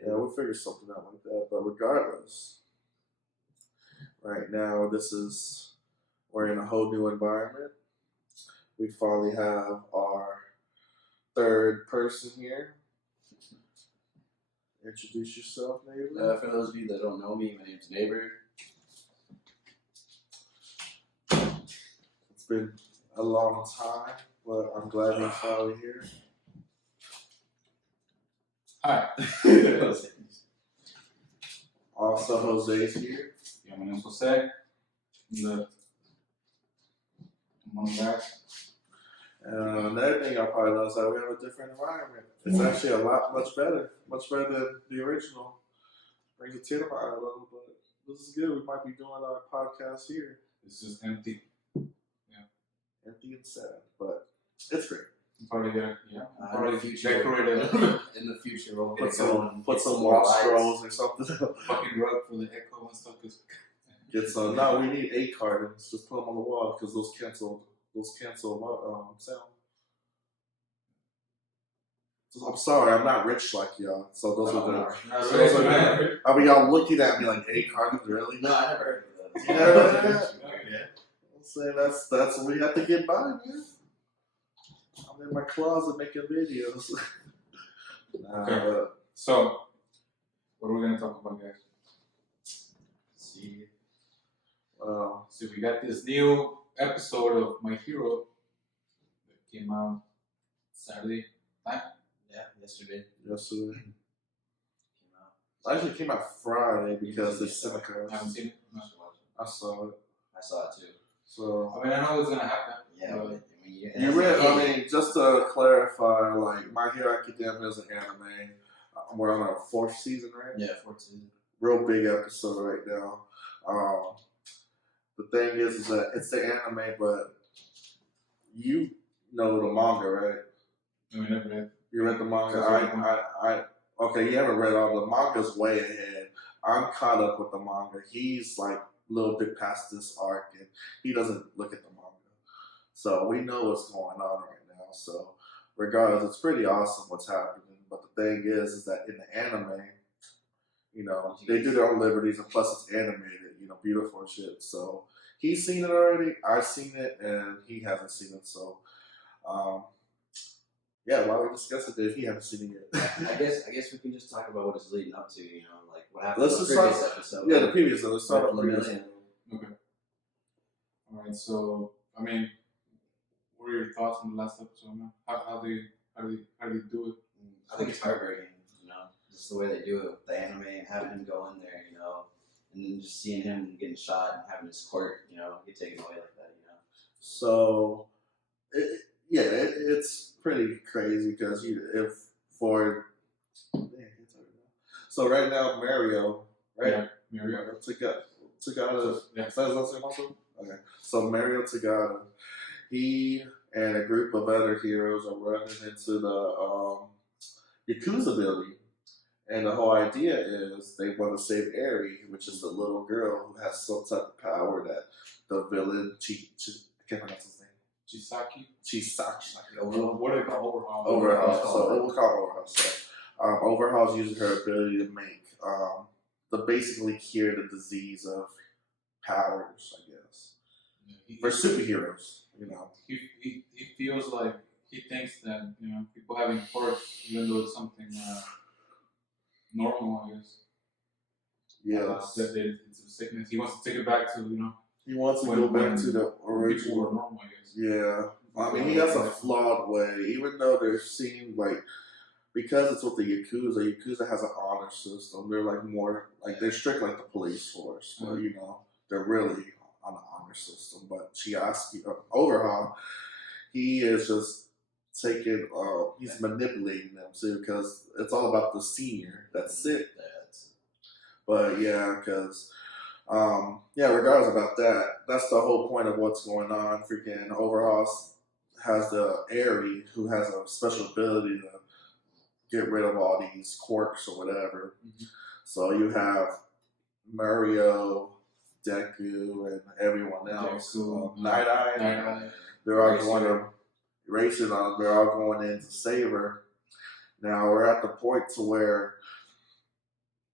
Yeah, we'll figure something out like that. But regardless, right now we're in a whole new environment. We finally have our third person here. Introduce yourself, Neighbor. For those of you that don't know me, my name's Neighbor. It's been a long time, but I'm glad you're finally here. Hi. Also, Jose's here. Yeah, my name's Jose. I'm one of the guys. Another thing I probably noticed is that we have a different environment. It's actually much better than the original. Brings a tear to my eye a little, but this is good. We might be doing our podcast here. It's just empty. Empty and sad, but it's great. Probably gonna, In the future, decorated. In the future, we'll Put get some Monstros or something. Fucking rug for the echo and stuff. Get some. No, we need 8 cartons. Just put them on the wall because those cancel sound. I'm sorry, I'm not rich like y'all. So those are the. I mean, y'all looking at me like 8 cartons, really? No, I never heard of that. You never heard of that? Yeah. I'm saying that's what we have to get by, man. I'm in my closet making videos. Okay. So, what are we gonna talk about, guys? See. So we got this new episode of My Hero that came out Saturday night. Yeah, yesterday. Yesterday. Came out. It actually came out Friday because it's Seneca. I haven't seen it. No. I saw it. I saw it too. So I mean, I know it's gonna happen. Yeah, but but, I mean, you read. I mean, just to clarify, like My Hero Academia is an anime. We're on our 4th season, right? yeah, 14. Real big episode right now. The thing is that it's the anime, but you know the manga, right? I mean, never read. You read the manga. Okay, you haven't read all the manga's way ahead. I'm caught up with the manga. He's like a little bit past this arc, and he doesn't look at the manga. So we know what's going on right now. So regardless, it's pretty awesome what's happening. But the thing is that in the anime, you know, they do their own liberties, and plus it's animated, you know, beautiful and shit. So he's seen it already. I've seen it, and he hasn't seen it. So, yeah, why we discuss it if he hasn't seen it yet? I guess we can just talk about what it's leading up to. You know, like what happened. Let's in the just previous talk. episode. Yeah, the previous one. Let's start With with the previous Lemillion. one. Okay. All right. So, I mean, what are your thoughts on the last episode, man? How do you do it? I think it's heartbreaking. You know, just the way they do it with the anime and having him go in there. You know, and then just seeing him getting shot and having his court, you know, get taken away like that. You know. So, it's pretty crazy because so right now Mario, right? Yeah, Mario. Tagada. Yeah. Is that his name also? Okay. So Mario Tagada, he and a group of other heroes are running into the Yakuza building. And the whole idea is they want to save Eri, which is the little girl who has some type of power that the villain, I can't pronounce his name. Chisaki. What do they call Overhaul? Overhaul. So we'll call Overhaul. So Overhaul's using her ability to make, to basically cure the disease of powers, I guess. For superheroes, you know. He feels like he thinks that, you know, people having quirks, even though it's something normal, I guess. Yes. That it's a sickness. He wants to take it back to, you know. He wants to go back to the People were original. normal, I guess. Yeah. I mean, he has a flawed way, even though they're seen like, because it's with the Yakuza has an honor system. They're like more, like they're strict like the police force, but you know, they're really on the honor system. But Overhaul, he is just taking, he's manipulating them too, because it's all about the senior. That's it. But yeah, because, regardless about that, that's the whole point of what's going on. Freaking Overhaul has the Eri, who has a special ability to get rid of all these quirks or whatever. Mm-hmm. So you have Mario, Deku, and everyone else. Night-Eye. They're all going to racing on. They're all going in to save her. Now we're at the point to where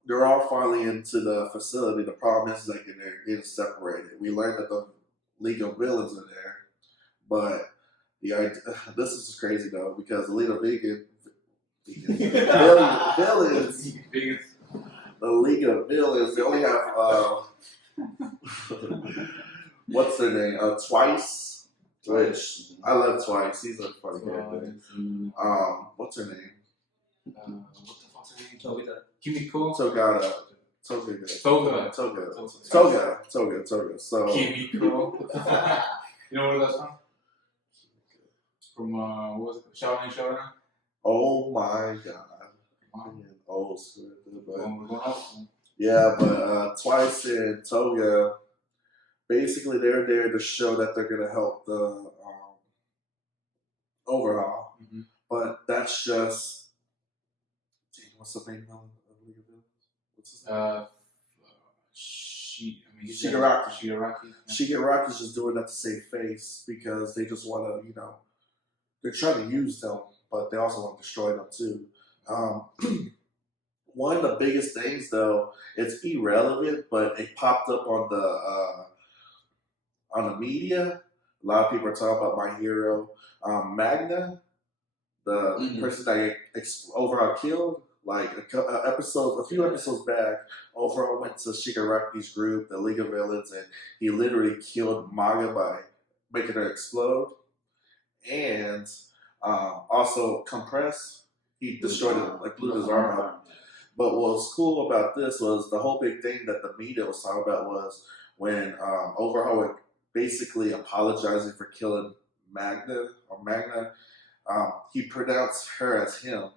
they're all finally into the facility. The problem is like they're getting separated. We learned that the League of Villains are there, but the idea, this is crazy though because the League of Villains, the League of Villains, they only have what's their name? Twice, which I love Twice. He's a funny character. What's her name? What the fuck's her name? Kimiko. Toga. So Kimiko. You know where that's from? From what was it? Shonen. oh my god, old school, but Yeah, but Twice and Toga, basically they're there to show that they're gonna help the overhaul, but that's just what's the name of the League of Villains? What's his name? Shigaraki. Shigaraki's just doing that to save face because they just want to, they're trying to use them, but they also want to destroy them too. One of the biggest things, though, it's irrelevant, but it popped up on the media. A lot of people are talking about My Hero, Magna, the person that overall killed. Like a few episodes back, overall went to Shigaraki's group, the League of Villains, and he literally killed Manga by making her explode. And also Compress, he destroyed it, like blew his arm out. But what was cool about this was the whole big thing that the media was talking about was when Overhaul basically apologizing for killing Magna, he pronounced her as him.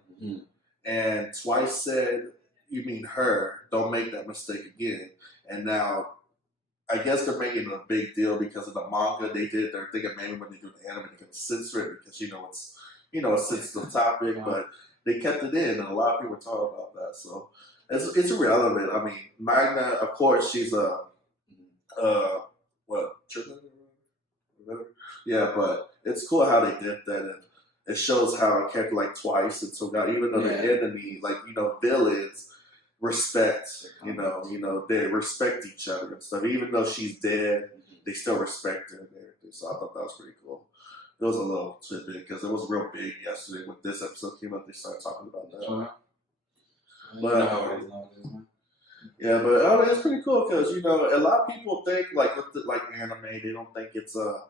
And Twice said, "You mean her? Don't make that mistake again." And now, I guess they're making a big deal because of the manga they did. They're thinking maybe when they do the anime, they can censor it because it's a sensitive topic. But they kept it in, and a lot of people talk about that. So it's irrelevant. I mean, Magna, of course, she's yeah, but it's cool how they did that, and it shows how a character like Twice and Toga, even though they're enemy, villains respect, they respect each other and stuff. Even though she's dead, they still respect her and everything. So I thought that was pretty cool. It was a little tidbit because it was real big yesterday when this episode came out. They started talking about that. But it's pretty cool because a lot of people think with anime, they don't think it's a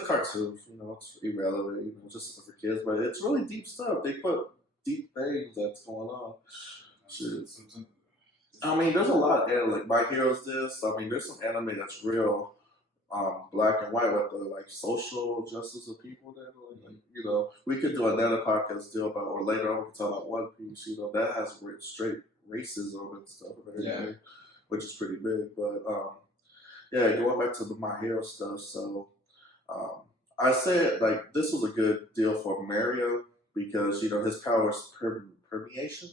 cartoon. It's irrelevant. Just for kids, but it's really deep stuff. They put deep things that's going on. Shit. I mean, there's a lot of anime. Like My Hero's this. I mean, there's some anime that's real black and white with the social justice of people. That we could do another podcast deal about, or later on we can talk about One Piece. That has straight racism and stuff and everything, which is pretty big. But going back to the My Hero stuff. So I said this was a good deal for Mario because his power is permeation.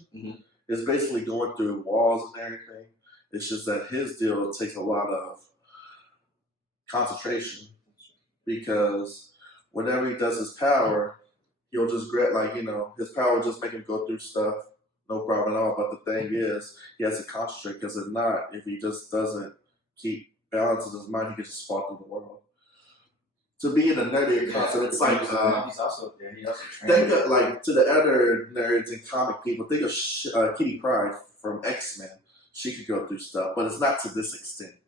It's basically going through walls and everything. It's just that his deal takes a lot of concentration because whenever he does his power, he'll just his power will just make him go through stuff, no problem at all. But the thing is, he has to concentrate because if he just doesn't keep balance in his mind, he can just fall through the world. To be in a nerdy concept, it's like he also think of, to the other nerds and comic people. Think of Kitty Pryde from X-Men. She could go through stuff, but it's not to this extent.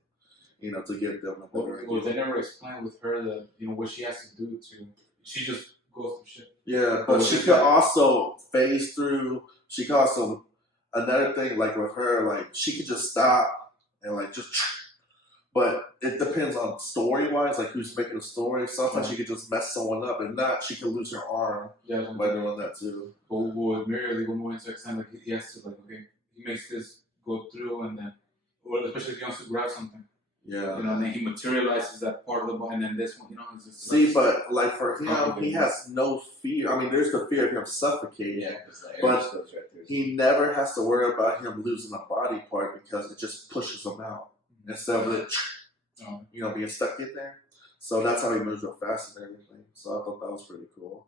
To get them. Well, they never explain with her that what she has to do to. She just goes through shit. Yeah, but she could also phase through. She could also another thing with her, she could just stop and just. But it depends on story-wise, who's making the story. Sometimes she could just mess someone up, and not she could lose her arm by doing that too. But with Mario, they go more into extent, he has to, he makes this go through, and then, or especially if he wants to grab something. Yeah. And then he materializes that part of the body, and then this one, it's just... See, but, for him, he has no fear. I mean, there's the fear of him suffocating. Yeah, because the air but just goes right through. He never has to worry about him losing a body part because it just pushes him out. Instead of it, being stuck in there. So that's how he moves real fast and everything. So I thought that was pretty cool.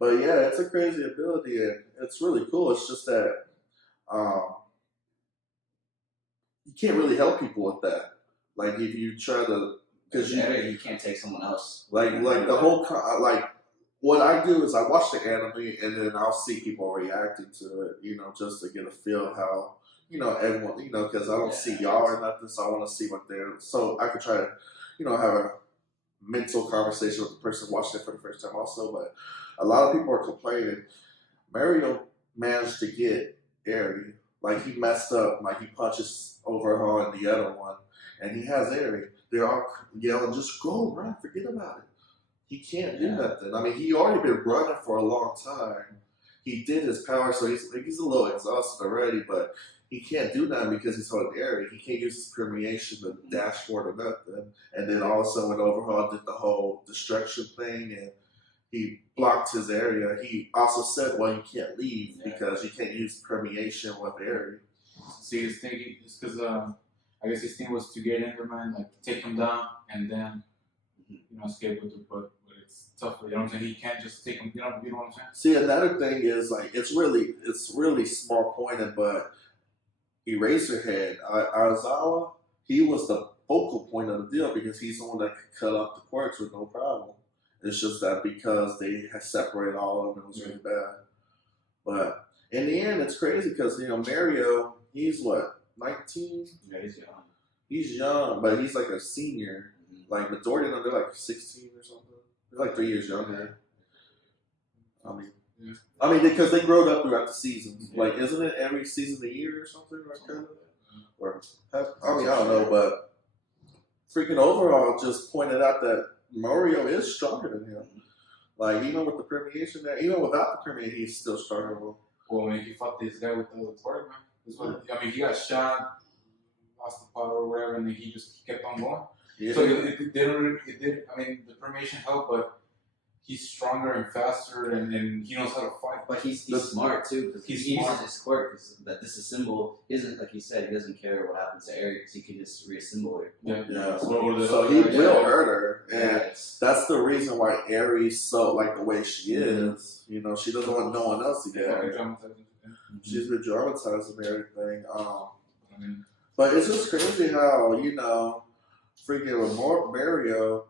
But yeah, it's a crazy ability and it's really cool. It's just that you can't really help people with that. Like if you try to, because you can't take someone else. like the whole like what I do is I watch the anime and then I'll see people reacting to it, you know, just to get a feel how, you know, everyone, you know, because I don't see y'all or nothing, so I want to see what they're, so I could try to, you know, have a mental conversation with the person watching it for the first time also. But a lot of people are complaining. Mario managed to get Eri. Like he messed up, like he punches Overhaul and the other one, and he has Eri. They're all yelling, just go, run, forget about it. He can't do nothing. I mean, he already been running for a long time. He did his power, so he's a little exhausted already, but he can't do nothing because he's holding Eri. He can't use his permeation to dash forward or nothing. And then all of a sudden, when Overhaul did the whole destruction thing and he blocked his area, he also said, well, you can't leave because you can't use permeation with Eri. See, his thinking is because I guess his thing was to get Enderman, like take him down, and then escape with it. But it's tougher. You know what I'm saying? He can't just take him. You know what I'm saying? See, another thing is like it's really small pointed, but Eraserhead, Aizawa, he was the focal point of the deal because he's the one that could cut off the quirks with no problem. It's just that because they had separated all of them, it was really bad. But in the end, it's crazy because Mario, he's what, 19? Yeah, he's young. He's young, but he's like a senior. Like majority of them, they're like 16 or something. They're like 3 years younger. I mean, because they growed up throughout the seasons. Yeah. Like, isn't it every season a year or something like that? Or I mean, I don't know, but freaking Overhaul just pointed out that Mario is stronger than him. Like, even with the permeation there, even without the permeation, he's still stronger. Well, man, he fought this guy with the quirk, man. I mean, he got shot, lost the power or whatever, and then he just kept on going. Yeah. So it did. I mean, the permeation helped, but he's stronger and faster, and he knows how to fight. But he's smart too, because he uses his quirk. That this is symbol isn't like he said. He doesn't care what happens to Eri because he can just reassemble her. Yeah. So he will hurt her, and that's the reason why Eri's so like the way she is. You know, she doesn't want no one else to get her. She's been traumatized and everything. But it's just crazy how freaking with Mario.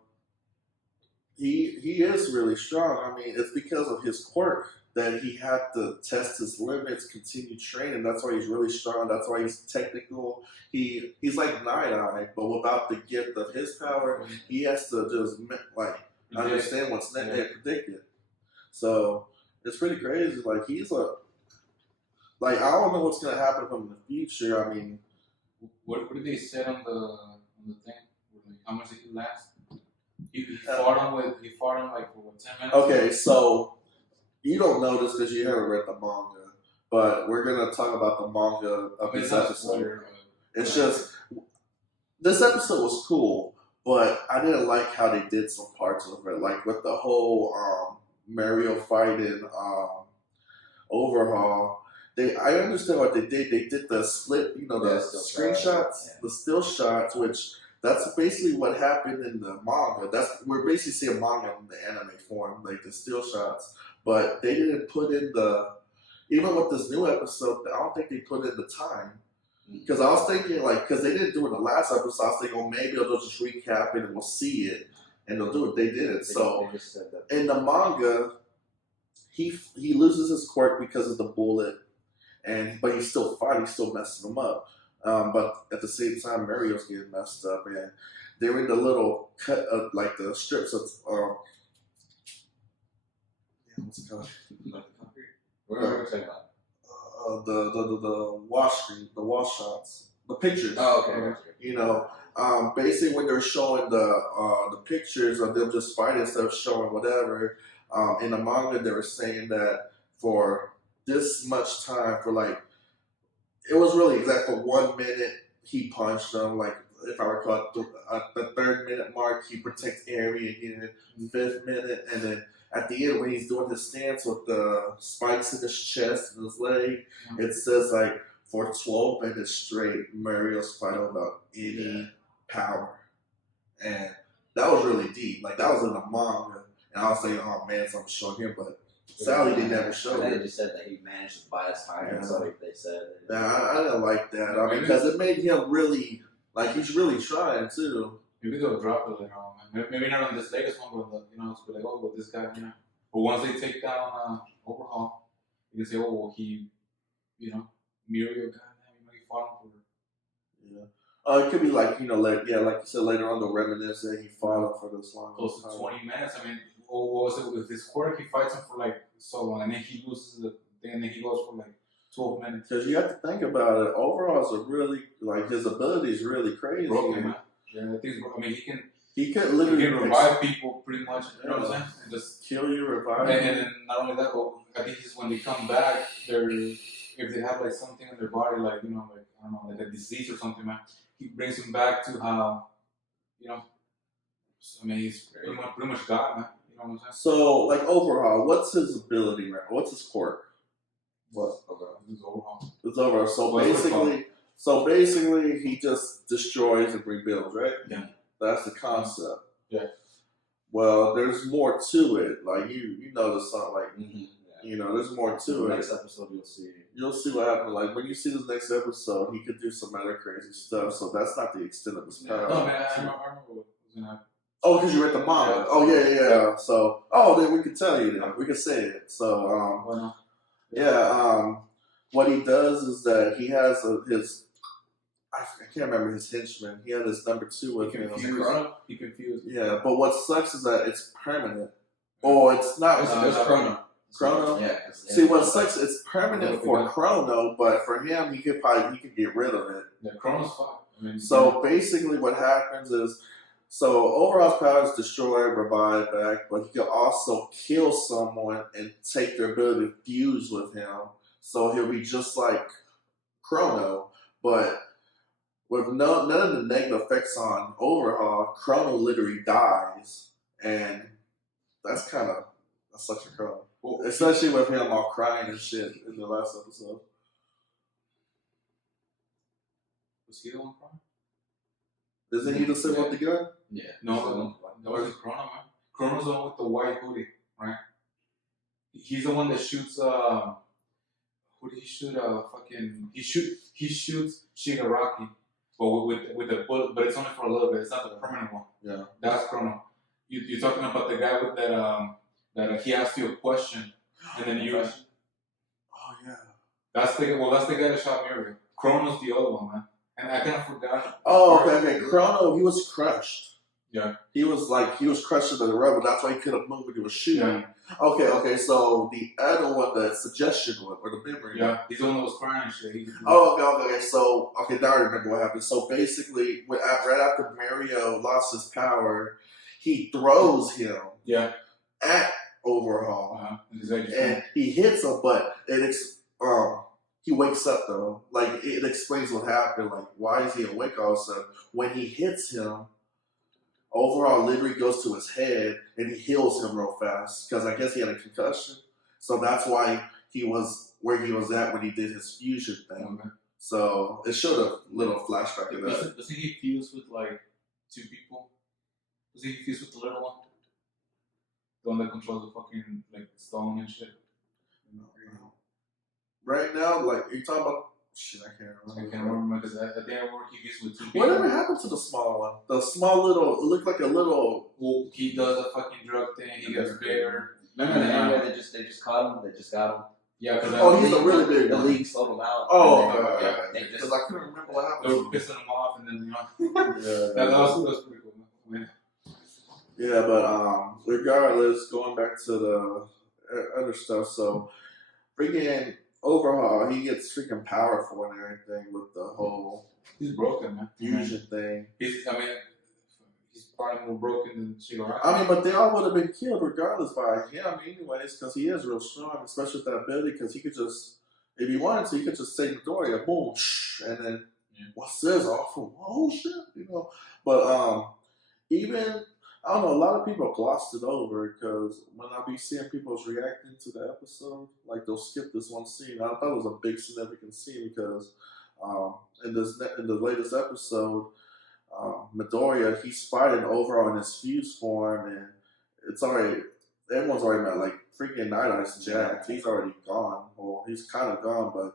He is really strong. I mean, it's because of his quirk that he had to test his limits, continue training. That's why he's really strong. That's why he's technical. He's like Night Eye, but without the gift of his power, he has to just understand what's next and predict it. So it's pretty crazy. Like I don't know what's gonna happen from the future. I mean, what did they say on the thing? How much did he last? He fought him like for 10 minutes. Okay, so you don't know this because you haven't read the manga, but we're gonna talk about the manga of this episode. It's just this episode was cool, but I didn't like how they did some parts of it, like with the whole Mario fighting Overhaul. I understand what they did. They did the split, the screenshots, the still shots, which. That's basically what happened in the manga. We're basically seeing manga in the anime form, like the still shots. But they didn't put in even with this new episode, I don't think they put in the time. Because I was thinking, because they didn't do it in the last episode, I was thinking, maybe they'll just recap it and we'll see it. And they'll do it. They didn't. So, in the manga, he loses his quirk because of the bullet. But he's still fighting, he's still messing him up. But at the same time, Mario's getting messed up, and they're in the little cut of the strips of what's it called? What are we talking about? The wash shots, the pictures. Oh, okay. Basically when they're showing the pictures of them just fighting instead of showing whatever, in the manga they were saying that for this much time, it was really exact for 1 minute he punched them. Like if I recall, at the 3rd minute mark he protects Eri again. 5th minute, and then at the end when he's doing his stance with the spikes in his chest and his leg, it says for 12 minutes straight Mario's fighting without any power, and that was really deep. Like that was in the manga, and I was saying, oh man, so I'm showing him, but Sadly, they never showed They it. just said that he managed to buy his time. That's what they said. Nah, I didn't like that. I mean, because it made him really, like, he's really trying, too. Maybe they'll drop it later on, man. Maybe not on this latest one, but, it's like, oh, well, this guy, But once they take down Overhaul, you can say, oh, well, he, Muriel, goddamn, he fought him for. Yeah. It could be like, like you said, later on, they'll reminisce that he fought him for this long. Close to 20 minutes. I mean, what was it with his quirk? He fights him for like so long, and then he loses the thing, and then he goes for like 12 minutes. Because you have to think about it. Overall, is a really, like, his ability is really crazy. Broken, man. Yeah, I mean, he could literally revive people pretty much, you know what I'm saying? And just kill you, revive you. And then not only that, but I think it's when they come back, if they have like something in their body, like, I don't know, like a disease or something, man, he brings them back to how, I mean, he's pretty much God, man. You know what I'm saying? So, like, Overhaul, what's his ability, right? What's his quirk? What? It's Overhaul. It's Overhaul. So basically, he just destroys and rebuilds, right? Yeah. That's the concept. Yeah. Well, there's more to it. Like, you notice something, like, there's more to it. Next episode, you'll see. You'll see what happens. Like, when you see this next episode, he could do some other crazy stuff. So that's not the extent of his power. No, man, I remember what was going to happen. Oh, because you read the manga. Yeah. Oh, yeah. So, then we can tell you then. We can say it. So, what he does is that he has I can't remember his henchman. He had his number 2 with him. He confused. Yeah, but what sucks is that it's permanent. Or it's not. It's Chrono. Chrono? Yeah. See, what sucks, it's permanent for Chrono, but for him, he could get rid of it. Yeah, Chrono's fine. I mean, so basically what happens is, Overhaul's power is destroy, revive back, but he can also kill someone and take their ability to fuse with him. So he'll be just like Chrono, but with none of the negative effects on Overhaul, Chrono literally dies, and that's such a Chrono. Especially with him all crying and shit in the last episode. Was he the one crying? Isn't he the same with the gun? Yeah. No, that was Chrono, man. Chrono's the one with the white hoodie, right? He's the one that shoots. Who did he shoot? He shoots Shigaraki, but with the bullet, but it's only for a little bit. It's not the permanent one. Yeah. That's Chrono. You're talking about the guy with that he asked you a question, and then you. Oh yeah. That's the guy that shot Muriel. Chrono's the other one, man. And I kind of forgot. Oh, okay. Chrono, he was crushed. Yeah. He was crushed into the rubble. That's why he couldn't move when he was shooting. Yeah. Okay. So the other one, the suggestion one, or the memory. Yeah. He's the one that was crying and shit. Okay. So, now I remember what happened. So basically, right after Mario lost his power, he throws him. Yeah. At Overhaul. Uh-huh. And he hits him, but he wakes up though. Like, it explains what happened. Like, why is he awake all of a sudden? When he hits him, Overhaul literally goes to his head and he heals him real fast because I guess he had a concussion. So that's why he was where he was at when he did his fusion thing. Okay. So it showed a little flashback of that. Doesn't he fuse with like 2 people? Doesn't he fuse with the little one? The one that controls the fucking like stone and shit. No. Right now, like, you're talking about shit. I can't remember because I think I work he fused with 2 people. Whatever happened to the small one? The small little, it looked like a little. Well, he does a fucking drug thing. He gets bigger. Remember the anime they just caught him? They just got him. Yeah, he's a really big the one. league sold him out. Oh, because I couldn't remember what happened. They were pissing him off, and then that was pretty cool. Man. Yeah, but regardless, going back to the other stuff, so freaking Overhaul, he gets freaking powerful and everything with the whole he's broken, man. Fusion thing. He's probably more broken than Shigaraki. I mean, but they all would have been killed regardless by him anyways, because he is real strong, especially with that ability, because he could just, if he wanted to, he could just take Midoriya, boom, and then, what's this? Oh, shit, But even, I don't know, a lot of people glossed it over, because when I be seeing people's reacting to the episode, like, they'll skip this one scene. I thought it was a big significant scene, because in the latest episode, Midoriya, he's fighting Overhaul in his fused form, and it's already everyone's already met. Like freaking Night Eye's jacked. He's already gone. Well, he's kind of gone, but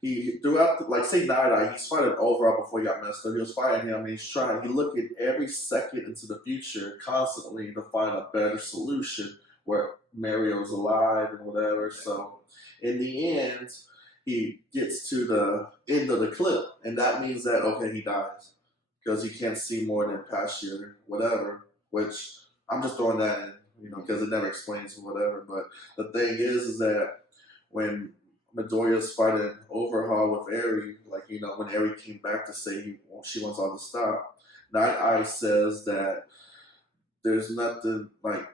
he throughout, like say Night Eye, he's fighting overall before he got messed up. He was fighting him, and he's trying. He looking every second into the future, constantly to find a better solution where Mario's alive and whatever. So in the end, he gets to the end of the clip, and that means that okay, he dies because he can't see more than past year, whatever. Which I'm just throwing that in, because it never explains whatever. But the thing is that when Midoriya's fighting Overhaul with Eri, like when Eri came back to say she wants all to stop, Night Eye says that there's nothing like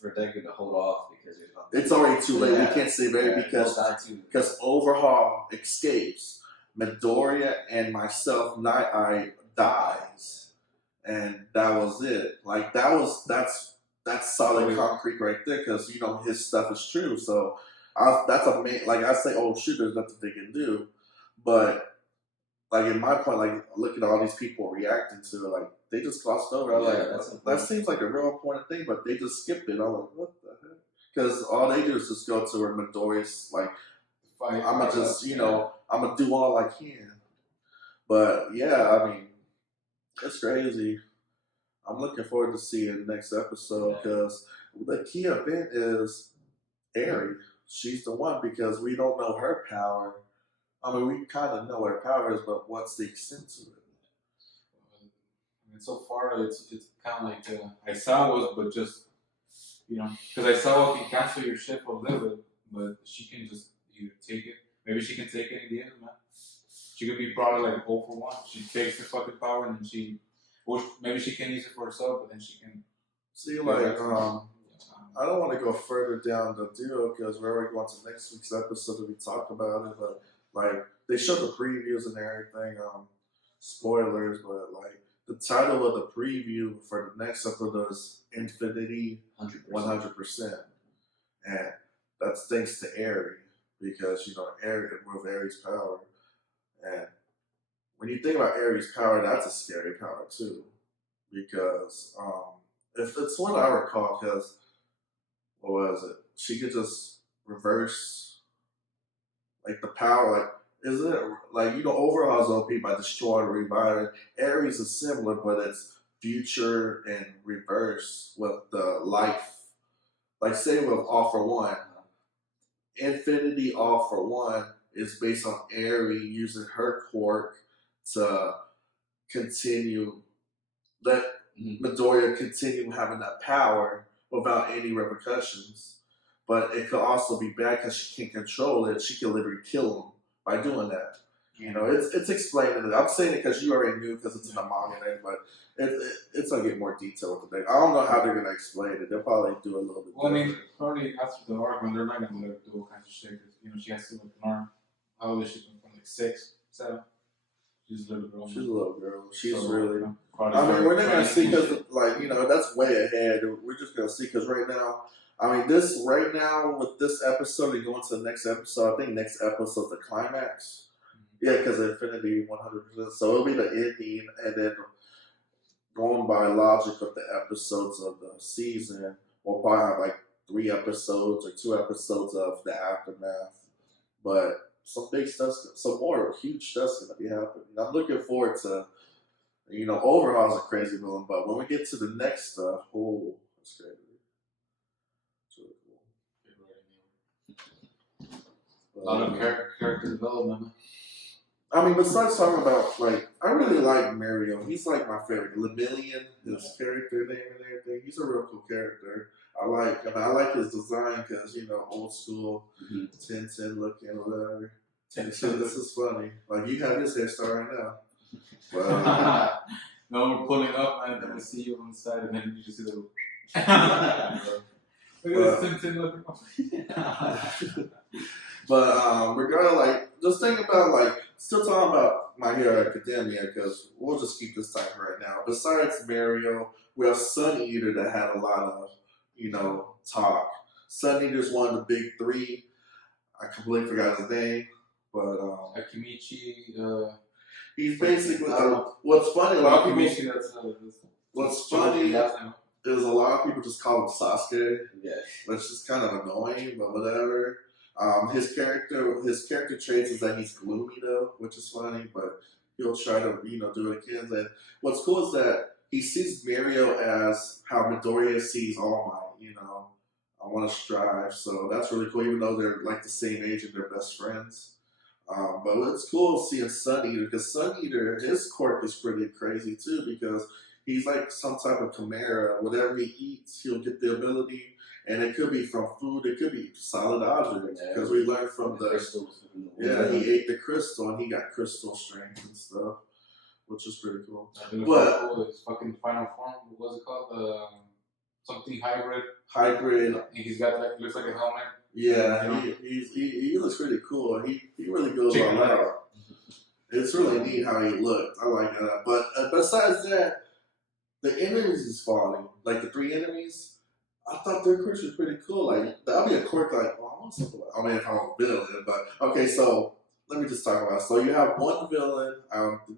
for Deku to hold off because there's nothing. It's already too late. Yeah. We can't save Eri because Overhaul escapes. Midoriya and myself, Night Eye dies, and that was it. Like that's solid concrete right there because his stuff is true. So that's a main. Like I say, oh shoot, there's nothing they can do, but like in my point, like look at all these people reacting to it, like they just glossed over. I'm that seems like a real important thing, but they just skipped it. I'm like, what the heck? Because all they do is just go to where Midoriya's like, I'm gonna just I'm gonna do all I can. But yeah, I mean, it's crazy. I'm looking forward to seeing the next episode because the key event is Eri. She's the one because we don't know her power. I mean, we kind of know what her power is, but what's the extent to it? I mean, so far it's kind of like Aizawa's, but just because Aizawa can cancel your shit for a little bit, but she can just either take it. Maybe she can take it in the end, man. She could be probably like 0 for 1. She takes the fucking power and then maybe she can use it for herself, but then she can. See, like, I don't want to go further down the deal because we're already going to next week's episode that we talk about it, but like they showed the previews and everything, spoilers, but like the title of the preview for the next episode is Infinity 100%, and that's thanks to Eri because Eri with Eri's power, and when you think about Eri's power, that's a scary power too, because if it's what I recall, because what was it? She could just reverse like the power, like isn't it like Overhaul's OP by destroying, reviving. Aries is similar, but it's future and reverse with the life. Like say with All for One, Infinity All for One is based on Aries using her quirk to continue, let Midoriya continue having that power without any repercussions. But it could also be bad because she can't control it. She can literally kill him by doing that. It's explained. I'm saying it because you already knew because it's in the manga, but it's gonna get more detailed with the thing. I don't know how they're gonna explain it. They'll probably do a little bit. Well, I mean, probably after the arc when they're not gonna do all kinds of shit. Cause, she has to an arm. How old is she? From like 6, 7. She's a little girl. She's a little girl. She's so, really. I mean, we're not gonna see because that's way ahead. We're just gonna see because right now. I mean, with this episode and going to the next episode, I think next episode's the climax. Yeah, because Infinity 100%. So it'll be the ending, and then going by logic of the episodes of the season, we'll probably have like 3 episodes or 2 episodes of the aftermath. But some big stuff, some more huge stuff's gonna be happening. I'm looking forward to, Overhaul's a crazy villain, but when we get to the next stuff, that's crazy. A lot of character development. I mean, besides talking about, like, I really like Mario. He's like my favorite. Lemillion, his character name and everything. He's a real cool character. I like his design because, old school, 10-10 looking or whatever. 10-10. This is funny. Like, you have his hairstyle right now. But, no, we're pulling up and then we see you on the side and then you just see the. Look at this 10-10 looking. But regardless, just think about still talking about My Hero Academia because we'll just keep this tight right now. Besides Mario, we have Sun Eater that had a lot of talk. Sun Eater's one of the big 3. I completely forgot his name, but Akimichi. He's basically what's funny. A lot of people. What's funny is a lot of people just call him Sasuke, Yeah. which is kind of annoying, but whatever. His character traits is that he's gloomy though, which is funny, but he'll try to do what he can. And what's cool is that he sees Mario as how Midoriya sees All Might. I want to strive, so that's really cool. Even though they're like the same age and they're best friends. But it's cool seeing Sun Eater, because Sun Eater, his quirk is pretty crazy too, because he's like some type of chimera. Whatever he eats, he'll get the ability, and it could be from food, it could be solid objects, because we learned from the crystals. he ate the crystal and he got crystal strength and stuff, which is pretty cool. But cool. It's fucking final form. What was it called? Something hybrid. Hybrid. And he's got like, looks like a helmet. Yeah, he looks pretty cool. He really goes all out. It's really neat how he looked. I like that. But besides that, the enemies he's fighting, like the 3 enemies, I thought their quirks were pretty cool. Like that'd be a quirk like, oh, I want something like, I mean, if I'm a villain, but okay. So let me just talk about it. So you have one villain.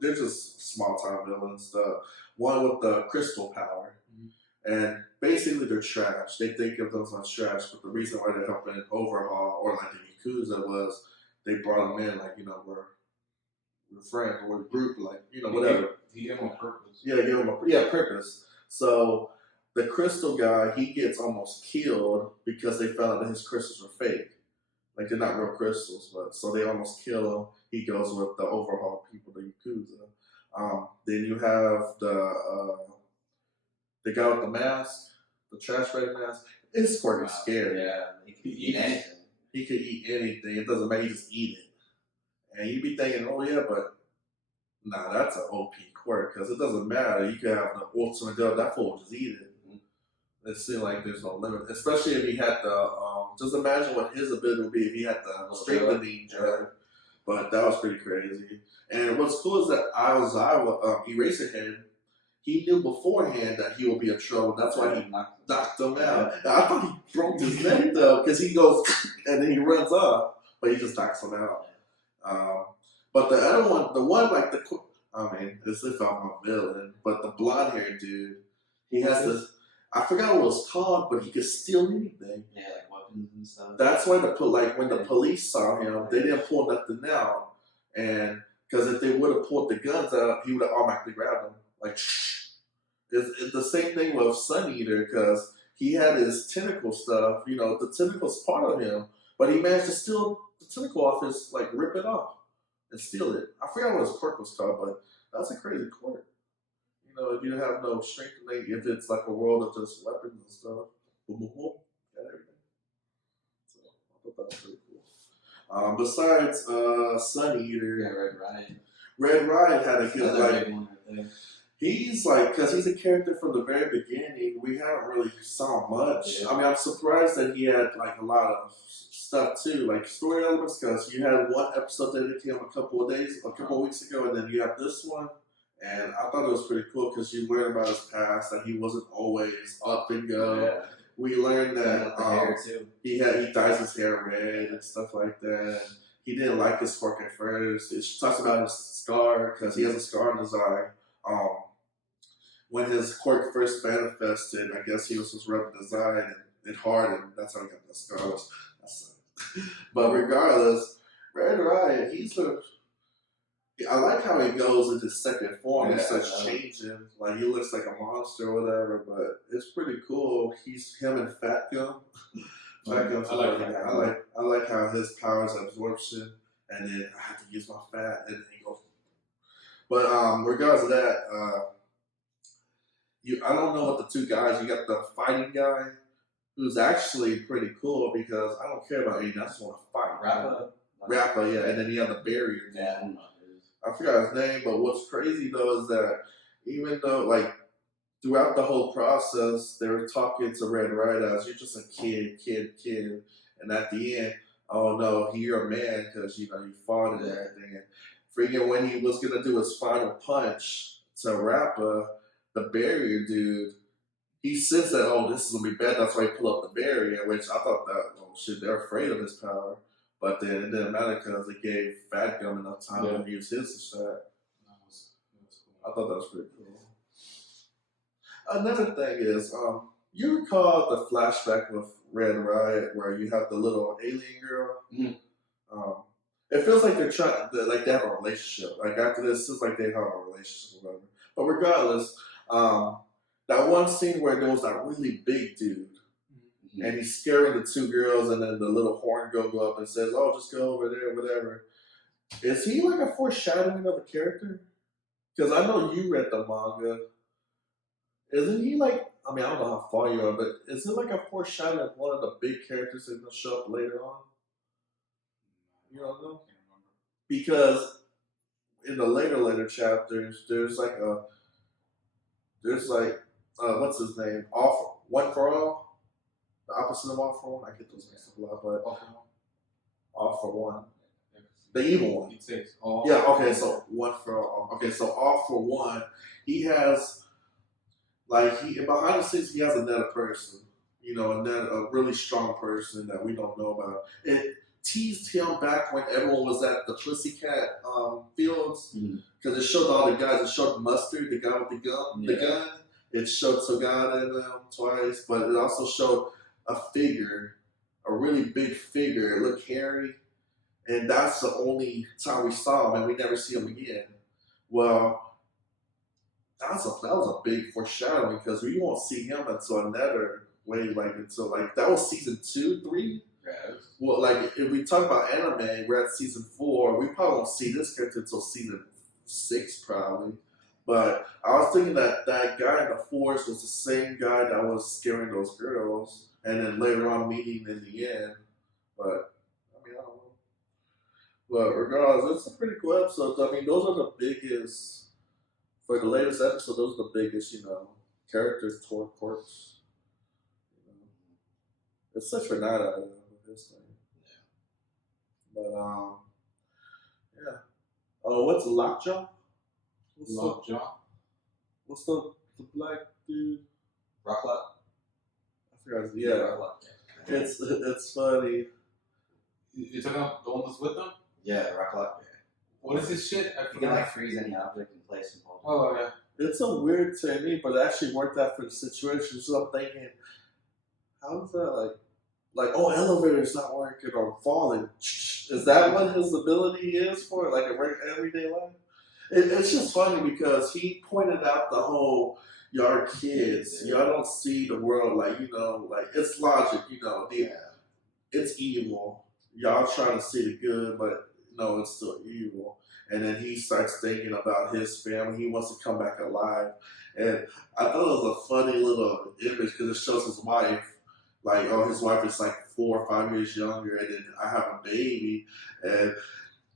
They're just small time villains. The one with the crystal power. And basically, they're trash. They think of themselves as trash, but the reason why they're helping overhaul, or like the Yakuza, was they brought them in, like, we're friends, or we're a group, like, whatever. He gave them a purpose. Yeah, give them a purpose. So the crystal guy, he gets almost killed because they found out that his crystals are fake. Like, they're not real crystals, but so they almost kill him. He goes with the overhaul people, the Yakuza. Then you have the guy with the mask, the trash bag mask. His quirk is scary. Yeah, he could eat anything. He could eat anything. It doesn't matter. He just eat it. And you'd be thinking, oh yeah, but nah, that's an OP quirk, because it doesn't matter. You could have the ultimate deal. That fool will just eat it. It seems like there's no limit, especially if he had the. Just imagine what his ability would be if he had the strengthening jug. But that was pretty crazy. And what's cool is that Aizawa, Eraserhead, he knew beforehand that he would be in trouble. That's why he knocked him out. I thought he broke his neck though, because he goes and then he runs off, but he just knocks him out. But the other one, as if I'm a villain, but the blonde haired dude, he has this. I forgot what it was called, but he could steal anything. Yeah, like weapons and stuff. That's why when the police saw him, they didn't pull nothing out, and because if they would have pulled the guns out, he would have automatically grabbed them. Like, it's the same thing with Sun Eater, because he had his tentacle stuff. The tentacle's part of him, but he managed to steal the tentacle off his, like, rip it off and steal it. I forgot what his quirk was called, but that's a crazy quirk. If you have no strength, if it's like a world of just weapons and stuff, boom, boom, boom, got everything. So I thought that was pretty cool. Besides Sun Eater, Red Riot had a good big one right there. He's like, because he's a character from the very beginning, we haven't really saw much. Yeah. I mean, I'm surprised that he had like a lot of stuff too, like story elements, because you had one episode that came a couple of weeks ago, and then you have this one. And I thought it was pretty cool because you learn about his past, that he wasn't always up and go. Yeah. We learned that hair too. He dyes his hair red and stuff like that. He didn't like his quirk at first. It talks about his scar, because he has a scar in his eye. When his quirk first manifested, I guess he was just rubbing his eye and it hardened. That's how he got the scars. But regardless, Red Riot, I like how he goes into second form. He starts changing. Like, he looks like a monster or whatever, but it's pretty cool. He's him and Fat Gum. Fat Gum's I like how his powers absorption, and then I have to use my fat, and then he goes. But regardless of that, I don't know what the two guys. You got the fighting guy, who's actually pretty cool, because I don't care about anything. I just want to fight. Rapper, yeah. And then you have the barrier. Yeah, I don't know. I forgot his name, but what's crazy though is that even though, like, throughout the whole process, they were talking to Red Riot as, you're just a kid, and at the end, oh no, you're a man because you fought and everything. And freaking when he was gonna do his final punch to Rappa, the barrier dude, he says that, oh, this is gonna be bad. That's why he pulled up the barrier, which I thought that, oh shit, they're afraid of his power. But then it didn't matter because it gave Fat Gum enough time to use his shot. I thought that was pretty cool. Another thing is, you recall the flashback with Red Riot where you have the little alien girl. Um, it feels like they're trying, like they have a relationship. Like after this, it feels like they have a relationship or whatever. But regardless, that one scene where there was that really big dude, and he's scaring the two girls, and then the little horn girl go up and says, "Oh, just go over there, whatever." Is he like a foreshadowing of a character? Because I know you read the manga. Isn't he like? I mean, I don't know how far you are, but is it like a foreshadowing of one of the big characters that's gonna show up later on? You don't know? Because in the later chapters, there's like what's his name? One for all, the opposite of all for one. I get those mixed up a lot, but all for one, the evil one. It says all. Yeah. Okay. So one for all. Okay. So all for one, he has behind the scenes he has another person. You know, a really strong person that we don't know about. It teased him back when everyone was at the Pussycat Fields because it showed all the guys. It showed Mustard, the guy with the gun. The gun. It showed Togata in them twice, but it also showed a figure, a really big figure. It looked hairy, and that's the only time we saw him, and we never see him again. Well, that was a big foreshadowing because we won't see him until another way, until that was season 2, 3. Right. Well, if we talk about anime, we're at season 4. We probably won't see this character until season 6, probably. But I was thinking that guy in the forest was the same guy that was scaring those girls, and then later on meeting in the end. But I mean, I don't know. But regardless, it's a pretty cool episode. I mean, those are the biggest for the latest episode. Those are the biggest, characters toward corpse. It's such a night out of this thing. Yeah. But yeah. Oh, what's Lockjaw? Lockjaw. What's the black dude? Rocklock? I forgot. Yeah. Rocklock. Yeah. It's funny. You talking about the one that's with them? Yeah, Rocklock. Yeah. What is this shit? You can freeze any object in place and hold it. Oh yeah. It's a weird technique, but it actually worked out for the situation. So I'm thinking, how is that oh, elevator's not working or falling? Is that what his ability is for, a everyday life? It's just funny because he pointed out the whole, y'all are kids. Y'all don't see the world it's logic, it's evil. Y'all trying to see the good, but no, it's still evil. And then he starts thinking about his family. He wants to come back alive. And I thought it was a funny little image because it shows his wife. His wife is 4 or 5 years younger, and then I have a baby. And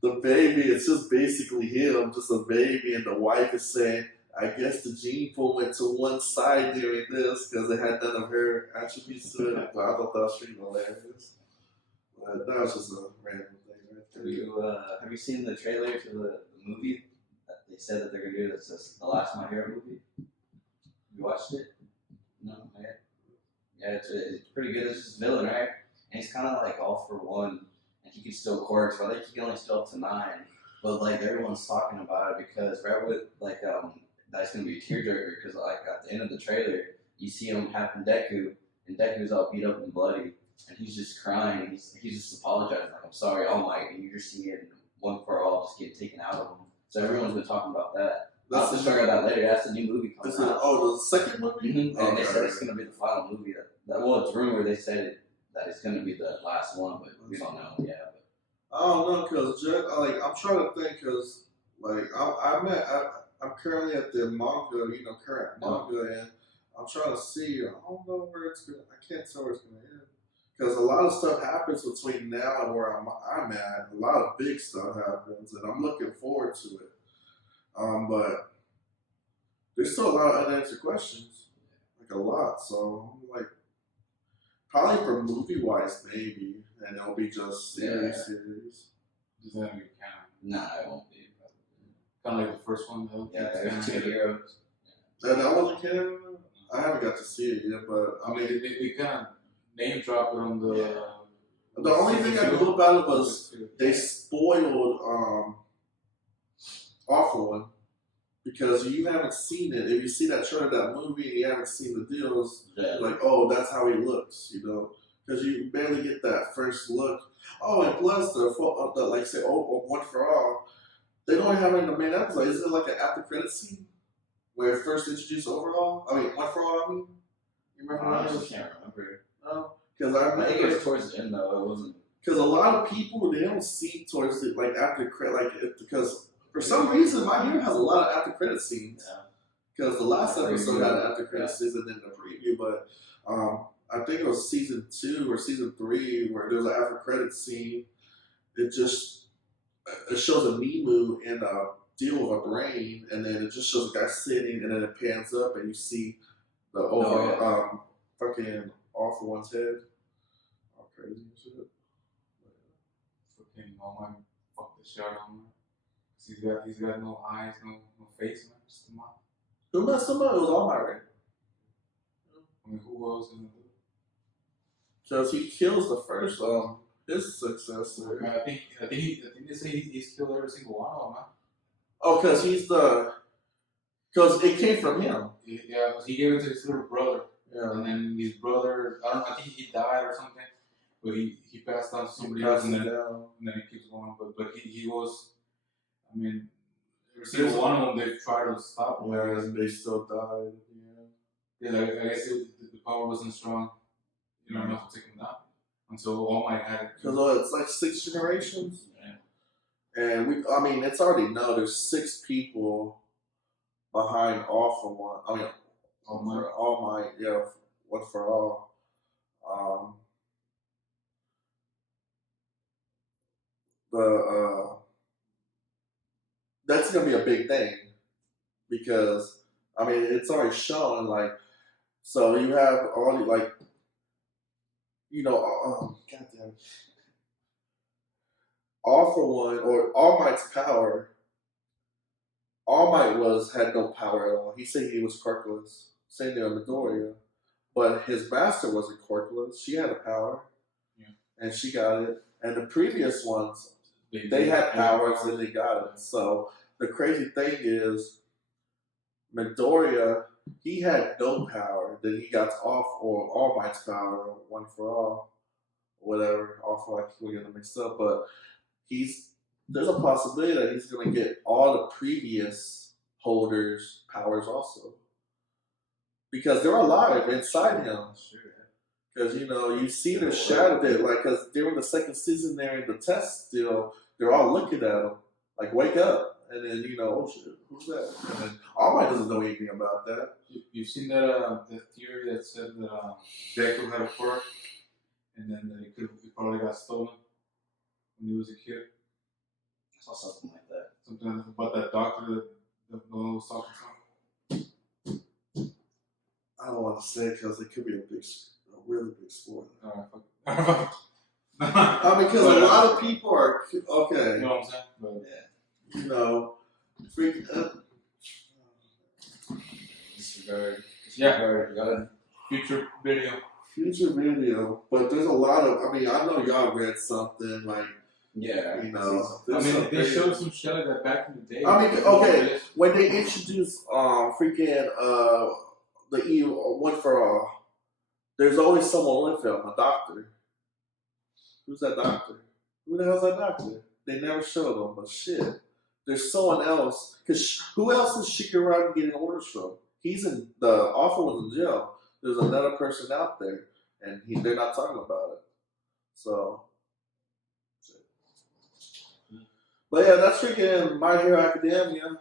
the baby, it's just basically him, just a baby, and the wife is saying, I guess the gene pool went to one side during this because it had none of her attributes to it. But I thought that was pretty hilarious. But that was just a random thing right there. Have you seen the trailer to the movie that they said that they're going to do? That's the last My Hero movie. You watched it? No, not yet. Yeah, it's pretty good. It's just villain, right? And he's kind of all for one. He can still corks, but I think he can only still up to 9. But everyone's talking about it because right with that's gonna be a tearjerker because at the end of the trailer you see him having Deku and Deku's all beat up and bloody and he's just crying. He's just apologizing I'm sorry, All Might, and you just see it one for all just get taken out of him. So everyone's been talking about that. I'll have to talk about that later. That's the new movie coming out. Oh, the second movie? Mm-hmm. And they said it's gonna be the final movie. Well, it's rumored they said that it's gonna be the last one, but we don't know. Yeah. I don't know, because I'm trying to think, because I'm currently at the manga, current manga, and I'm trying to see. I don't know where it's gonna. I can't tell where it's gonna end, because a lot of stuff happens between now and where I'm at. A lot of big stuff happens, and I'm looking forward to it. But there's still a lot of unanswered questions, a lot. So I'm probably for movie wise, maybe. And it'll be just series. Does that be canon? Nah, it won't be. Kind of like the first one, though. Yeah, there's 2 heroes. And that wasn't canon? I haven't got to see it yet, but I mean, they kind of name drop it on the. Yeah. The only thing I knew about it was they spoiled Awful One. because you haven't seen it. If you see that trailer, that movie, and you haven't seen the deals, Yeah. like, oh, that's how he looks, you know, because you barely get that first look. Oh, and plus the like say, One for All, they don't have it in the main episode. Is it like an after credit scene where it first introduced Overall? I mean, One for All. I mean, you remember I that? honestly can't remember. No, because I I think it remember. was towards the end though. It wasn't. Because a lot of people, they don't see towards it like after credit, because for some reason My Hero has a lot of after credit scenes. Yeah. Because the last episode had an after credit Yeah. season in the preview, but I think it was season 2 or season 3 where there was an after credit scene. It shows a Mimu in a deal with a brain, and then it just shows a guy sitting, and then it pans up, and you see the fucking All for One's head. All crazy and shit. Fucking All Might fuck the shit out of him. He's got no eyes, no face, man. Just a mouth. Who messed him up? It was All Might, right? I mean, who else gonna do it? Because he kills the first his successor. Man, I think they say he's killed every single one of them, man. Oh, because it came from him. Yeah, he gave it to his little brother. Yeah. And then his brother, I think he died or something, but he passed on to somebody else, and then he keeps going. But he was, I mean, every single one of them they tried to stop him. Yeah, and they still died. Yeah, I guess the power wasn't strong, enough to take him down. And so All Might had it. Because it's like 6 generations. Yeah. And it's already known there's 6 people behind All for One. I mean, All Might, yeah, One for All. That's gonna be a big thing because it's already shown so you have all the goddamn. All for One or All Might's power. All Might had no power at all. He said he was quirkless. Same thing with Midoriya. But his master wasn't quirkless. She had a power. Yeah. And she got it. And the previous ones, they had powers and they got it. So the crazy thing is Midoriya, he had no power. Then he got All Might's power, One for All, whatever. All for we're gonna mix up, but there's a possibility that he's gonna get all the previous holders' powers also. Because they're alive inside him. Because you see the shadow there, because during the second season they're in the test still, they're all looking at him, like wake up. And then oh shit, who's that? And then All Might doesn't know anything about that. You've seen that theory that said that Deku had a quirk, and then that he probably got stolen when he was a kid. I saw something like that. Something about that doctor that no one was talking to. I don't want to say it because it could be a really big spoiler. Alright, fuck. Because a lot of people are okay. You know what I'm saying? But Disregard. Yeah. Future video. But there's a lot of. I know y'all read something like. Yeah. They showed some shit like that back in the day. Okay, when they introduced the evil One for All, there's always someone with him, a doctor. Who's that doctor? Who the hell's that doctor? They never showed him, but shit. There's someone else. Because who else is Shikararu getting orders from? He's in the offer was in jail. There's another person out there, and they're not talking about it. So, but yeah, that's freaking My Hero Academia.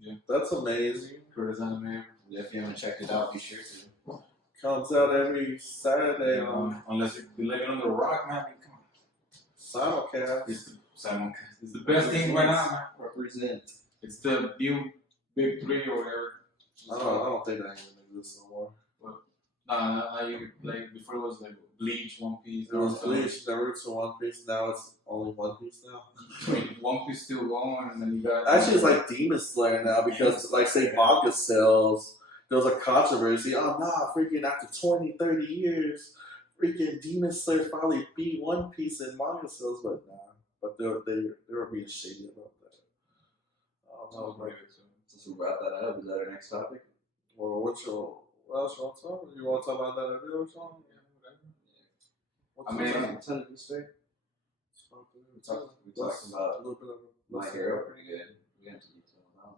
Yeah, that's amazing. Curtis anime. Yeah, if you haven't checked it out, be sure to. Comes out every Saturday unless you're living under a rock, man. Come on. Simulcast. It's the best thing right now, man. Represent. It's the new big 3 or whatever. I don't think that even exists no more. Before it was like Bleach, One Piece. It was Bleach, Naruto, One Piece. Now it's only One Piece now. One Piece still going, and then you got. Actually, it's like Demon Slayer now because, say, manga sells. There was a controversy. Oh, nah, freaking after 20, 30 years, freaking Demon Slayer finally beat One Piece in manga sales, but nah. But they were being shady about that. I don't know. It's since we brought that up, is that our next topic? Well, what else you want to talk about? You want to talk about that idea or something? What's on the Easter? We talked about a little bit of My Hero pretty good. We got into detail about.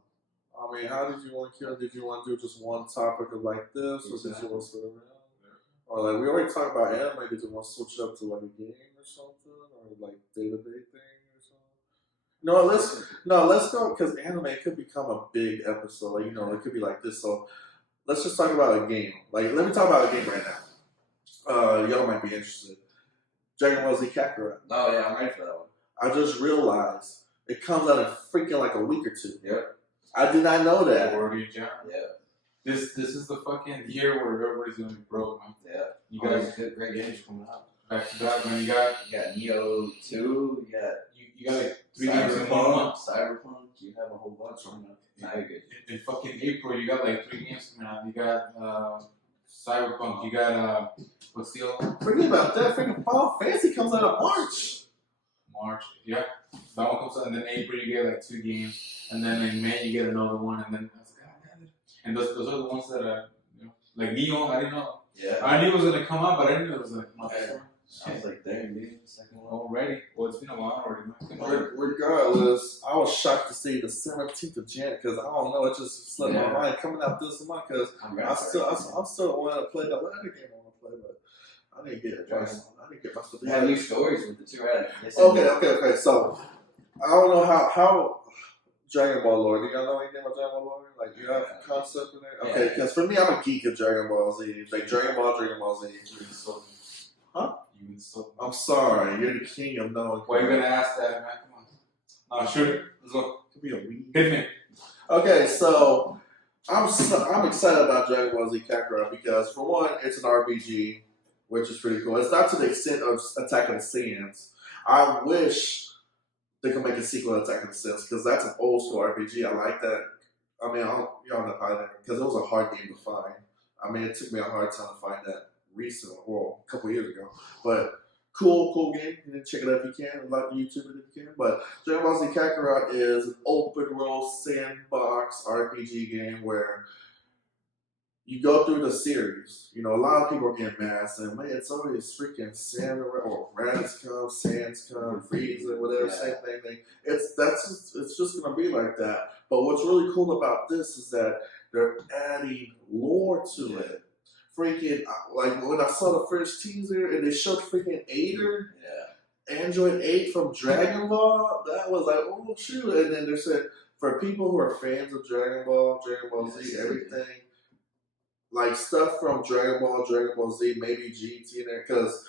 I mean, how did you want to kill? Did you want to do just one topic of like this, or did you want to split around? Or like we already talked about anime. Did you want to switch it up to like a game or something, or like day-to-day thing or something? Let's go because anime could become a big episode. Like, it could be like this. So let's just talk about a game. Like, let me talk about a game right now. Y'all might be interested. Dragonball Z Kakarot. Oh yeah, I'm ready for that one. I just realized it comes out in freaking like a week or two. Yep. I did not know that. Yeah. This is the fucking year where everybody's gonna be broke, man. Yeah. You guys good great games coming out. back to back, man. You got Neo 2, you got like 3 games in 1 month. Cyberpunk, you have a whole bunch coming up. Now you're good. In fucking April, you got like 3 games coming out. You got Cyberpunk. You got what's the other one? Forget about that. Freaking Final Fantasy comes out in March. Yeah. That one comes out, and then April you get like 2 games, and then in May you get another one, and then and those are the ones that are like Neo. I didn't know. Yeah. I knew it was gonna come out, but I didn't know it was gonna come out before. I was like, there, dude. Second one. Already. Well, it's been a while already, man. Regardless, I was shocked to see the 17th of January because I don't know, it just slipped my mind coming out this month because I still want to play the latter game I want to play, but I didn't get it. I didn't get my stuff. They have new stories with the 2 right? Okay. So I don't know how Dragon Ball lore. Do y'all know anything about Dragon Ball lore? Like, you have a concept in there? Okay, because for me, I'm a geek of Dragon Ball Z. Like Dragon Ball Z. Huh? I'm sorry, you're the king of knowing. Why are you gonna ask that, man? Come on. Shoot it. Let's go. Could be a weed. Hit me. Okay, so I'm excited about Dragon Ball Z Kakarot because for one, it's an RPG, which is pretty cool. It's not to the extent of Attack of the Saiyans. I wish they could make a sequel to Attack of the Saiyans because that's an old school RPG. I like that. I mean, y'all know how that because it was a hard game to find. I mean, it took me a hard time to find that recently, well, a couple years ago. But cool game. You can check it out if you can. Like YouTube it if you can. But Dragon Ball Z Kakarot is an open world sandbox RPG game where you go through the series. A lot of people are getting mad saying, man, it's always freaking Samurai or Raditz come, Sans come, Frieza, whatever, same thing. It's just gonna be like that. But what's really cool about this is that they're adding lore to it. Freaking, like when I saw the first teaser and they showed freaking Aider, Android 8 from Dragon Ball, that was like, oh shoot. And then they said, for people who are fans of Dragon Ball Z, everything, like stuff from Dragon Ball Z, maybe GT in there, because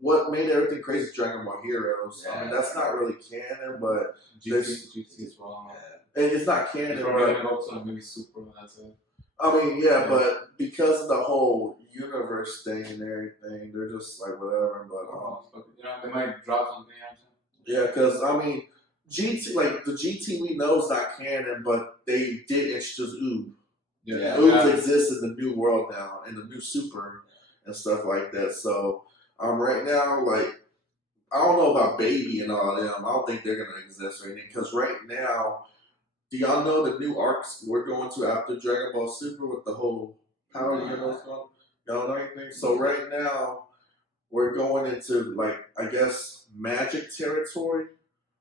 what made everything crazy is Dragon Ball Heroes. I mean, that's not really canon, but GT as well. And it's not canon. It's probably gonna go to maybe Super, that's it. I mean, but because of the whole universe thing and everything, they're just like whatever. But they might drop something else. Yeah, because I mean, GT, like the GT we know is not canon, but they did introduce Oob. Yeah. Oob exists in the new world now, in the new Super and stuff like that. So, right now, like, I don't know about Baby and all them. I don't think they're gonna exist or anything. Because right now, do y'all know the new arcs we're going to after Dragon Ball Super with the whole power universe going? Y'all know anything? So right now, we're going into, like, I guess, magic territory,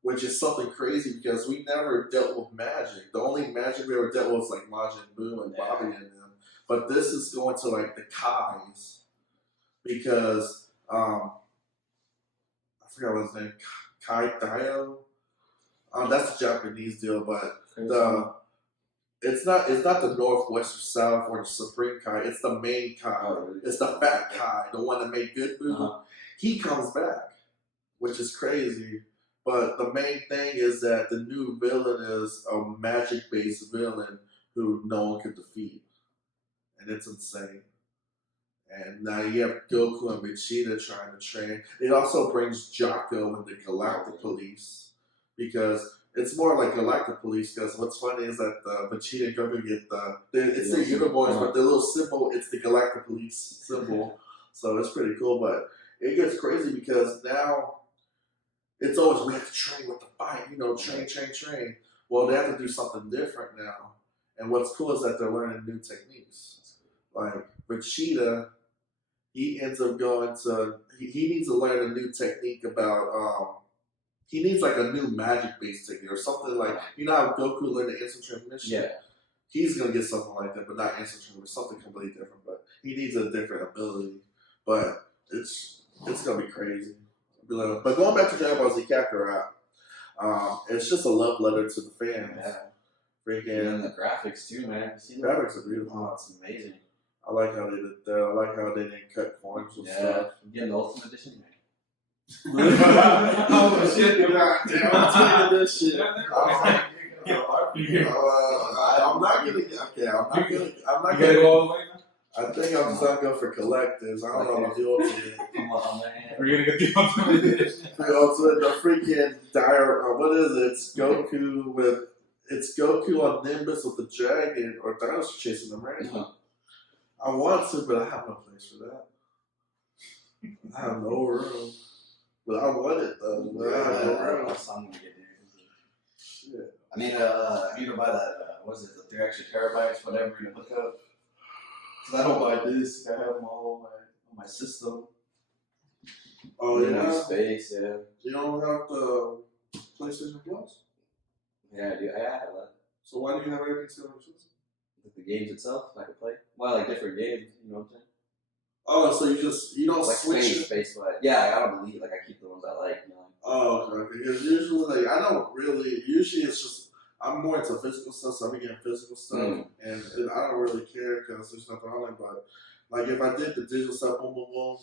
which is something crazy because we never dealt with magic. The only magic we ever dealt with was, like, Majin Buu and Bobby and them. But this is going to, like, the Kais because, I forgot what his name, Kai Dio? That's a Japanese deal, but it's not the Northwest or South or the Supreme Kai. It's the main Kai. It's the fat Kai, the one that made Good Food. He comes back, which is crazy. But the main thing is that the new villain is a magic-based villain who no one can defeat, and it's insane. And now you have Goku and Vegeta trying to train. It also brings Jocko and the Galactic Police because it's more like Galactic Police, because what's funny is that Vegeta and Goku get it's the unicorns, but the little symbol, it's the Galactic Police symbol. So it's pretty cool, but it gets crazy because now it's always, we have to train with the fight, train. Well, they have to do something different now. And what's cool is that they're learning new techniques. Like Vegeta, he ends up going to he needs to learn a new technique about he needs like a new magic based technique or something like how Goku learned the instant transmission. Yeah. He's gonna get something like that, but not instant transmission, something completely different. But he needs a different ability. But it's gonna be crazy. But going back to Dragon Ball Z Kakarot, it's just a love letter to the fans. Yeah. Freaking And the graphics too, man. You seen graphics are beautiful. Oh, it's amazing. I like how they did that. I like how they didn't cut corners and stuff. Getting the Ultimate Edition, man. Oh shit! I'm taking this shit. I'm not gonna. Okay, I'm not gonna. Go all the way now? I think I'm just gonna go for collectors. I don't know about the ultimate. Come on, man. We're gonna get the Ultimate Edition. The ultimate, the freaking dire. What is it? It's Goku on Nimbus with the dragon or dinosaur chasing them, right? I want to, but I have no place for that. I have no room. But I want it though. But I have no room. That's something to get, dude. Shit. I need to buy that. What is it? The 3 extra terabytes, whatever you look up. Cause I don't buy this. I have them all on my system. Oh yeah. Space, yeah. You don't have the PlayStation Plus? Yeah, I do. I have that. So why do you have everything still on your system? Like the games itself, I can play. Well, like different games, you know what I'm saying? Oh, so you don't Like switch it? space, but yeah, I don't delete. Like I keep the ones I like. You know? Oh, okay. Because usually, I don't really. Usually, it's just I'm more into physical stuff, so I'm getting physical stuff, and I don't really care because there's nothing on it. But like, if I did the digital stuff, boom, boom, boom.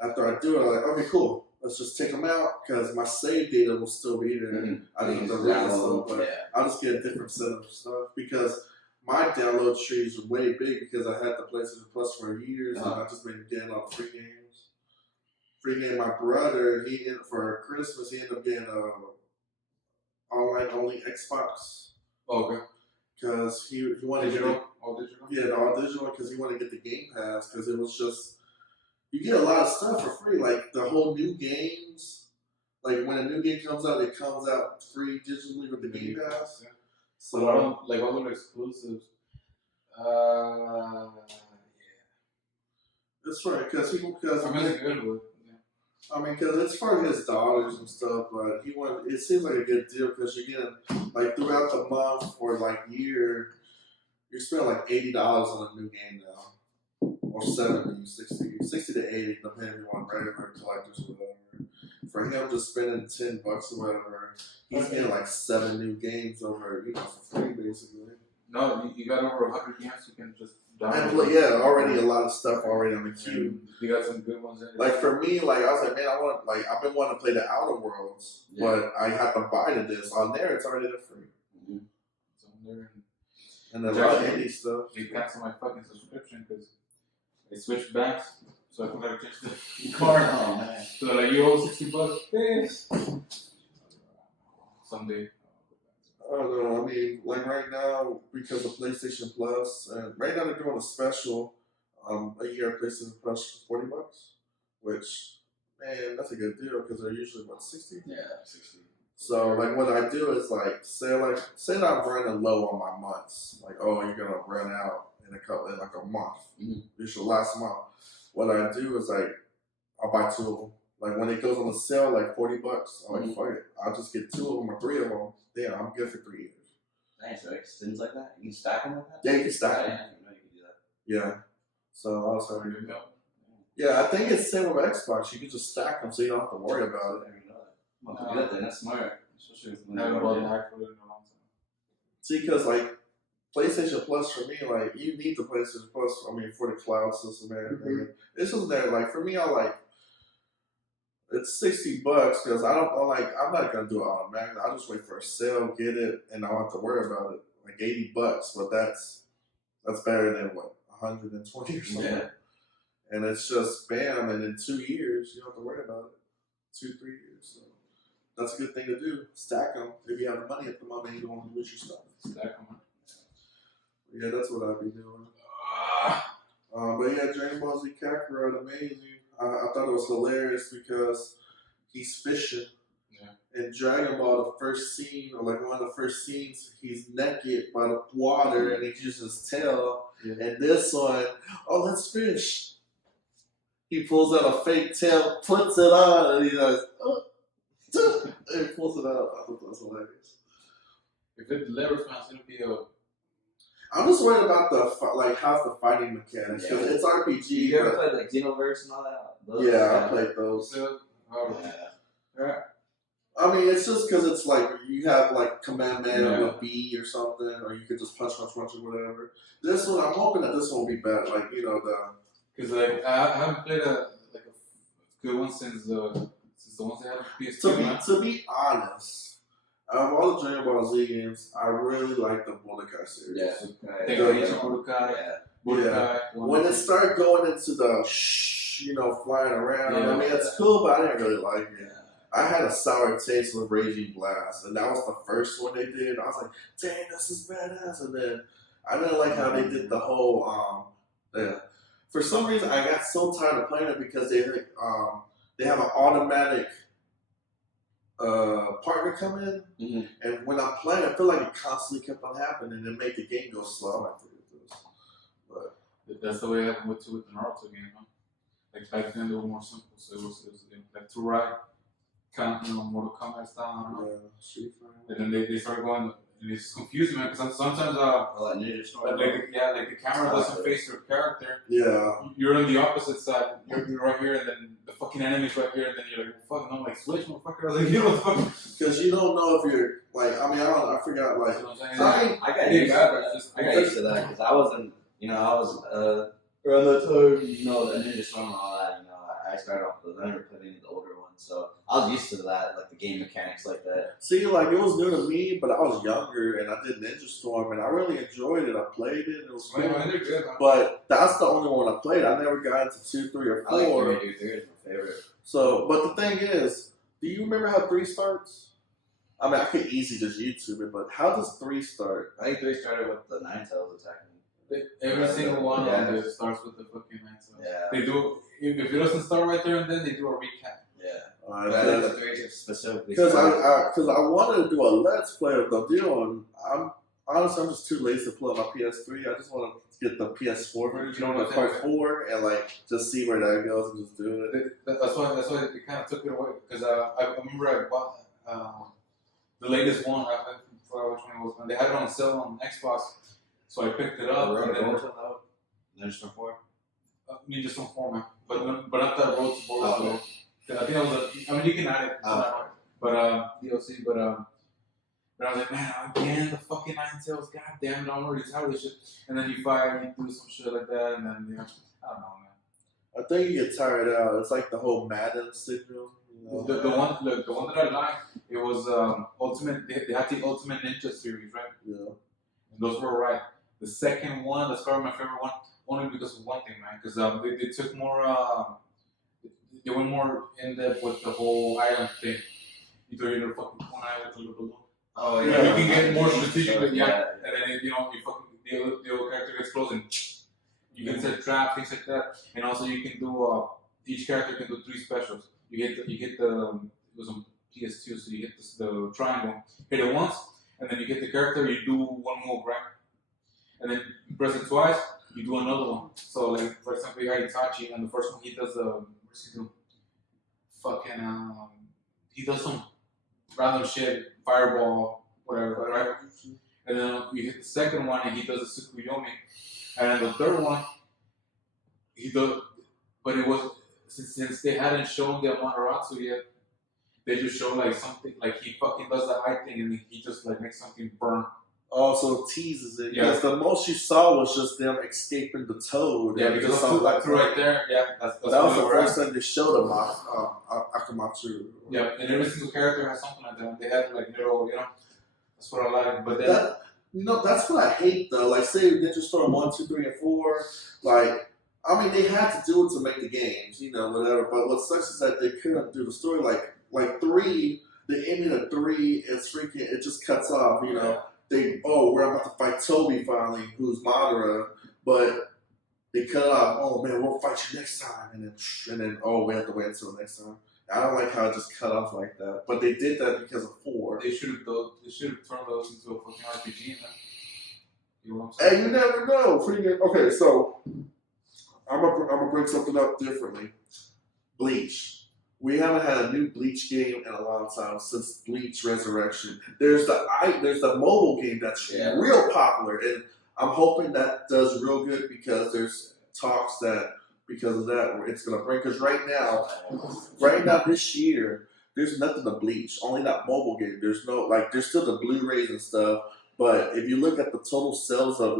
After I do it, I'm like, okay, cool. Let's just take them out because my save data will still be there. I need the real stuff, but I'll just get a different set of stuff because my download tree is way big because I had the PlayStation Plus for years and I just been getting all the free games. Free game. My brother, for Christmas, he ended up getting a online only Xbox. Oh, okay. Because he wanted digital, all digital. Yeah, all digital because he wanted to get the Game Pass because it was just. You get a lot of stuff for free, like the whole new games. Like when a new game comes out, it comes out free digitally with the Game Pass. Yeah. So like all the exclusives. Yeah. That's right, because I'm really good with. Yeah. I mean, because it's for his daughters and stuff, but it seems like a good deal because you're getting like throughout the month or like year, you're spending like $80 on a new game now. Or 70, 60 to 80, depending if you want regular collectors or whatever. For him, just spending $10 or whatever, he's getting like 7 new games over, for free basically. No, you got over 100 games you can just download. And play, yeah, already a lot of stuff already on the queue. You got some good ones in there. Like for me, like I was like, man, I've been wanting to play the Outer Worlds, but I have to buy the disc. On there, it's already there free. It's on there. And a lot of indie stuff. They cancel my fucking subscription because they switched banks, so I forgot to change the card. Oh man. So like, you owe $60. Yes. Someday. I don't know. I mean, like right now, because of PlayStation Plus, right now they're doing a special, a year of PlayStation Plus for $40, which, man, that's a good deal because they're usually what, 60? Yeah, 60. So like, what I do is like, say that I'm running low on my months, like, oh, you're gonna run out in like a month. This your last month. What I do is like, I'll buy 2 of them. Like when it goes on the sale, like $40, I'm like, fuck it. I'll just get 2 of them or 3 of them. Then I'm good for 3 years. Nice, right? Things like that. You can stack them like that. Yeah, you can stack them. I didn't know you could do that. Yeah. So I was having There you go. Yeah, I think it's the same with Xbox. You can just stack them so you don't have to worry about it. I didn't know that. Well, do that then. That's smart. Especially with Never bought an iPhone in a long time. See, because like PlayStation Plus for me, like you need the PlayStation Plus. I mean, for the cloud system and everything. It's just there. Like for me, it's $60 because I'm not gonna do it automatically. I'll just wait for a sale, get it, and I don't have to worry about it. Like $80, but that's better than what 120 or something. Yeah. And it's just bam, and in 2 years you don't have to worry about it. 2-3 years. So that's a good thing to do. Stack them if you have the money at the moment. You don't want to lose your stuff. Stack them. Yeah, that's what I'd be doing. But yeah, Dragon Ball Z Kakarot, amazing. I thought it was hilarious because he's fishing. Yeah. in Dragon Ball, the first scene, or like one of the first scenes, he's naked by the water and he uses his tail. Yeah. And this one, oh, let's fish. He pulls out a fake tail, puts it on, and he goes, oh, and he pulls it out. I thought that was hilarious. If it delivers, man, it's gonna be a. I'm just worried about how's the fighting mechanics. Yeah. It's RPG. You ever played like Xenoverse and all that? I played those. Yeah. I mean, it's just because it's like you have like Command Man with B or something, or you could just punch or whatever. This one, I'm hoping that this one will be better. Like Because like I haven't played a good one since the ones that have PS2. To be honest, out of all the Dragon Ball Z games, I really like the Budokai series. Budokai. When it started going into the flying around, I mean it's cool, but I didn't really like it. Yeah. I had a sour taste with Raging Blast, and that was the first one they did. I was like, dang, this is badass. And then I didn't like how they did the whole for some reason I got so tired of playing it because they have an automatic partner come in, and when I'm playing, I feel like it constantly kept on happening and it made the game go slow. I forget this, but that's the way it happened with the Naruto game, huh? Like back then they were more simple, so it was like to ride, kind of Mortal Kombat style. I don't know. Street Fighter. And then they started going. And it's confusing, man, because sometimes like Ninja Storm. Like the camera doesn't face your character. Yeah. You're on the opposite side. You're right here, and then the fucking enemy's right here, and then you're like, well, fuck, no, like switch, motherfucker. I was like, you know what the fuck? Because you don't know if you're like, I mean, I forgot like. I got used to that because I wasn't, I was around that time, the Ninja Storm and all that. I started off with I never played any of the older ones, so I was used to that, like the game mechanics like that. See, like it was new to me, but I was younger and I did Ninja Storm and I really enjoyed it. I played it; it was cool. They're good, but that's the only one I played. I never got into 2, 3, or 4. I like 3. 3 is my favorite. So, but the thing is, do you remember how 3 starts? I mean, I could easily just YouTube it, but how does 3 start? I think 3 started with the Nine Tails attacking. Every single one of them starts with the fucking Nine Tails. Yeah. They do. If it doesn't start right there and then, they do a recap. Yeah. But I think the 3 specifically. Because I wanted to do a Let's Play of the deal, and I'm just too lazy to pull up my PS3. I just want to get the PS4 version, the Part 4, and like just see where that goes and just do it. That's why they kind of took it away because I remember I bought the latest one. I forgot which one it was. And they had it on sale on Xbox, so I picked it up. Ninja Storm 4. Ninja Storm 4, man. But not that Road to Boros. I think that was you can add it. But DLC. But I was like, man, again, the fucking Nine Tails. God damn it, I'm already tired of this shit. And then you fire, you do some shit like that, and then I don't know, man. I think you get tired out. It's like the whole Madden syndrome. The one that I liked, it was Ultimate. They had the Ultimate Ninja series, right? Yeah. And those were right. The second one, that's probably my favorite one, only because of one thing, man. Because they took more. They went more in depth with the whole island thing. You throw your fucking one island to the balloon. Oh yeah. You can get more strategic, and then you fucking the other character gets close and you can set traps, things like that. And also you can do each character can do 3 specials. You get the it was on PS2, so you get the triangle, hit it once, and then you get the character, you do one move, right? And then you press it twice, you do another one. So like for example, you got Itachi, and the first one he does what's he do? Fucking he does some random shit, fireball, whatever, right? And then you hit the second one and he does the Tsukuyomi. And then the third one, he does, but it was, since they hadn't shown the Amaterasu yet, they just show like something, like he fucking does the eye thing and he just like makes something burn. Also teases it, because the most you saw was just them escaping the toad. Yeah, because something like right there, that was the first time they showed them Akamatsu. Yeah, and every single character has something like that. They had like little, that's what I like. But then, that's what I hate though. Like say Ninja Storm 1, 2, 3, and 4. Like, I mean, they had to do it to make the games, whatever. But what sucks is that they couldn't do the story. Like 3, the ending of 3 is freaking. It just cuts off, we're about to fight Toby finally, who's Madara, but they cut it off. Oh man, we'll fight you next time, and then we have to wait until next time. I don't like how it just cut off like that. But they did that because of 4. They should have turned those into a fucking RPG, man. You know what I'm saying? Hey, you never know. Okay, so I'm gonna bring something up differently. Bleach. We haven't had a new Bleach game in a long time since Bleach Resurrection. There's the mobile game that's real popular, and I'm hoping that does real good because there's talks that because of that it's gonna bring. Because right now this year there's nothing to Bleach, only that mobile game. There's still the Blu-rays and stuff, but if you look at the total sales of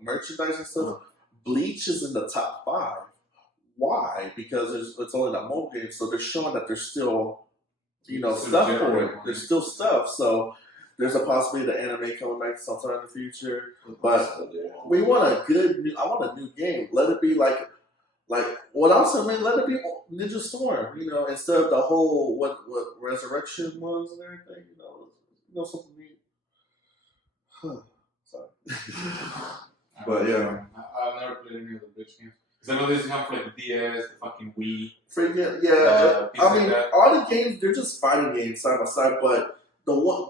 merchandise and stuff, Bleach is in the top 5. Why? Because it's only that mobile game, so they're showing that there's still, stuff for it. There's still stuff, so there's a possibility the anime coming back sometime in the future. But we want I want a new game. Let it be like what else? I mean, let it be Ninja Storm. Instead of the whole what Resurrection was and everything. Something new. Sorry. But yeah, I've never played any of the Bleach games. Because I know this come for like the DS, the fucking Wii. I mean, all the games, they're just fighting games side by side, but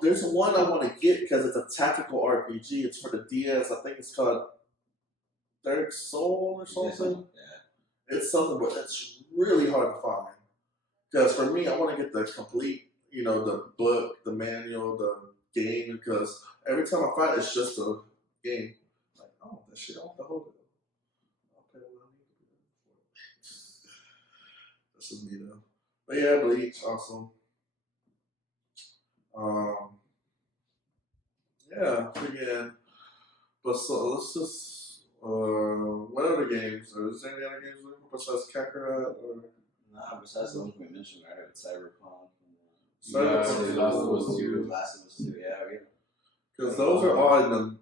there's one I want to get because it's a tactical RPG. It's for the DS. I think it's called Third Soul or something. Yeah. It's something, but it's really hard to find. Because for me, I want to get the complete, the book, the manual, the game, because every time I find it, it's just a game. Like, oh, that shit, I want the whole. This is me though. But yeah, Bleach, awesome. Yeah, again. But so let's just what other games? Is there any other games besides Kakarot or nah, besides the ones we mentioned earlier, Cyberpunk. Last of Us 2. Last of Us 2, yeah. Because those are all in the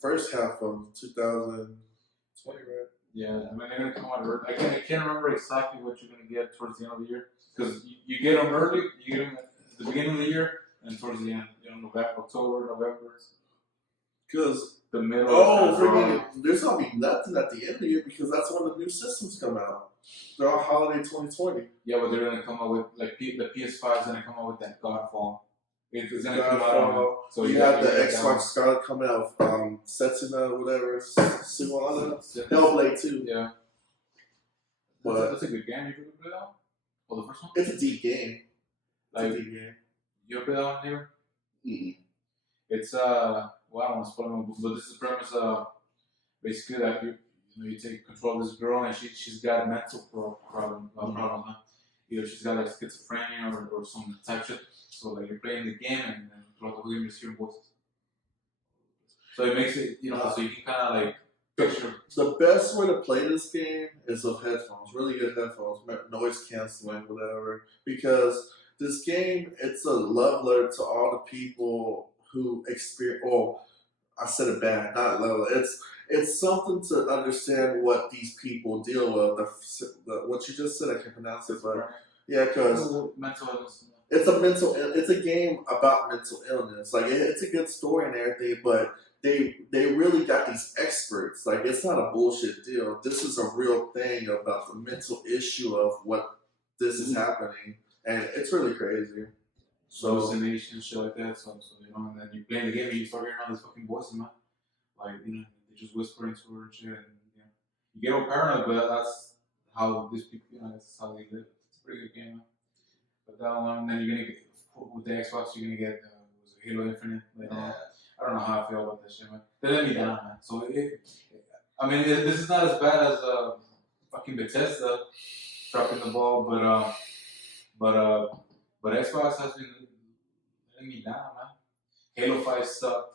first half of 2020, right? Yeah, I mean, they're going to come out early. I can't remember exactly what you're going to get towards the end of the year. Because you get them early, you get them at the beginning of the year, and towards the end, November, October, November. Because the middle. There's going to be nothing at the end of the year because that's when the new systems come out. They're all holiday 2020. Yeah, but they're going to come out with, the PS5 is going to come out with that Godfall. It's going to come out. So you have the Xbox Scarlet coming out, Setsuna, whatever, Suwana, Hellblade 2. Yeah. But that's a good game. You ever play that one? Well, the first one? It's a deep game. It's a deep game. You ever play that one, Neighbor? Mm-hmm. It's, well, I don't want to spoil it, but this is the premise of basically that you take control of this girl and she's got mental problems. Either she's got schizophrenia or some type shit. So you're playing the game and throughout the whole game you're hearing voices. So it makes it, so you can kind of picture. The best way to play this game is with headphones, really good headphones, noise canceling, whatever. Because this game, it's a love letter to all the people who experience. Oh, I said it bad, not love letter. It's something to understand what these people deal with. What you just said, I can't pronounce it, but yeah, because mental illness. It's a game about mental illness. It's a good story and everything, but they really got these experts. It's not a bullshit deal. This is a real thing about the mental issue of what this is happening, and it's really crazy. So hallucination, shit like that. So and then you play the game and you start hearing all these fucking voices, man. They just whispering to her and shit, and you get all paranoid. But that's how these people, that's how they live. It's a pretty good game, man. But that one, then you're gonna get with the Xbox, you're gonna get Halo Infinite. I don't know how I feel about that shit, man. They let me down, man. So this is not as bad as fucking Bethesda dropping the ball, but Xbox has been letting me down, man. Halo 5 sucked.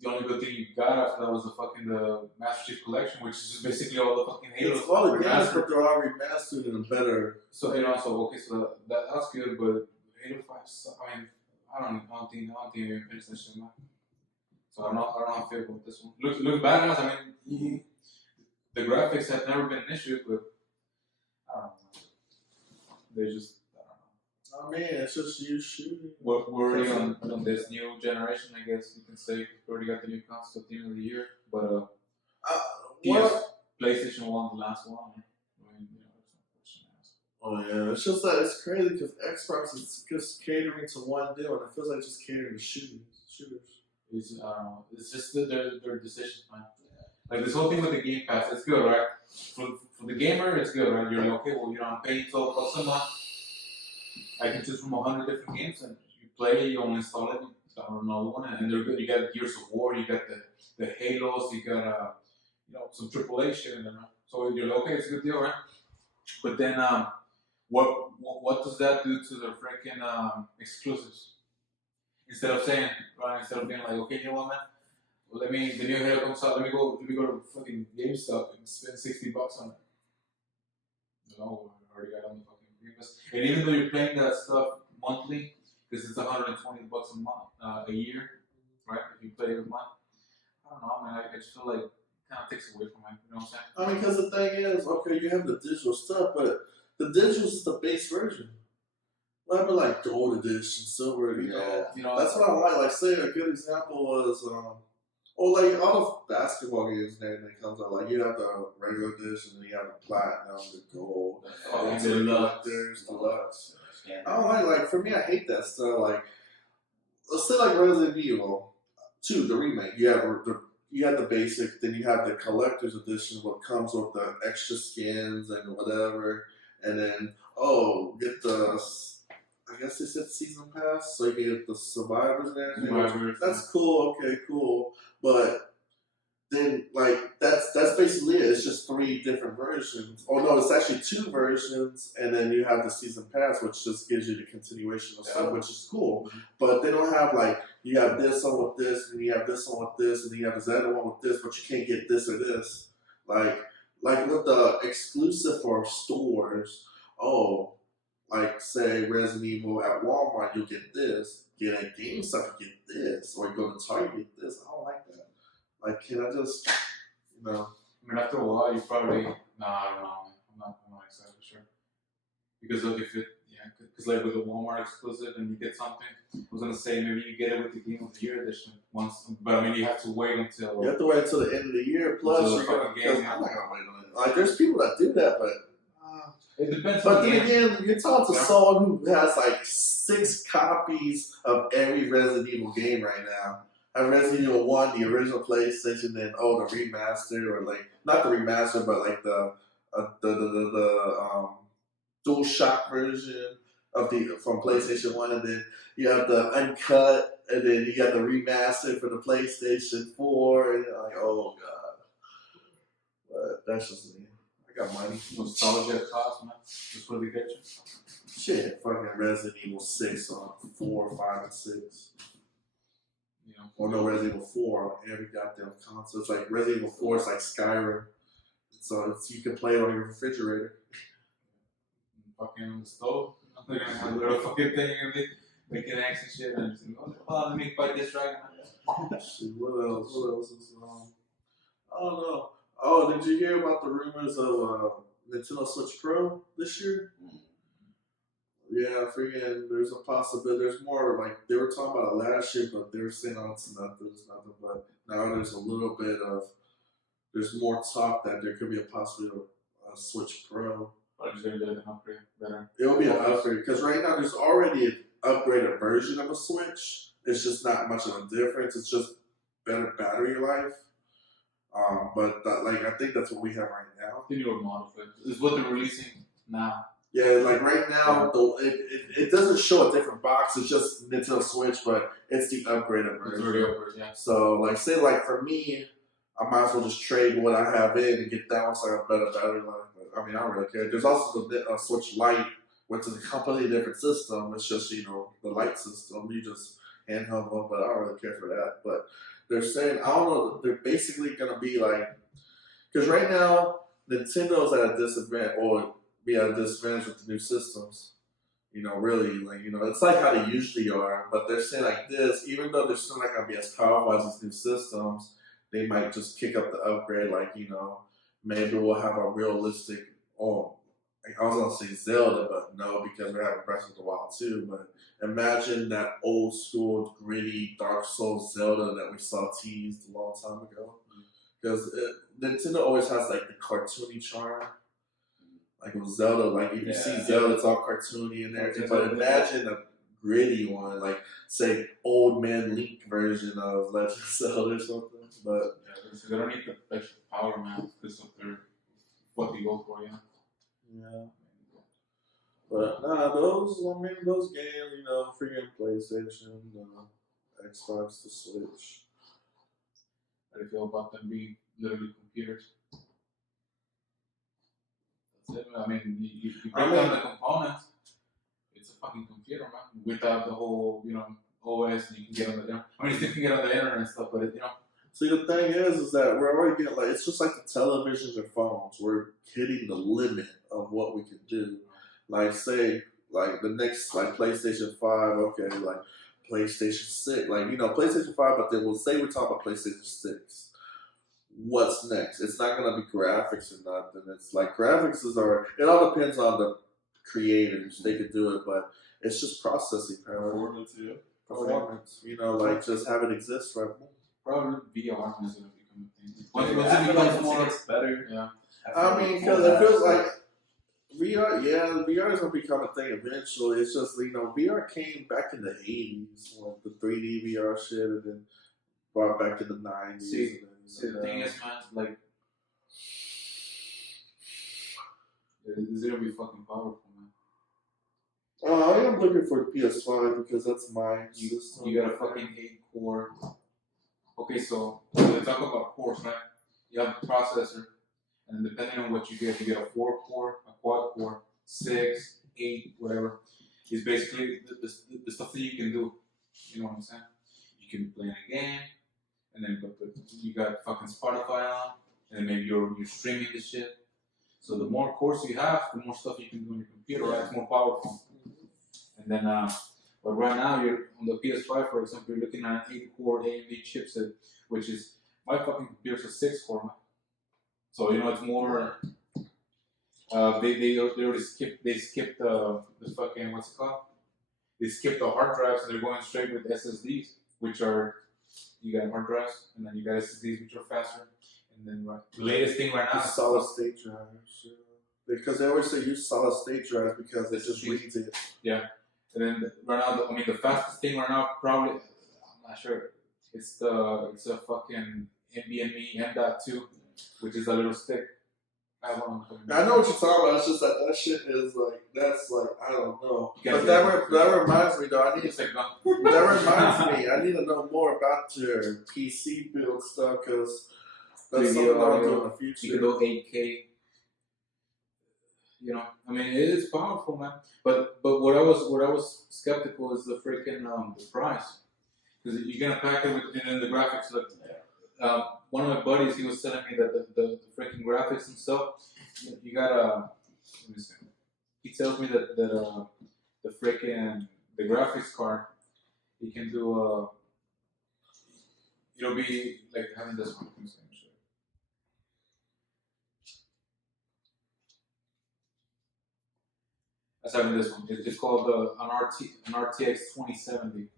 The only good thing you got after that was the Master Chief Collection, which is just basically all the fucking Halos. It's all the games, but they're all remastered and better. So so that's good, but Halo 5 sucked. I don't think we even finished that shit, man. So I don't know how I feel about this one. Looks badass. The graphics have never been an issue, but I don't know. They just, I don't know. It's just you shooting. We're already on this new generation, I guess you can say. We already got the new console at the end of the year, but PlayStation 1, the last one. It's no question asked. Oh yeah, it's just that it's crazy because Xbox is just catering to one deal, and it feels like just catering to shooters. It's I don't know. It's just their decisions, man. Like this whole thing with the Game Pass, it's good, right? For the gamer, it's good, right? You're like, okay, well, I'm paying $12 a month. I can choose from 100 different games, and you play it, you only install it, you download another one, and they're good. You got Gears of War, you got the Halos, you got some AAA shit in there, man. So you're like, okay, it's a good deal, right? But then, what does that do to the freaking exclusives? Instead of being like, okay, you know what, man? Well, the new Halo comes out. Let me go to fucking GameStop and spend $60 on it. No, I already got on the fucking Game Pass. And even though you're paying that stuff monthly, because it's $120 a month, a year, right? If you play it a month, I don't know, man. I just feel like it kind of takes away from it. You know what I'm saying? I mean, because the thing is, okay, you have the digital stuff, but the digital is the base version. Whatever, like gold edition, silver, you know, that's what I like. Like, say a good example was, like all the basketball games that comes out. Like, you have the regular edition, and you have the platinum, the gold, there's deluxe. I don't like for me, I hate that stuff. Like, let's say like Resident Evil 2, the remake. You have the basic, then you have the collector's edition, what comes with the extra skins and whatever, and then get the. I guess they said season pass, so you get the survivors and everything. That's cool. Okay, cool. But then, like, that's basically it. It's just 3 different versions. Oh no, it's actually 2 versions, and then you have the season pass, which just gives you the continuation of stuff, which is cool. But they don't have like you have this one with this, and you have this one with this, and then you have this other one with this, but you can't get this or this. Like with the exclusive for stores. Like, say, Resident Evil at Walmart, you'll get this. Get at GameStop, you get this. Or you go to Target, you get this. I don't like that. Like, can I just, I mean, after a while, you probably, I don't know. I'm not exactly sure. Because because like with the Walmart exclusive and you get something, I was going to say maybe you get it with the Game of the Year edition once, but I mean, you have to wait until. You have to wait until the end of the year, plus you're going to I'm not going to wait on it. Like, there's people that do that, but. It depends. But then again, you're talking to someone who has like 6 copies of every Resident Evil game right now. I have Resident Evil 1, the original PlayStation, then the remaster, or like not the remaster, but like the DualShock version of from PlayStation 1, and then you have the uncut, and then you got the remaster for the PlayStation 4, and you're like, oh god. But that's just me. I got money. Nostalgia cost, man. Just really get you. Shit, fucking Resident Evil 6 on 4, 5, and 6. Or no, Resident Evil 4 on every goddamn console. It's like Resident Evil 4 is like Skyrim. So you can play it on your refrigerator. Fucking on the stove. They're gonna have a little fucking thing and make an action shit and just let me fight this dragon. Shit, what else is I don't know. Oh, did you hear about the rumors of Nintendo Switch Pro this year? Yeah, freaking, there's a possibility. There's more, like, they were talking about it last year, but they were saying, it's nothing. But now there's a little bit of, there's more talk that there could be a possibility of a Switch Pro. But is there an upgrade better? It'll be an upgrade, because right now there's already an upgraded version of a Switch. It's just not much of a difference. It's just better battery life. But I think that's what we have right now. The newer model is what they're releasing now. Yeah, like right now, it doesn't show a different box. It's just Nintendo Switch, but it's the upgraded version. It's already upgraded, yeah. So, like, say, like, for me, I might as well just trade what I have in and get that one so I have better battery life. But, I mean, I don't really care. There's also the Switch Lite, which is a completely different system. It's just, the Lite system. You just handheld one, but I don't really care for that. But they're saying, I don't know, they're basically going to be like, because right now, Nintendo's at a disadvantage, or be at a disadvantage with the new systems. Really, like, it's like how they usually are, but they're saying like this, even though they're still not going to be as powerful as these new systems, they might just kick up the upgrade, like, maybe we'll have a realistic, I was going to say Zelda, but no, because we're having Breath of the Wild too, but imagine that old school, gritty, Dark Souls Zelda that we saw teased a long time ago. Because Nintendo always has, like, the cartoony charm. Like with Zelda, like if you see Zelda, it's all cartoony and everything. But imagine a gritty one, like say Old Man Link version of Legend of Zelda or something. But they don't need the extra power, man, because of what they go for, yeah. But those games, freaking PlayStation, Xbox, the Switch. How do you feel about them being literally computers? That's it. I mean, you break down the components. It's a fucking computer, man. Without the whole, OS, you can get on the. I mean, you still can get on the internet and stuff, but See, the thing is that we're already getting it's just like the televisions and phones. We're hitting the limit of what we can do. Like say, like the next, like PlayStation 5, okay, like PlayStation 6, like PlayStation 5, but then we'll say we're talking about PlayStation 6. What's next? It's not gonna be graphics or nothing. It's like graphics it all depends on the creators. They could do it, but it's just processing power. Performance, like just have it exist right now. Probably VR is gonna become a thing. Once it becomes more, it's better. Yeah. I mean, because it feels like VR is gonna become a thing eventually. It's just VR came back in the 80s when the 3D VR shit, and then brought back in the 90s. See, the thing is, man, like, it's gonna be fucking powerful, man. I am looking for the PS5 because that's my system. You got a fucking 8-core. Okay, so let's talk about cores, right? You have the processor, and depending on what you get a 4-core, a quad-core, 6, 8, whatever. It's basically the stuff that you can do. You know what I'm saying? You can play a game, and then you got fucking Spotify on, and then maybe you're streaming this shit. So the more cores you have, the more stuff you can do on your computer, right? It's more powerful. And then, but right now you're on the PS5, for example, you're looking at an 8-core AMD chipset, which is my fucking computer's a 6-core, man. So it's more. They already skipped the fucking what's it called? They skipped the hard drives and they're going straight with SSDs, which are you got hard drives and then you got SSDs which are faster. And then the latest thing right now is solid state drives. Because they always say use solid state drives because it just reads it. Yeah. And then right now, the fastest thing right now probably, I'm not sure, it's a fucking NVMe M.2, which is a little stick. I know what you're talking about. It's just that shit is I don't know. But that reminds me though. I need to know more about your PC build stuff because that's something I want to do in the future. You can go 8K. I mean, it's powerful, man. But what I was skeptical is the freaking the price, because you're gonna pack it with and then the graphics. Look, one of my buddies, he was telling me that the freaking graphics and stuff, you gotta. Let me see. He tells me that the freaking the graphics card, you can do it'll be like having this one. That's having this one. It's called an RTX 2070.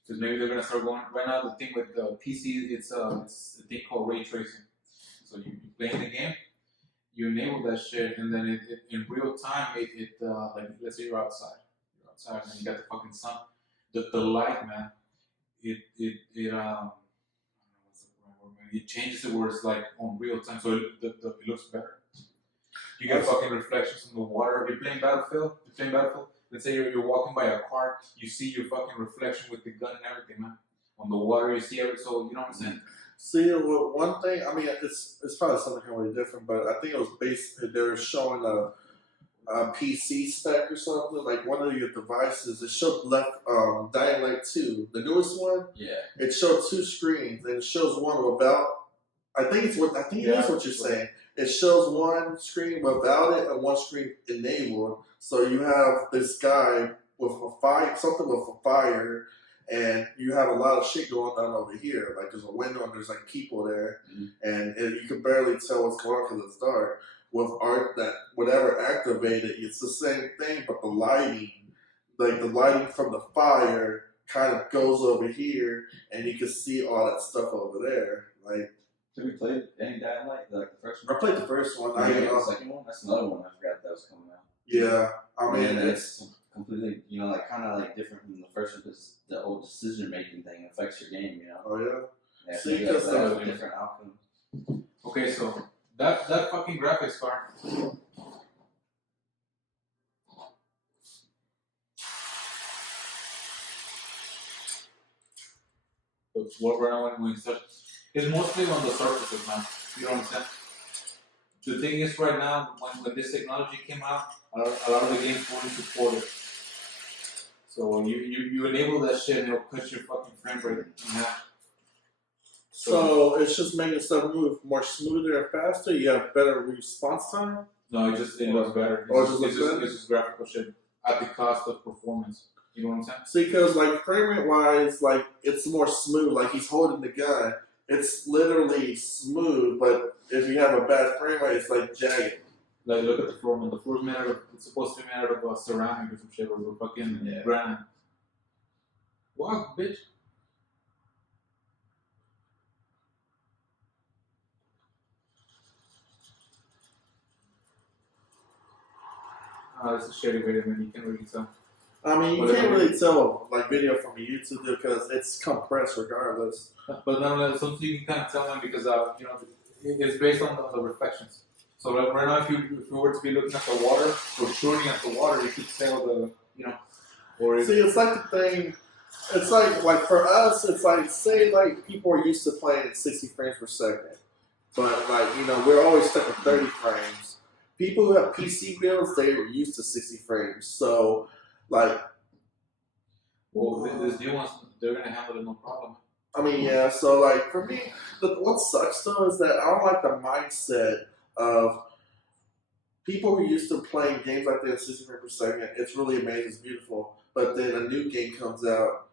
Because maybe they're gonna start going right now. The thing with the PC, it's a thing called ray tracing. So you play in the game, you enable that shit, and then it in real time it like let's say you're outside and you got the fucking sun, the light, man, it changes it where it's like on real time, so it looks better. You get fucking reflections from the water. If you're playing Battlefield, let's say you're walking by a car, you see your fucking reflection with the gun and everything, man. On the water, you see everything, so you know what I'm saying? See, one thing, I mean, it's probably something completely different, but I think it was they were showing a PC spec or something, like one of your devices. It showed Dying Light 2, the newest one. Yeah. It showed 2 screens, and it shows one without. I think it is what you're saying. It shows one screen without it and one screen enabled. So you have this guy with something with a fire, and you have a lot of shit going on over here. Like there's a window and there's like people there, and you can barely tell what's going on because it's dark. With art that whatever activated, it's the same thing, but the lighting from the fire kind of goes over here, and you can see all that stuff over there. Like Have you played any Dying Light? Like the first I one? played the first one. The second one? That's another one I forgot that was coming out. Yeah, I mean, it's completely, like kind of like different from the first one because the whole decision making thing affects your game, Oh, yeah? Yeah, See, because because different outcomes. Okay, so that fucking graphics card. But what we're now when we start, it's mostly on the surfaces, man. You know what I'm saying? The thing is, right now, when this technology came out, a lot of the games weren't supported. So you enable that shit, and it'll cut your fucking frame rate in half. So it's just making stuff move more smoother and faster. You have better response time. No, it looks better. It's just graphical shit at the cost of performance. You know what I'm saying? See, because like frame rate wise, like it's more smooth. Like he's holding the gun, it's literally smooth. But if you have a bad frame rate, it's like jagged. Like look at the floor, man. The floor is made out of, it's supposed to be made out of ceramic or some shit, or fucking granite. Walk, bitch. This is shitty video, man. You can't really tell. I mean, you can't really tell like video from a YouTube because it's compressed regardless. But nonetheless, something you can kind of tell them because it's based on the reflections. So right now, if you were to be looking at the water or shooting at the water, you could tell or see, it's like the thing. It's like for us, it's like say like people are used to playing at 60 frames per second, but like we're always stuck at 30 frames. People who have PC builds, they're used to 60 frames. So like, this new ones, they're gonna handle it no problem. I mean, yeah. So like for me, what sucks though is that I don't like the mindset of people who are used to playing games like that at 60 frames per second. It's really amazing, it's beautiful. But then a new game comes out.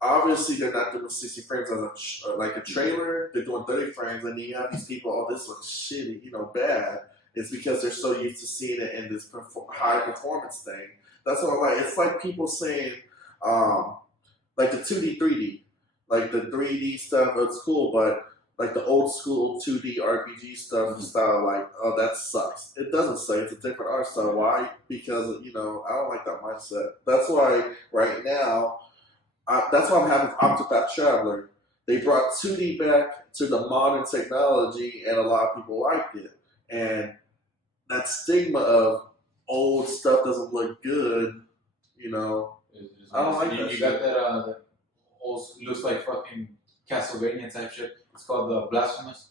Obviously, they're not doing 60 frames as like a trailer. They're doing 30 frames, and then you have these people. Oh, this looks shitty, bad. It's because they're so used to seeing it in this high performance thing. That's what I'm like. It's like people saying, like the 2D, 3D, like the 3D stuff. It's cool, but like the old school 2D RPG stuff style, like, oh, that sucks. It doesn't suck. It's a different art style. Why? Because I don't like that mindset. That's why right now, that's why I'm having Octopath Traveler. They brought 2D back to the modern technology, and a lot of people liked it. And that stigma of old stuff doesn't look good, I don't like that. You got that old, looks like fucking Castlevania type shit. It's called the Blasphemous.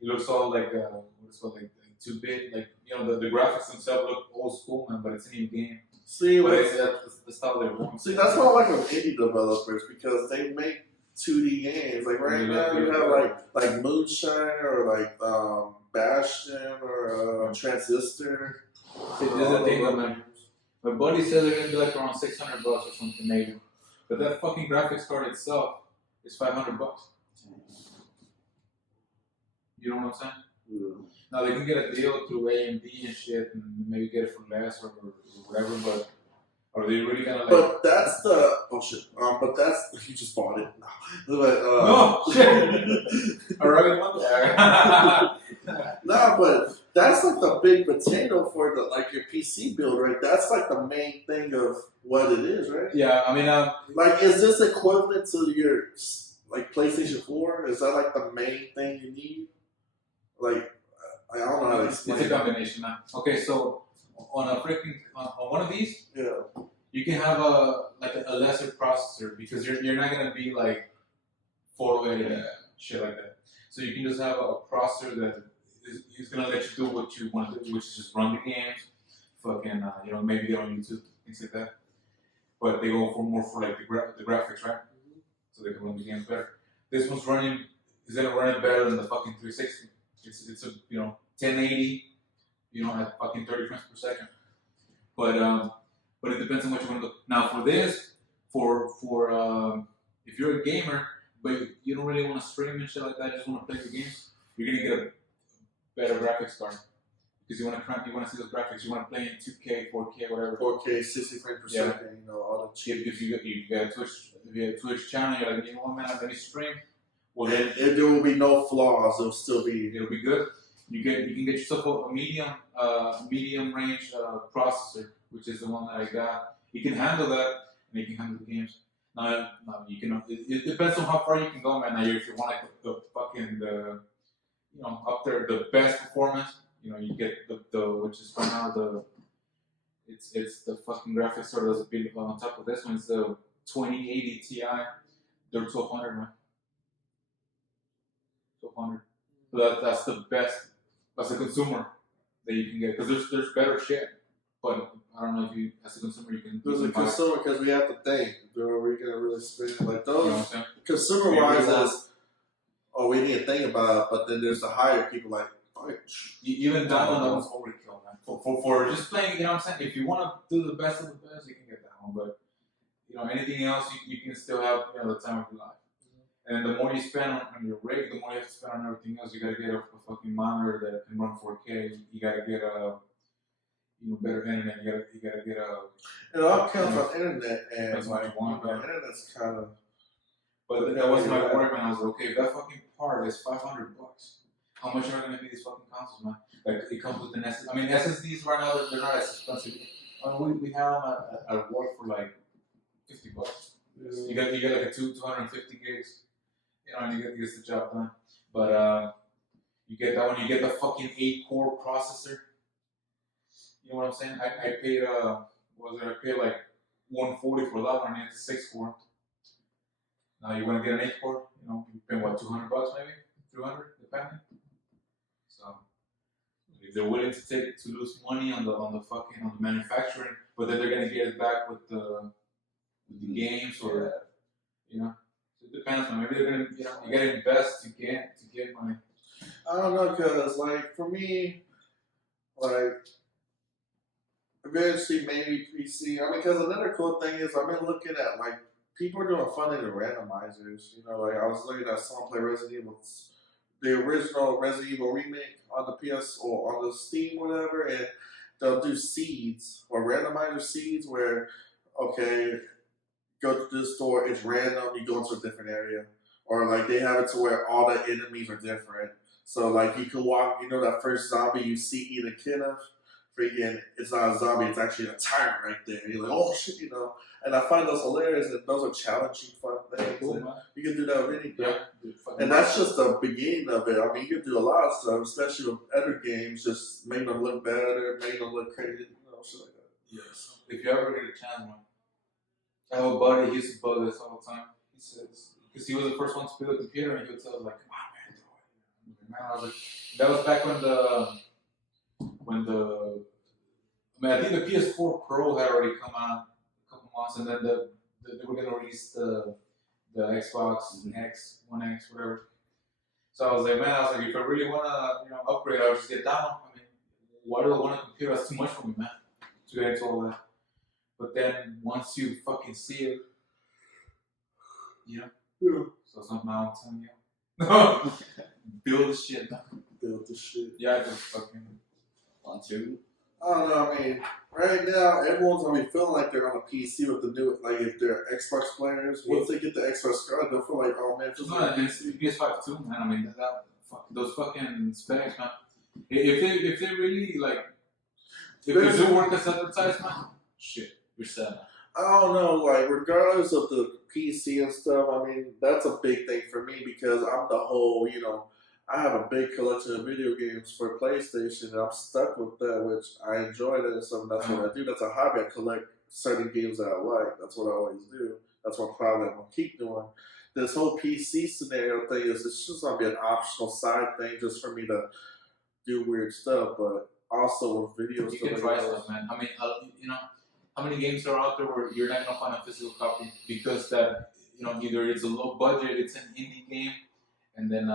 It looks all like what's called like 2-bit, like the graphics themselves look old school, man, but it's an new game. See, but it's the style they're going. See, that's why I like with indie developers because they make 2D games. Like right now, you have like Moonshine or like Bastion or Transistor. See, this is the thing, man. My buddy said they're gonna be like around $600 or something maybe, but that fucking graphics card itself is $500. You know what I'm saying? Yeah. Now they can get a deal through AMD and shit, and maybe get it for less or whatever. But are they really gonna like? But that's the shit. But that's you just bought it. But, no shit. Alright, nah, but that's like the big potato for your PC build, right? That's like the main thing of what it is, right? Yeah, I mean, like, is this equivalent to your like PlayStation 4? Is that like the main thing you need? Like, I don't know how to explain. It's a combination, man. Okay, so on on one of these, you can have a lesser processor because you're not gonna be like photo editing shit like that. So you can just have a processor that is gonna let you do what you want to do, which is just run the games, fucking maybe get on YouTube, things like that. But they go for like the graphics, right? So they can run the games better. This one's is gonna run it better than the fucking 360. It's a 1080, at fucking 30 frames per second. But it depends on what you want to do. Now for this, for if you're a gamer, but you don't really want to stream and shit like that, you just want to play the games, you're gonna get a better graphics card because you want to see those graphics. You want to play in 2K, 4K, whatever. 4K, 60 frames per second. All the cheap. If you got a Twitch channel, you're like, man, let me stream. Well, then if there will be no flaws, it'll still be. It'll be good. You can get yourself a medium range processor, which is the one that I got. You can handle that, and you can handle the games. Now you can. It depends on how far you can go, man. Now, if you want like the fucking up there the best performance, you get the which is right now it's the fucking graphics card that's built on top of this one. It's the 2080 Ti. They're 1200, man. 1200. So that's the best as a consumer that you can get, because there's better shit, but I don't know if you as a consumer you can. There's a consumer, because we have to think, are we gonna really spend like those? You know what I'm saying? Consumer wise is, we need to think about it, but then there's the higher people like, even that one's overkill, man. For just playing, you know what I'm saying? If you want to do the best of the best, you can get that one, but anything else, you can still have the time of your life. And the more you spend on your rig, the more you have to spend on everything else. You gotta get a fucking monitor that can run 4K. You gotta get a better internet. You gotta get a. It all comes on internet, and that's what you want. Internet's kind of. But that was my worry, man. I was like, okay, if that fucking part is $500, how much are gonna be these fucking consoles, man? Like it comes with an SSD. I mean, SSDs right now they're not as expensive. We have them at work for like $50. Yeah. You get like a 250 gigs. And you get the job done. But you get that one. You get the fucking 8-core processor. You know what I'm saying? I paid I paid like $140 for that one, and it's a 6-core. Now you want to get an 8-core? You pay what, $200 maybe, $300 depending. So if they're willing to lose money on the manufacturing, but then they're gonna get it back with the games or It depends, man. Maybe they're gonna, you gotta invest to get money. I don't know, cause like for me, like eventually maybe PC. I mean, cause another cool thing is I've been looking at like people are doing funding to randomizers. Like I was looking at someone play Resident Evil, the original Resident Evil remake on the PS or on the Steam, whatever, and they'll do seeds or randomizer seeds where go to this store, it's random, you go into a different area. Or like they have it to where all the enemies are different. So like you can walk, that first zombie you see eat a kid of, freaking, it's not a zombie, it's actually a tyrant right there. You're like, oh shit, And I find those hilarious, and those are challenging, fun things. Cool, you can do that with anything. Yeah. And that's just the beginning of it. I mean, you can do a lot of stuff, especially with other games, just make them look better, make them look crazy, shit like that. Yes. If you ever get a chance, man. I have a buddy, he used to bug us all the time. He says, because he was the first one to build a computer, and he would tell us, like, come on, man, do it. Man, I was like, that was back I think the PS4 Pro had already come out a couple months, and then they were going to release the Xbox X, One X, whatever. So I was like, if I really want to, upgrade, I'll just get that one. I mean, why do I want a computer? That's too much for me, man, to get into all that. But then once you fucking see it, So something I'm telling you, build the shit. Build the shit. Yeah, just fucking on two. I don't know. I mean, right now everyone's gonna be feeling like they're on a PC with the new, like if they're Xbox players. Once they get the Xbox card, they'll feel like, oh man, it's not PS5 too, man. I mean, those fucking specs, man. If they really like, if they do work as advertised, man, shit. I don't know, like, regardless of the PC and stuff, I mean, that's a big thing for me because I'm the whole, I have a big collection of video games for PlayStation, and I'm stuck with that, which I enjoy it, and so that's what I do. That's a hobby. I collect certain games that I like. That's what I always do. That's what probably I'm going to keep doing. This whole PC scenario thing it's just going to be an optional side thing just for me to do weird stuff, but also with videos. You can try stuff, man. I mean, how many games are out there where you're not gonna find a physical copy because that either it's a low budget, it's an indie game, and then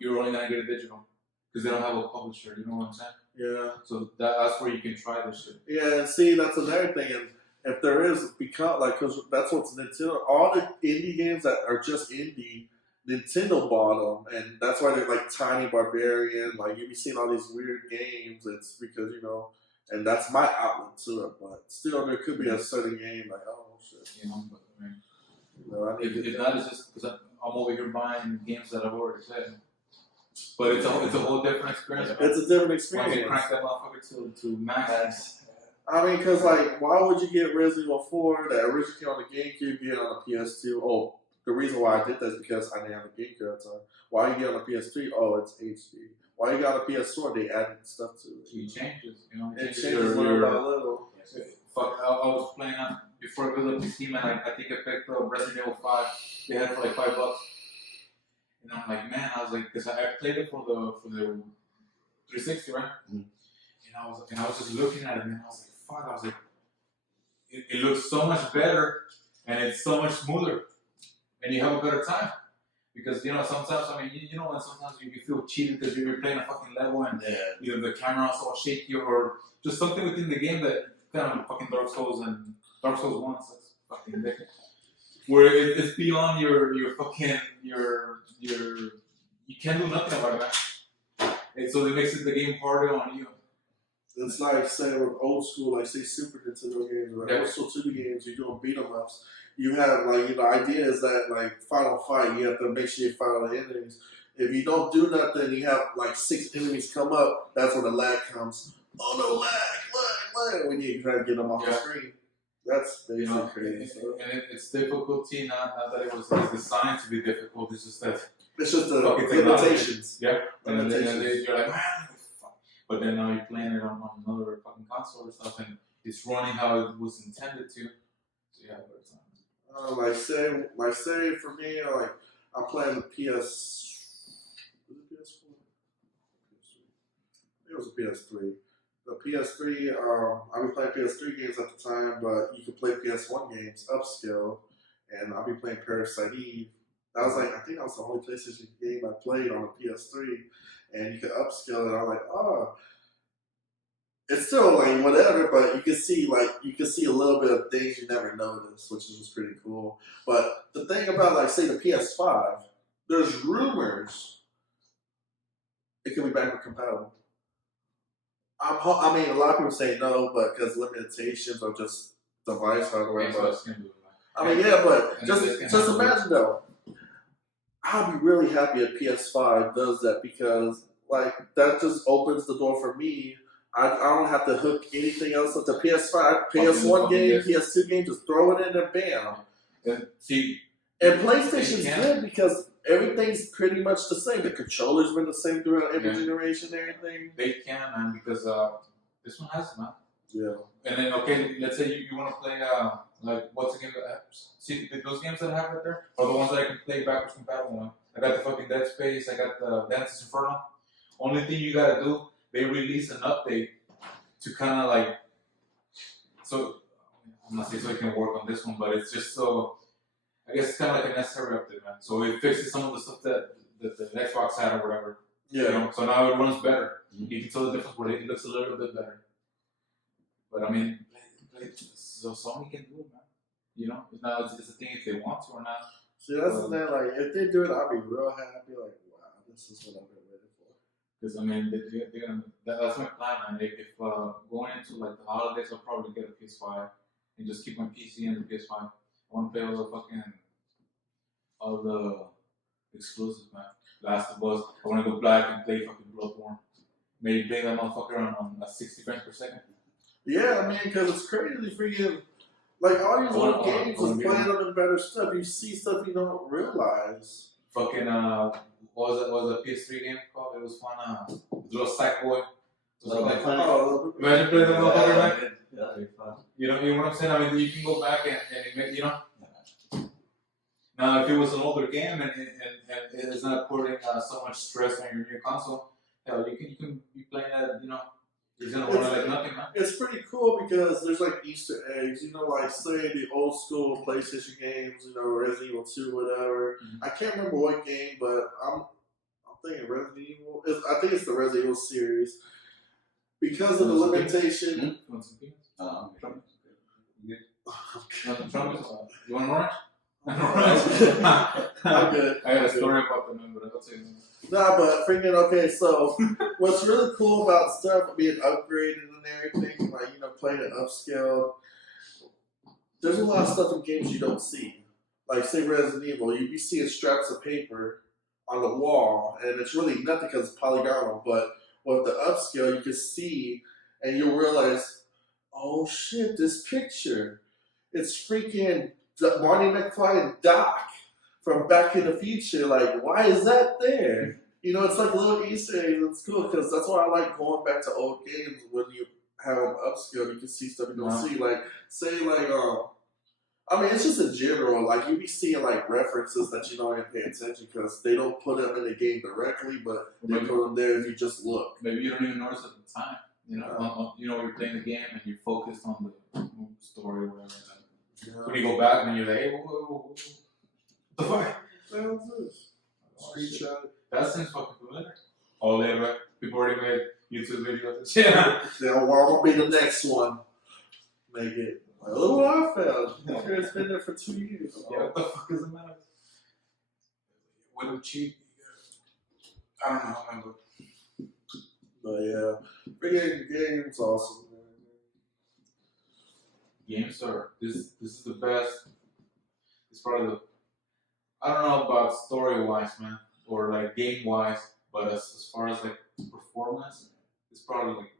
you're only gonna get a digital because they don't have a publisher. You know what I'm saying? Yeah. So that's where you can try this shit. Yeah, and see that's another thing. And if there is because that's what's Nintendo. All the indie games that are just indie, Nintendo bought them, and that's why they're like Tiny Barbarian. Like you be seeing all these weird games. It's because and that's my outlet to it, but still, there could be a certain game like, oh shit. But I mean, if not, it's just because I'm over here buying games that I've already played. But it's a whole different experience. Man. It's a different When experience. you crank that motherfucker to max. I mean, because, like, why would you get Resident Evil 4 that originally came on the GameCube, get it on the PS2? Oh, the reason why I did that is because I didn't have a GameCube at the time. Why you get on the PS3? Oh, it's HD. Why you got on the PS4? They added stuff to it. It changes, you know. It changes little by little. Fuck, I was playing on before I built a PC, man. I think I picked up Resident Evil 5. They had it for like $5. And I'm like, man, I was like, because I played it for the 360, right? Mm-hmm. And I was just looking at it, and I was like, fuck. I was like, it looks so much better, and it's so much smoother, and you have a better time. Because, you know, sometimes, I mean, you know when sometimes you feel cheated because you're playing a fucking level and either the camera's all shaky or just something within the game that kind of fucking Dark Souls 1, that's fucking different. Where it's beyond your fucking, you can't do nothing about it, man. And so it makes the game harder on you. It's like, say, with old school, like, say, Super Nintendo games or old school 2D games, you're doing beat 'em ups. You have, like, you know, the idea is that, like, final fight, you have to make sure you fight all the enemies. If you don't do nothing, you have, like, 6 enemies come up, that's when the lag comes. Oh, no, lag, when you try to get them off the screen. That's basically crazy. And it's difficulty, not that it was designed to be difficult, it's just that. It's just the limitations. Yeah. And then Limitations. you're like, man, fuck. But then now you're playing it on another fucking console or stuff, and it's running how it was intended to. So you have a better time. Like say for me, like I'm playing the PS. Was it PS4? It was a PS3. The PS3. I be playing PS3 games at the time, but you could play PS1 games upscale, and I'll be playing Parasite Eve. That was like I think that was the only PlayStation game I played on the PS3, and you could upscale it. I'm like, oh. It's still like whatever, but you can see a little bit of things you never noticed, which is just pretty cool. But the thing about like say the PS5, there's rumors it can be backward compatible. I mean, a lot of people say no, but because limitations of just device hardware. I mean, yeah, but just imagine though. I'd be really happy if PS5 does that because like that just opens the door for me. I don't have to hook anything else up to PS5, PS1 game, PS2 game, just throw it in and bam. And PlayStation's good because everything's pretty much the same. The controller's been the same throughout every generation and everything. They can, man, because this one has it, man. Yeah. And then, okay, let's say you want to play, like, what's the game that see, those games that I have right there are the ones that I can play backwards compatible on. I got the fucking Dead Space, I got the Dante's Inferno. Only thing you gotta do, they release an update to kind of like, so I'm not saying so it can work on this one, but it's just so, I guess it's kind of like a necessary update, man. So it fixes some of the stuff that the Xbox had or whatever. Yeah. You know? So now it runs better. You can tell the difference where it looks a little bit better. But I mean, so Sony can do it, man. You know, now it's a thing if they want to or not. See, that's the thing. Like, if they do it, I'll be real happy. Like, wow, this is what I've been waiting for. Because I mean, they're gonna. That's my plan, man. If going into like the holidays, I'll probably get a PS5 and just keep my PC and the PS5. I want to play all the exclusives, man. Last of Us. I want to go back and play fucking Bloodborne. Maybe play that motherfucker on 60 frames per second. Yeah, I mean, because it's crazy freaking. Like, all these little games is playing them in better stuff. You see stuff you don't realize. Fucking, what was a PS3 game called? It was fun, little Sackboy. Imagine playing that motherfucker, man. That'd be fun. You know what I'm saying? I mean, you can go back and make, you know. Now, if it was an older game and it's not putting so much stress on your new console, hell, you can be playing that, you know. It's gonna run like nothing, man. It's pretty cool because there's like Easter eggs, you know, like say the old school PlayStation games, you know, Resident Evil 2, whatever. Mm-hmm. I can't remember what game, but I'm thinking Resident Evil. I think it's the Resident Evil series because of the limitation. You want some peanuts? You want orange? I'm good. I got a story about the number. I'll tell you. Nah, but freaking okay. So, what's really cool about stuff being upgraded and everything, like you know, playing it upscale. There's a lot of stuff in games you don't see. like say Resident Evil, you be seeing straps of paper on the wall, and it's really nothing because it's polygonal. But with the upscale, you can see, and you realize, oh shit, this picture, it's freaking Marty McFly and Doc from Back in the Future. Like, why is that there? You know, it's like little Easter eggs. It's cool because that's why I like going back to old games when you have them upscale. You can see stuff you don't see. Like, say, like, I mean, it's just in general. Like, you be seeing, like, references that you don't even pay attention because they don't put them in the game directly, but they put them there if you just look. Maybe you don't even notice at the time. You know, you're playing the game and you're focused on the story or whatever. Yeah. When you go back and you're like, hey, whoa. The fuck? What the hell is this? Screenshot. That seems fucking familiar. Oh, yeah, right. People already made YouTube videos. Yeah. Well, what will be the next one? Make it. Like, look what I found. It's been there for 2 years. Yeah, what the fuck is the matter? What a cheap. I don't know, man. But yeah, freaking games awesome. Games are this is the best. It's probably the. I don't know about story wise, man, or like game wise, but as far as like performance, it's probably like.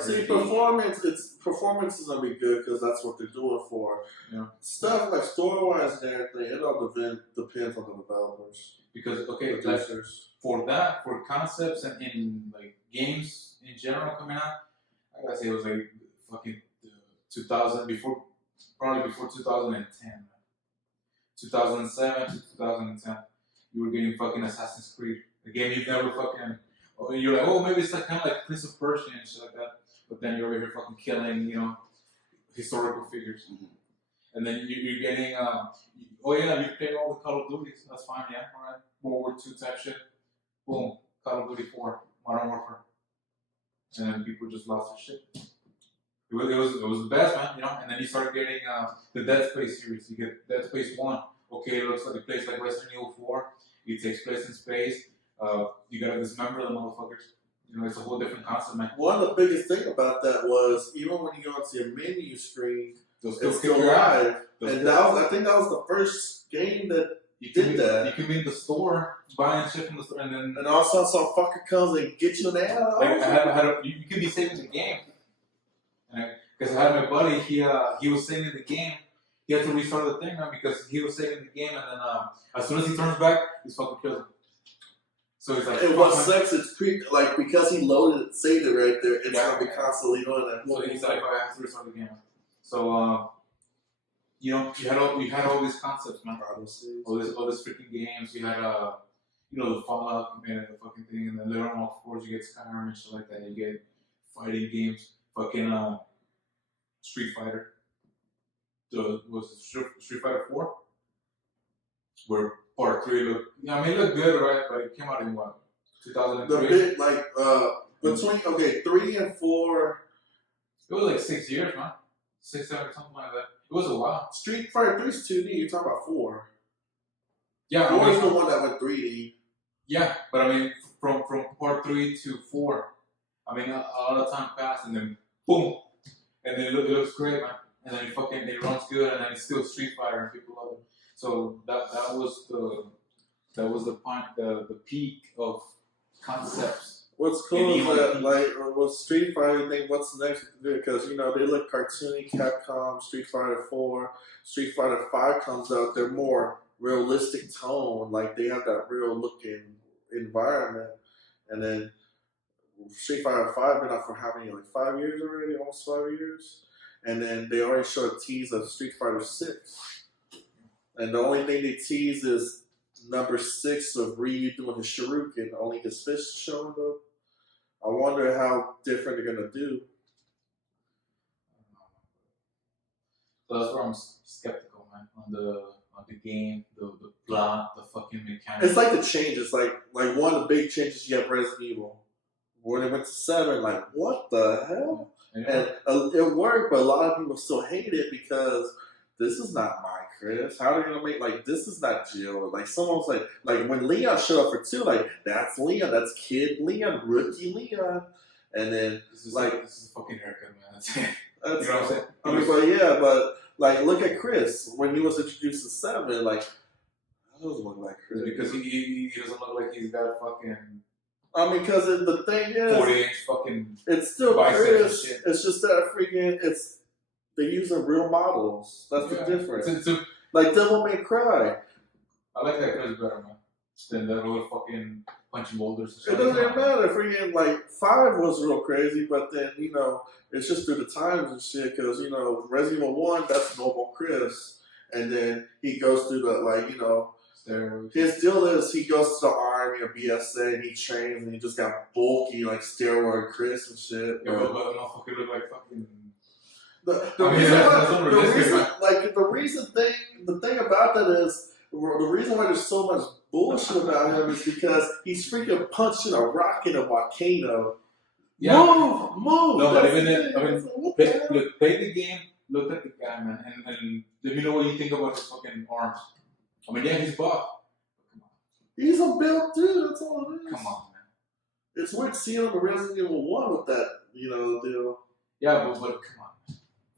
See, performance is gonna be good because that's what they're doing for. Yeah. Stuff like story-wise and everything, it all depends on the developers. Because for concepts and in like games in general coming out, I gotta say it was like fucking 2000 probably before 2010, 2007 to 2010, you were getting fucking Assassin's Creed, a game you've never fucking. You're like, oh, maybe it's like kind of like Prince of Persia and shit like that. But then you're over here fucking killing, historical figures. Mm-hmm. And then you're getting, oh yeah, you played all the Call of Duties. That's fine, yeah, all right. World War II type shit. Boom, Call of Duty 4, Modern Warfare. And then people just lost their shit. It was the best, man, And then you start getting the Dead Space series. You get Dead Space 1. Okay, it looks like it plays like Resident Evil 4. It takes place in space. You gotta dismember the motherfuckers. It's a whole different concept, man. One of the biggest thing about that was even when you go onto your menu screen, it's still live. And I think that was the first game that did that. You can be in the store buying shit from the store, and all of a sudden some fucker comes and gets you an ad. Like you could be saving the game. Because I had my buddy, he was saving the game. He had to restart the thing, man, because he was saving the game, and then as soon as he turns back, he's fucking kills him. So it's like, and what sucks, it's because he loaded it, saved it right there, it's gonna be constantly doing that. So he's like, I have to restart the game. So you had all these concepts, man. All this freaking games. You had the Fallout, the fucking thing, and then later on, of course, you get Skyrim and shit like that. You get fighting games, fucking Street Fighter. Was it Street Fighter 4? Where Part 3 looked, it looked good, right? But it came out in what, 2003? Between 3 and 4. It was like 6 years, man. 6, 7, something like that. It was a while. Street Fighter 3 is 2D. You're talking about 4. Yeah, 4 is the one that went 3D. Yeah, but from Part 3 to 4, a lot of time passed, and then boom, and then it looks great, man. And then it runs good, and then it's still Street Fighter, and people love it. So that was the point, the peak of concepts. What's cool is that with Street Fighter, you think what's next to do because they look cartoony. Capcom, Street Fighter 4, Street Fighter 5 comes out. They're more realistic tone, like they have that real looking environment. And then Street Fighter 5 been out for how many? 5 years already, almost 5 years. And then they already showed a tease of Street Fighter 6. And the only thing they tease is number 6 of Ryu doing his shuriken, only his fist showing up. I wonder how different they're gonna do. So that's where I'm skeptical, man, on the game, the plot, the fucking mechanics. It's like the changes, like one of the big changes you have Resident Evil. When it went to 7, what the hell? Yeah. And it worked, but a lot of people still hate it because this is not my Chris. How are they gonna make this is not Jill? Someone's like when Leon showed up for 2, that's Leon, that's Kid Leon, rookie Leon, and then this is a fucking haircut, man. That's you know what I'm saying? But Like, look at Chris when he was introduced to 7. Like, I doesn't look like Chris because he doesn't look like he's got a fucking. I mean, because the thing is, 40-inch fucking. it's still biceps Chris. and shit. It's just that freaking. They're using real models. That's the difference. Like Devil May Cry. I like that Chris better, man. Than that little fucking punching boulders. It doesn't even matter. Freaking like 5 was real crazy, but then it's just through the times and shit. Because Resident Evil 1, that's normal Chris, and then he goes through the his deal is he goes to the army or BSA and he trains and he just got bulky like steroid Chris and shit. Yeah, but motherfucker look like fucking. The thing about that is the reason why there's so much bullshit about him is because he's freaking punching a rock in a volcano. Yeah. Move! No, but even then, play the game, look at the guy, man, and let me know what you think about his fucking arms. I mean, yeah, he's buff. He's a built dude, that's all it is. Come on, man. It's weird seeing him in Resident Evil 1 with that, deal. Yeah, but come on. You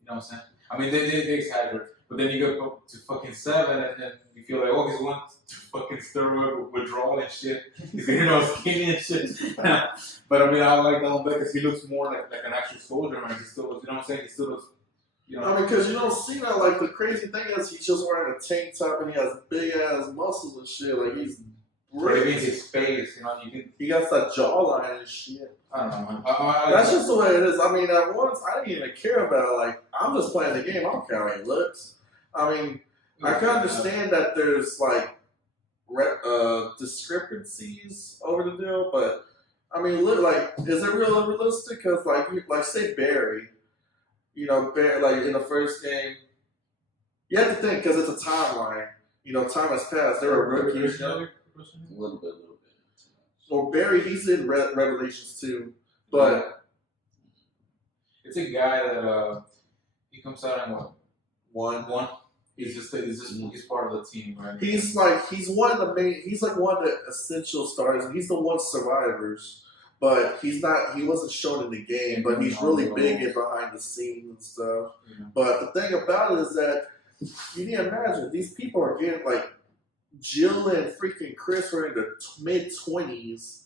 know what I'm saying? I mean, they exaggerate. But then you go to fucking 7 and then you feel like, he's going to fucking steroid withdrawal and shit. He's getting all skinny and shit. But I mean, I like that one because he looks more like an actual soldier, man. He still looks, you know what I'm saying? He still looks, I mean, because you don't see that. Like, the crazy thing is he's just wearing a tank top and he has big ass muscles and shit. Like, he's ripped. It means his face, he got that jawline and shit. I don't know, man. That's just the way it is. I mean, at once, I didn't even care about it. Like, I'm just playing the game. I don't care how he looks. I mean, I can understand that there's, like, discrepancies over the deal, but, I mean, is it real realistic? Because, like, say Barry, like, in the first game, you have to think, because it's a timeline. Time has passed. There were rookies. A little bit. So Barry, he's in Revelations 2, but it's a guy that he comes out in what? One. He's part of the team, right? He's one of the main. He's like one of the essential stars, and he's the one survivors. But he wasn't shown in the game, but he's really big in behind the scenes and stuff. Yeah. But the thing about it is that you need to imagine these people are getting like. Jill and freaking Chris were in the mid-20s,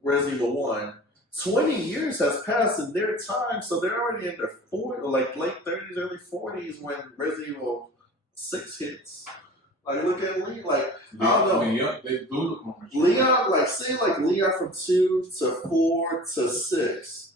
Resident Evil 1. 20 years has passed in their time, so they're already in their 40s, or like late 30s, early 40s when Resident Evil 6 hits. Like, look at Leon, like, I don't know. I mean, they do look more mature. Leon, like, say, like, Leon from 2 to 4 to 6.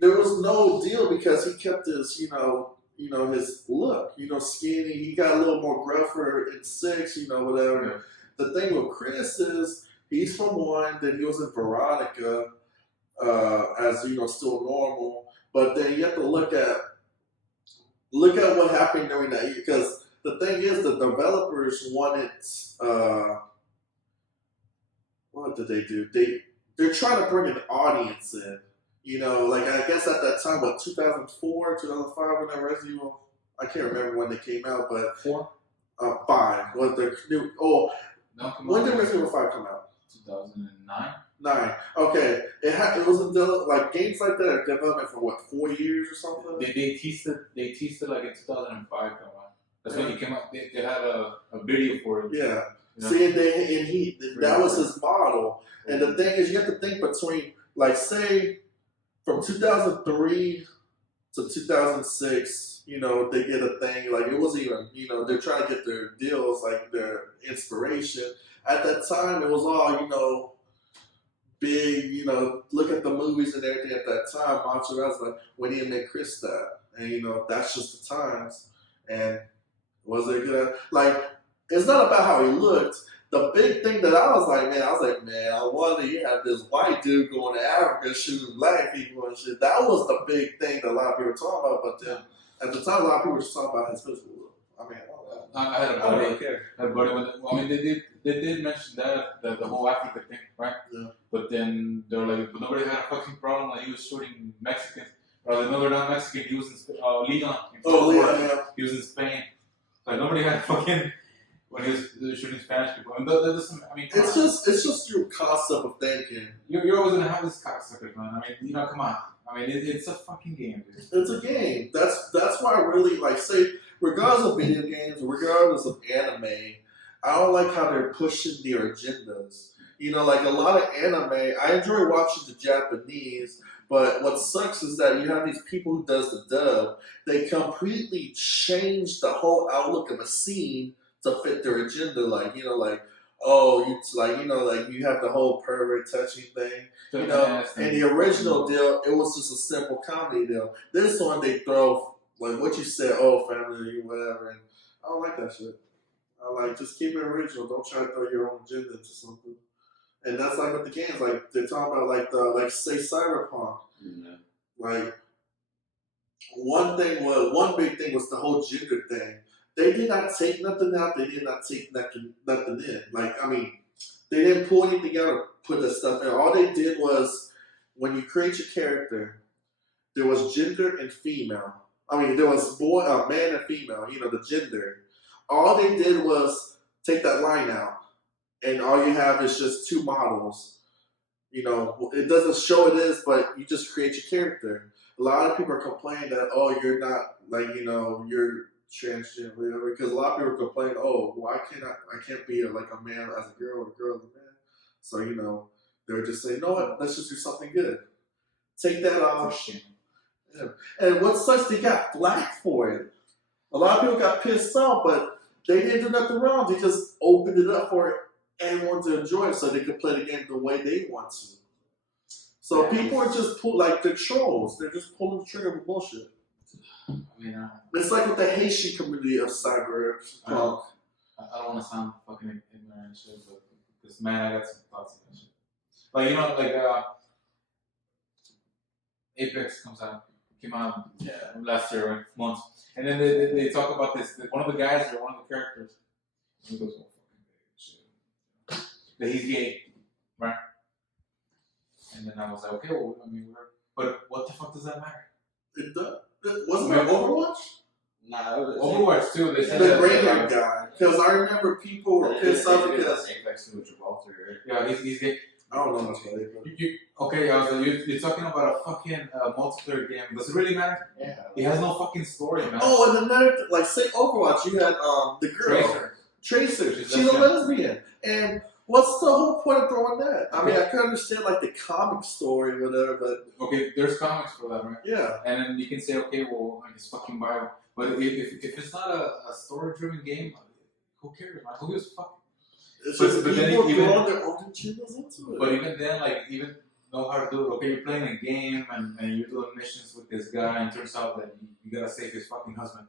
There was no deal because he kept his, his look, skinny. He got a little more gruffer in 6, whatever. Yeah. The thing with Chris is he's from 1, then he was in Veronica as, still normal. But then you have to look at what happened during that year. Because the thing is, the developers wanted, what did they do? They're trying to bring an audience in. Like, I guess at that time, 2004, 2005, when Resident Evil, I can't remember when they came out, but 4? 5. When did Resident Evil 5 come out? 2009? 9. Okay. It was like games like that are development for 4 years or something? They teased it like in 2005, that's when he came out. They had a video for it. Yeah. See, that was his model. And the thing is, you have to think between, like, say, from 2003 to 2006, they get a thing, like, it wasn't even, they're trying to get their deals, like, their inspiration. At that time, it was all, big, look at the movies and everything at that time. Macho was like, we need to make Chris that. And, that's just the times. And was it good? Like, it's not about how he looked. The big thing that I was like, I wonder you have this white dude going to Africa shooting black people and shit. That was the big thing that a lot of people were talking about. But then, at the time, a lot of people were just talking about his physical look. I mean, I had a buddy. They did mention that the whole Africa thing, right? Yeah. But then they were like, but nobody had a fucking problem. Like, he was shooting Mexicans. Or like, no, they're not Mexican. He was in Leon. Leon, yeah. He was in Spain. Like, nobody had fucking. When he was shooting Spanish people, it's just your concept of thinking. You're always gonna have this cocksuckers, man. I mean, come on. I mean, it's a fucking game, dude. It's a game. That's why I really like say, regardless of video games, regardless of anime, I don't like how they're pushing their agendas. You know, like a lot of anime, I enjoy watching the Japanese, but what sucks is that you have these people who does the dub. They completely change the whole outlook of a scene to fit their agenda. Like, you know, like, oh, you like, you know, like you have the whole pervert touching thing. You know, in the original deal, it was just a simple comedy deal. This one, they throw, like what you said, oh, family, whatever. And I don't like that shit. I like, just keep it original. Don't try to throw your own agenda into something. And that's like with the games, like they're talking about, like say Cyberpunk. Yeah. Like one big thing was the whole gender thing. They did not take nothing out. They did not take nothing in. Like I mean, they didn't pull anything out or put that stuff in. All they did was when you create your character, there was gender and female. I mean, there was man and female. You know, the gender. All they did was take that line out. And all you have is just two models. You know, it doesn't show it is, but you just create your character. A lot of people are complaining that, oh, you're not, like, you know, you're transgender, whatever. Because a lot of people are complaining, oh, well, I can't be like a man as a girl or a girl as a man. So, you know, they're just saying, no, what, let's just do something good. Take that off. Yeah. And what sucks, they got flack for it. A lot of people got pissed off, but they didn't do nothing wrong. They just opened it up for everyone to enjoy it so they could play the game the way they want to. So people are just like the trolls. They're just pulling the trigger with bullshit. I mean, it's like with the Haitian community of cyber. I don't want to sound fucking ignorant and shit, but because man, I got some thoughts on that shit. Like you know, like Apex came out last year, right? Months, and then they talk about this. One of the guys or one of the characters, he goes, "Oh fucking shit," that he's gay, right? And then I was like, okay, well, I mean, but what the fuck does that matter? It does. Wasn't there Overwatch? Nah, Overwatch too. They said the gray hair guy. Because I remember people were pissed off because Apex with Gibraltar. Yeah, he's gay. I don't know much about it. Okay, you're talking about a fucking multiplayer game. Does it really matter? Yeah. It has no fucking story, man. Oh, and another like say Overwatch, you had the girl Tracer. She's a lesbian, and what's the whole point of throwing that? I mean, I can understand like the comic story, or whatever, but okay, there's comics for that, right? Yeah. And then you can say, okay, well, it's fucking Bible, but if it's not a story-driven game, who cares, man? Who gives a fuck? It's just people throwing their own agendas into it. But even then, like, even know how to do it. Okay, you're playing a game and you're doing missions with this guy, and it turns out that you gotta save his fucking husband.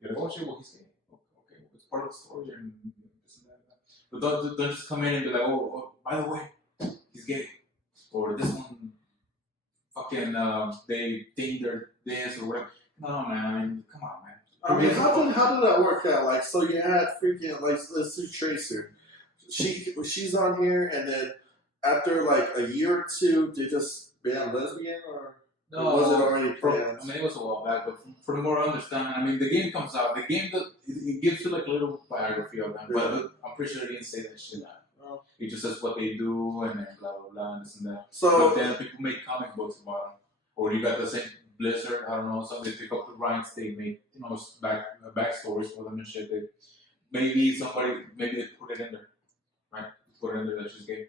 You're like, oh shit, well, he's gay. Okay, it's part of the story, and this and that. But don't just come in and be like, oh, by the way, he's gay. Or this one, fucking, they think they're this or whatever. No, man, I mean, come on, man. I mean, how did that work out? Like, so you had freaking, like, let's do Tracer. She's on here, and then after like a year or two, they just ban lesbian, or was it already planned? I mean, it was a while back, but from more understanding, I mean, the game comes out. The game it gives you like a little biography of them, but I'm pretty sure they didn't say that shit. Oh. It just says what they do and then blah blah blah and this and that. So but then people make comic books about them, or you got the same Blizzard. I don't know. Somebody pick up the rights. They make backstories for them and shit. Maybe they put it in there. Right, put it in there that she's gay,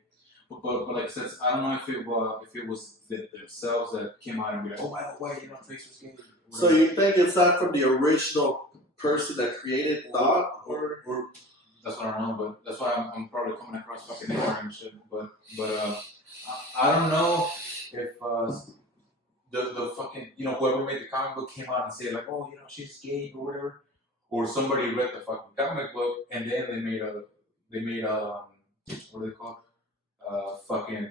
but like I said, I don't know if it was themselves that came out and be like, oh, by the way, you know, Tracer's gay. So you think it's not from the original person that created thought, or that's what I don't know, but that's why I'm probably coming across fucking ignorant and shit. But I don't know if the fucking, you know, whoever made the comic book came out and said like, oh, you know, she's gay or whatever, or somebody read the fucking comic book and then they made what do they call fucking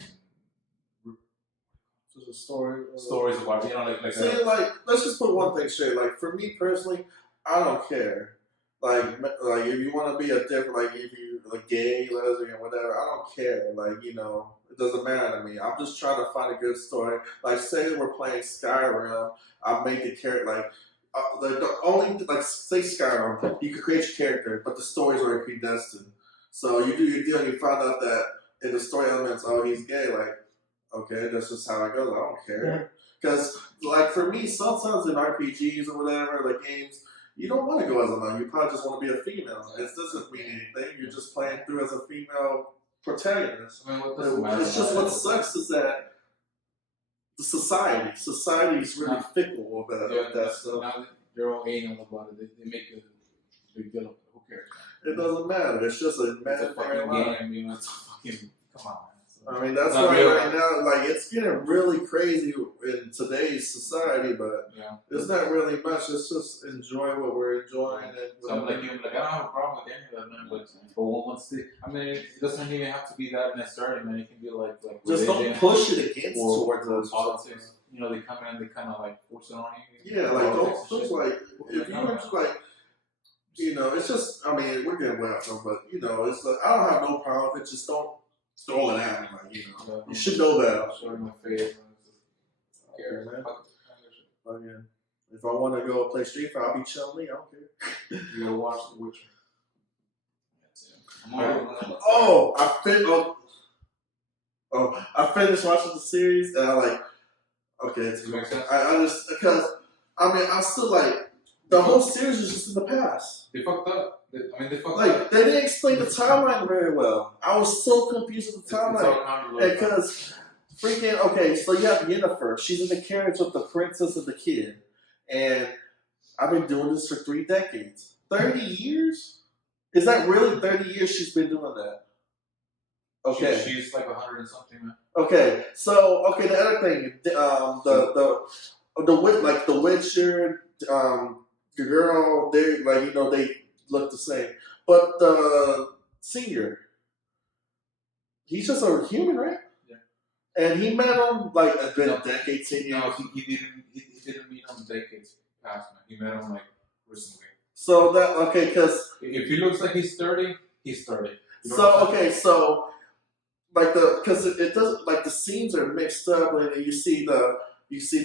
stories about, you know, like see, like, let's just put one thing straight. Like, for me personally, I don't care. Like if you want to be a different, like if you like gay, lesbian, whatever, I don't care. Like, you know, it doesn't matter to me. I'm just trying to find a good story. Like, say we're playing Skyrim, I make a character like. The only, like, say Skyrim, you can create your character, but the story's already predestined. So you do your deal and you find out that in the story elements, oh, he's gay. Like, okay, that's just how it goes. I don't care. Because, like, for me, sometimes in RPGs or whatever, like games, you don't want to go as a man. You probably just want to be a female. It doesn't mean anything. You're just playing through as a female protagonist. I mean, what doesn't matter? It's just what sucks is that the society is really fickle about that stuff. Now that they're all anal about it, they make a big deal of it. Who cares? It doesn't matter. It's just a It's a fucking game, you know. It's a fucking come on, man. I mean, that's why right now, like, it's getting really crazy in today's society, but it's not really much. Let's just enjoy what we're enjoying. So I'm like, I don't have a problem with any of that, man. But once I mean, it doesn't even have to be that necessarily, man. It can be like just don't push it against towards those politics. You know, they come in and they kind of like force it on you. Yeah, like don't push like if you're into like. You know, it's just, I mean, we're getting way off, but, you know, it's like, I don't have no problem with it, just don't throw it at me, like, you know. You should know that. Showing my face. Yeah, man. If I want to go play Street Fighter, I'll be Chun-Li, I don't care. You gotta watch The Witcher. I finished watching the series, and I like, okay, it's cool. I just, because, I mean, I'm still like, the whole series is just in the past. They fucked up. They fucked up. Like, they didn't explain the timeline very well. I was so confused with the timeline. Because, freaking, okay, so you have Yennefer. She's in the carriage with the princess and the kid. And I've been doing this for 3 decades. 30 years? Is that really 30 years she's been doing that? Okay. She's like 100 and something, man. Okay, so, okay, the other thing, the Witcher, the girl, they like, you know, they look the same. But the senior, he's just a human, right? Yeah. And he met him like a decade, 10 years. No, he didn't meet him decades past, man. He met him like recently. So that, okay, because if he looks like he's 30, he's 30. So, okay, so like because it does, like the scenes are mixed up, and you see the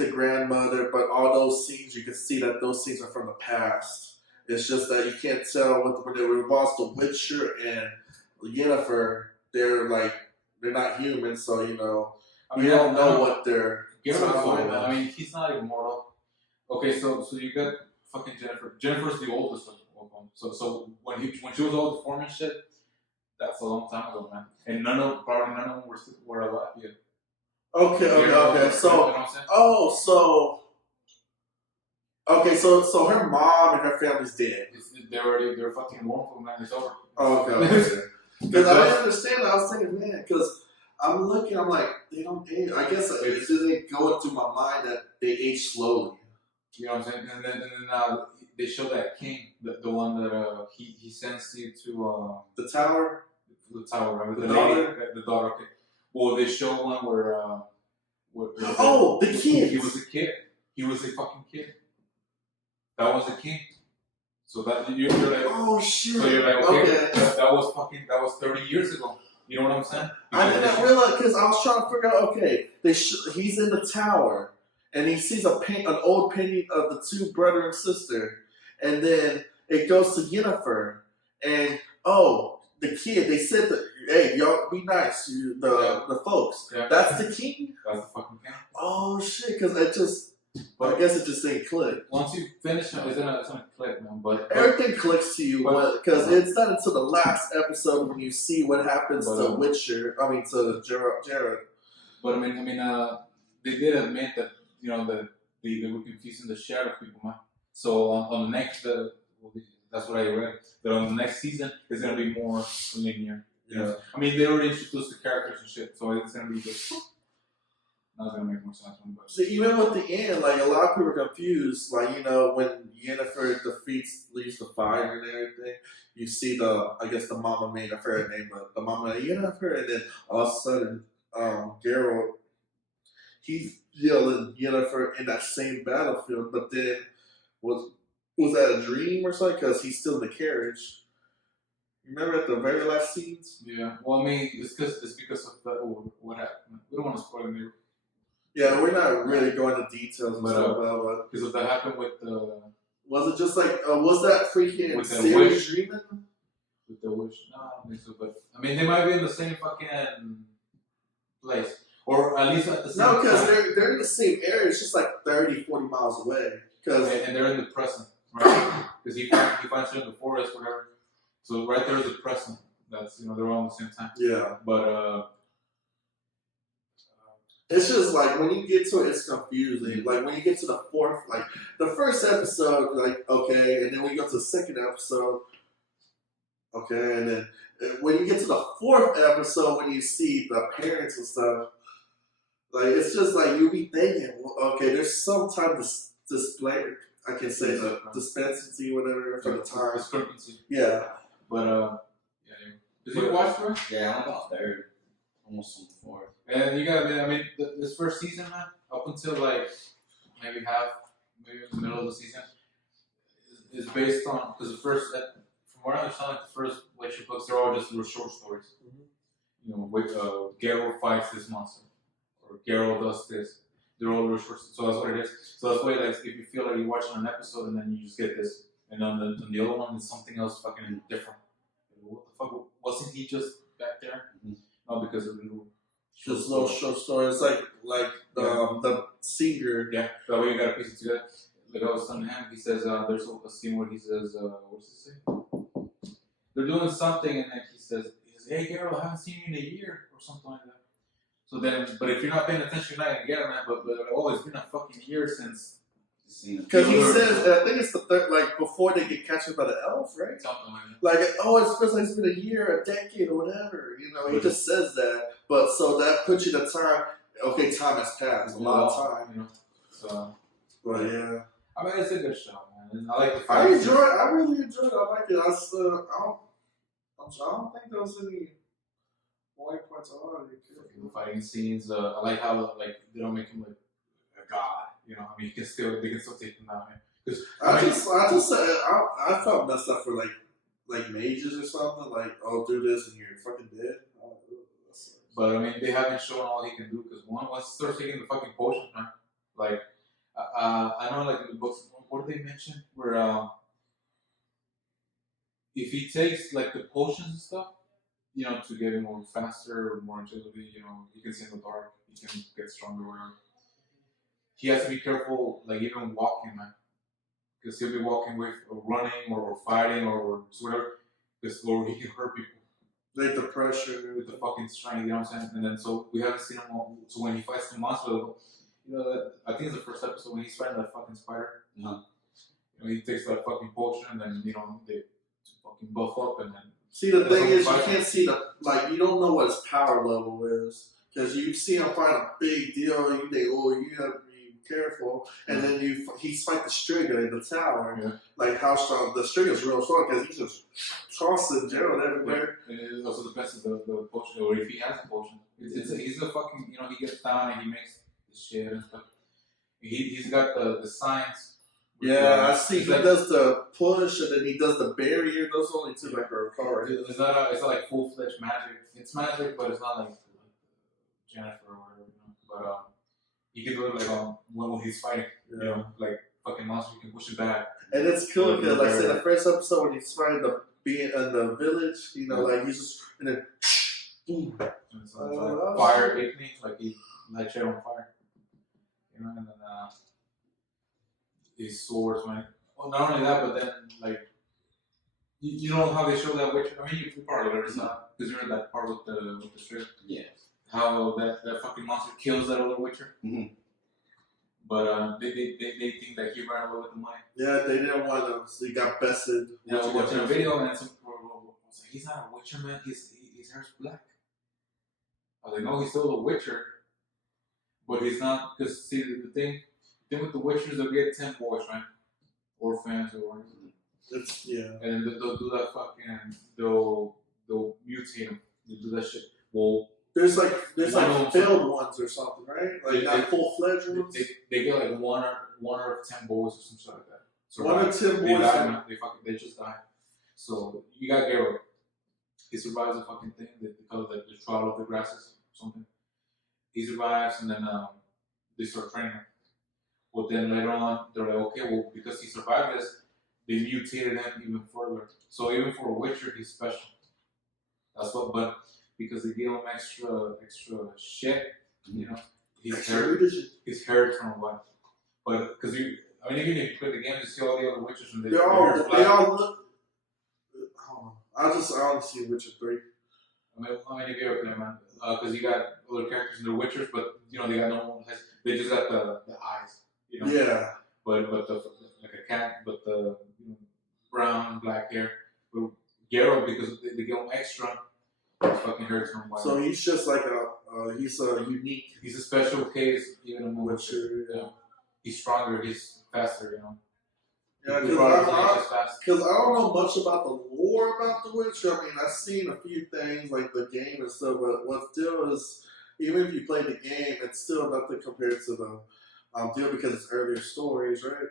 grandmother, but all those scenes, you can see that those scenes are from the past. It's just that you can't tell when it involves the Witcher and Yennefer, they're not human, so, you know, you don't know what they're... I mean, he's not immortal. Okay, so you got fucking Jennifer. Jennifer's the oldest of them. So when she was all deformed and shit, that's a long time ago, man. And probably none of them were alive yet. Okay. So her mom and her family's dead. They're fucking mournful, man. It's over. Okay. Because I didn't understand. I was thinking, man, because I'm looking, I'm like, they don't age. I guess it didn't go into my mind that they age slowly. You know what I'm saying? And then they show that king, the one that he sends you to the tower. The tower, right? The daughter. The daughter. Okay. Well, they show one where the kid. He was a kid. He was a fucking kid. That was a king. So that you're like, oh shit. So you're like, okay. That was 30 years ago. You know what I'm saying? I didn't realize, because I was trying to figure out. Okay, he's in the tower, and he sees an old painting of the two brother and sister, and then it goes to Yennefer, and the kid. They said that, hey, y'all be nice, the folks. Yeah. That's the king. That's the fucking king. Oh shit! Because I guess it just didn't click. Once you finish it, it's gonna click, man. But everything clicks to you, because it's not until the last episode when you see what happens to Witcher. I mean, to Jared. But I mean, they did admit that, you know, that they were confusing the share of people, man. So on the next, that's what I read. That on the next season, it's gonna be more linear. Yeah. I mean, they already introduced the characters and shit, so it's gonna be just. That's gonna make more sense. So even with the end, like, a lot of people are confused. Like, you know, when Yennefer leaves the fire and everything, you see the mama made a fair name, but the mama Yennefer, and then all of a sudden, Geralt, he's yelling Yennefer in that same battlefield, but then was that a dream or something? Because he's still in the carriage. Remember at the very last scenes? Yeah. Well, I mean, it's because of what happened. We don't want to spoil it. Yeah, we're not really going into details and stuff about it. Because that happened with the... Was it just like, was that freaking serious dreaming? With the wish? No, I don't think so, but... I mean, they might be in the same fucking place. Or at least at the same No, because time. they're in the same area. It's just like 30, 40 miles away. And they're in the present, right? Because he finds her in the forest, whatever. So right there is the present. That's they're all at the same time. Yeah. But it's just like when you get to it, it's confusing. Like when you get to the fourth, like the first episode, like okay, and then when you go to the second episode, okay, and then when you get to the fourth episode, when you see the parents and stuff, like it's just like you be thinking, well, okay, there's some type of display. I can say the dispensity, whatever, for the time. Discrepancy. Yeah. But yeah. Did you watch it? Yeah, I'm about third, almost on the fourth. And you gotta, I mean, this first season, man, up until like maybe the middle of the season, is based on because the first, from what I understand, like the first Witcher books, they're all just little short stories. Mm-hmm. Geralt fights this monster, or Geralt does this. They're all little short. So that's what it is. So that's why, like, if you feel like you're watching an episode and then you just get this, and on the other one is something else fucking different. What the fuck? Wasn't he just back there? Mm-hmm. No, because of the little. Just little short stories, like the singer. Yeah, that way you gotta piece it together. Like I was telling him, he says there's a scene where he says, what's he say? They're doing something, and then he says, "Hey, Geralt, I haven't seen you in a year," or something like that. So then, but if you're not paying attention, you're not gonna get it, man. But it's been a fucking year since. Because he says, I think it's the third, like before they get captured by the elf, right? Something like that. Like, it feels like it's been a year, a decade, or whatever. He just says that. But so that puts you the time. Okay, time has passed. A lot of time. So. But yeah. I mean, it's a good show, man. I like the I fight. really enjoyed it. I like it. I don't think there was any white points on it. The fighting scenes. I like how they don't make him like a god. I mean, they can still take him down. Because I felt messed up for like mages or something. Like, oh, do this and you're fucking dead. But I mean, they haven't shown all he can do. Because once he starts taking the fucking potions, man. Like, I know, like in the books, what do they mention? Where if he takes like the potions and stuff, to get him more faster, more agility, he can see in the dark, he can get stronger, whatever. He has to be careful, like even walking, man, because he'll be walking with, or running, or fighting, or whatever, or he can hurt people. Like the pressure, with the fucking strength, you know what I'm saying? And then so we haven't seen him all. So when he fights the monster, I think it's the first episode when he's fighting that fucking spider. He takes that fucking potion, and then they fucking buff up, and then. See, the thing is, you can't see you don't know what his power level is. Because you see him fight a big deal, and you think, oh, you have to be careful. And then he fight the Striga in the tower. Yeah. Like how strong, the Striga's real strong because he's just tossing Gerald everywhere. Yeah. And it also depends on the potion, or if he has a potion. He's a fucking, he gets down and he makes the shit and stuff. He's got the science. Yeah, I see. He does the push and then he does the barrier. Those are only two like are card. It's not like full-fledged magic. It's magic, but it's not like Jennifer or whatever. But you can do it like when he's fighting. Like fucking monster, you can push it back. And it's cool because, like I said, the first episode when he's fighting being in the village, like he's just and then boom. It's like fire igniting, like he lights shit on fire. And then his swords, man. Well, not only that, but then like you know how they show that Witcher. I mean, you probably already saw because you're in that part with the strip. Yeah. How that fucking monster kills that other Witcher. Mm-hmm. But they think that he ran away with the money. Yeah, they didn't want him, so he got bested. I was watching a video and some people was like, "He's not a Witcher, man. His hair's black." I was like, "No, he's still a Witcher, but he's not." Because see, the thing with the Witchers, they'll get 10 boys, right? Orphans or whatever. And they'll do that fucking. They'll mutate them. They do that shit. Well. There's failed ones or something, right? Like not full fledged ones. They get like one or 10 boys or something like that. So 1 or 10 boys. They just die. So you got Geralt. He survives the fucking thing. They call it like the trial of the grasses or something. He survives and then they start training him. But then later on, they're like, okay, well, because he survived this, they mutated him even further. So even for a Witcher, he's special. That's what, but because they gave him extra shit, You know, his Extra hair nudity. turned white. But because even if you play the game, you see all the other witches and They all look. I only see Witcher 3. I mean, if you ever play, man, because you got other characters in the Witchers, but you know they got no. They just got the eyes. You know. Yeah. But the like a cat, but the brown black hair. But Geralt, because they give him extra, his fucking hair turned white. So he's just like he's a unique. He's a special case, even in Witcher. Yeah. He's stronger. He's faster. You know. Yeah, because I don't know much about the lore about the Witcher. I mean, I've seen a few things like the game and stuff, but what still is, even if you play the game, it's still nothing compared to the deal because it's earlier stories, right?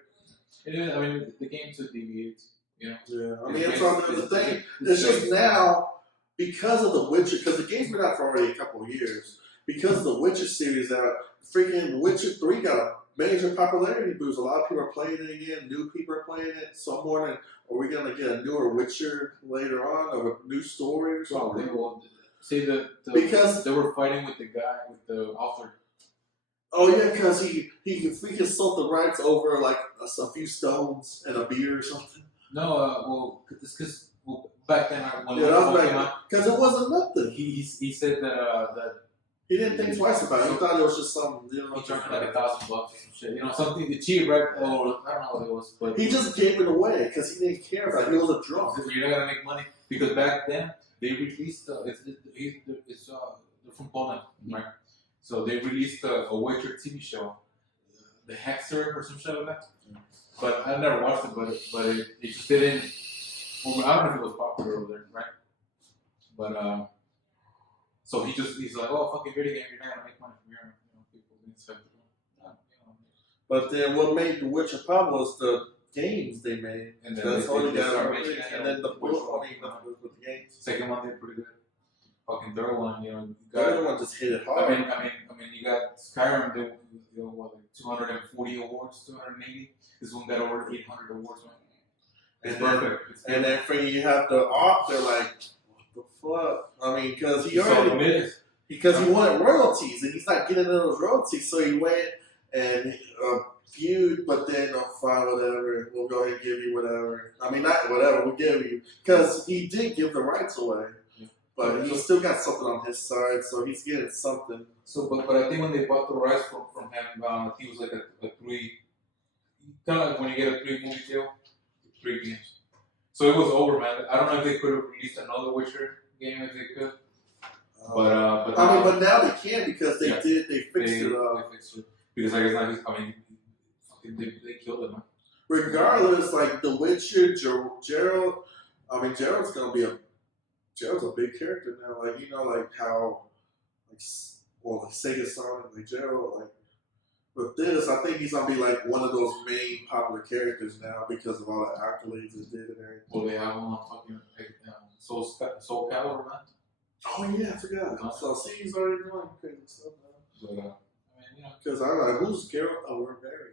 It is. I mean, the game took deviates. You know. Yeah, I mean, it's on the thing. It's just now because of the Witcher, because the game's been out for already a couple of years. Because of the Witcher series out, freaking Witcher 3 got a major popularity boost. A lot of people are playing it again. New people are playing it. Some more than, are we going to get a newer Witcher later on or a new story or something? Well, see, because they were fighting with the guy, with the author. Oh yeah, because he freaking sold the rights over like a few stones and a beer or something. No, well, it's because back then when because it wasn't nothing. He said that he didn't think twice about it. He thought it was just something. He charged like $1,000 or some shit. You know, something cheap, right? Oh, I don't know what it was, but he just gave it away because he didn't care about it. He was a drunk. You're not gonna make money because back then they released it's they're from Poland, right? So they released a Witcher TV show, The Hexer or some shit like that. But I never watched it, but it just didn't. Well, I don't know if it was popular over there, right? But so he's like, oh, fucking video game, you're not gonna make money from here. You know, people expect it. But then what made The Witcher pop was the games they made. And then that's all you got. And then the book, with the games. Second one did pretty good. Fucking third one, you know, the other one just hit it hard. I mean, you got Skyrim, they what, like 240 awards, 280. This one got over 800 awards, man. It's perfect. And then for you have the author, like, what the fuck? I mean, because he wanted royalties, and he's not getting those royalties, so he went and feud, but then fine, whatever, we'll go ahead and give you whatever. I mean, not whatever, we'll give you, because he did give the rights away. But he still got something on his side, so he's getting something. So, but I think when they bought the rights from him, he was like a 3. Kind of like when you get a 3 movie deal, 3 games. So it was over, man. I don't know if they could have released another Witcher game if they could. But now they can because they fixed it. They fixed it because I guess they killed it, man. Regardless, like The Witcher, Geralt. I mean, Gerald's a big character now. Like, you know, like how, like Sega Sonic, like Gerald, like with this, I think he's gonna be like one of those main popular characters now because of all the accolades he did and everything. Well, they have him on fucking Soul Calibur, man. Oh yeah, I forgot. So see, he's already doing crazy stuff now. But I mean, you know, because I'm like, who's Geralt? Oh, Rivera.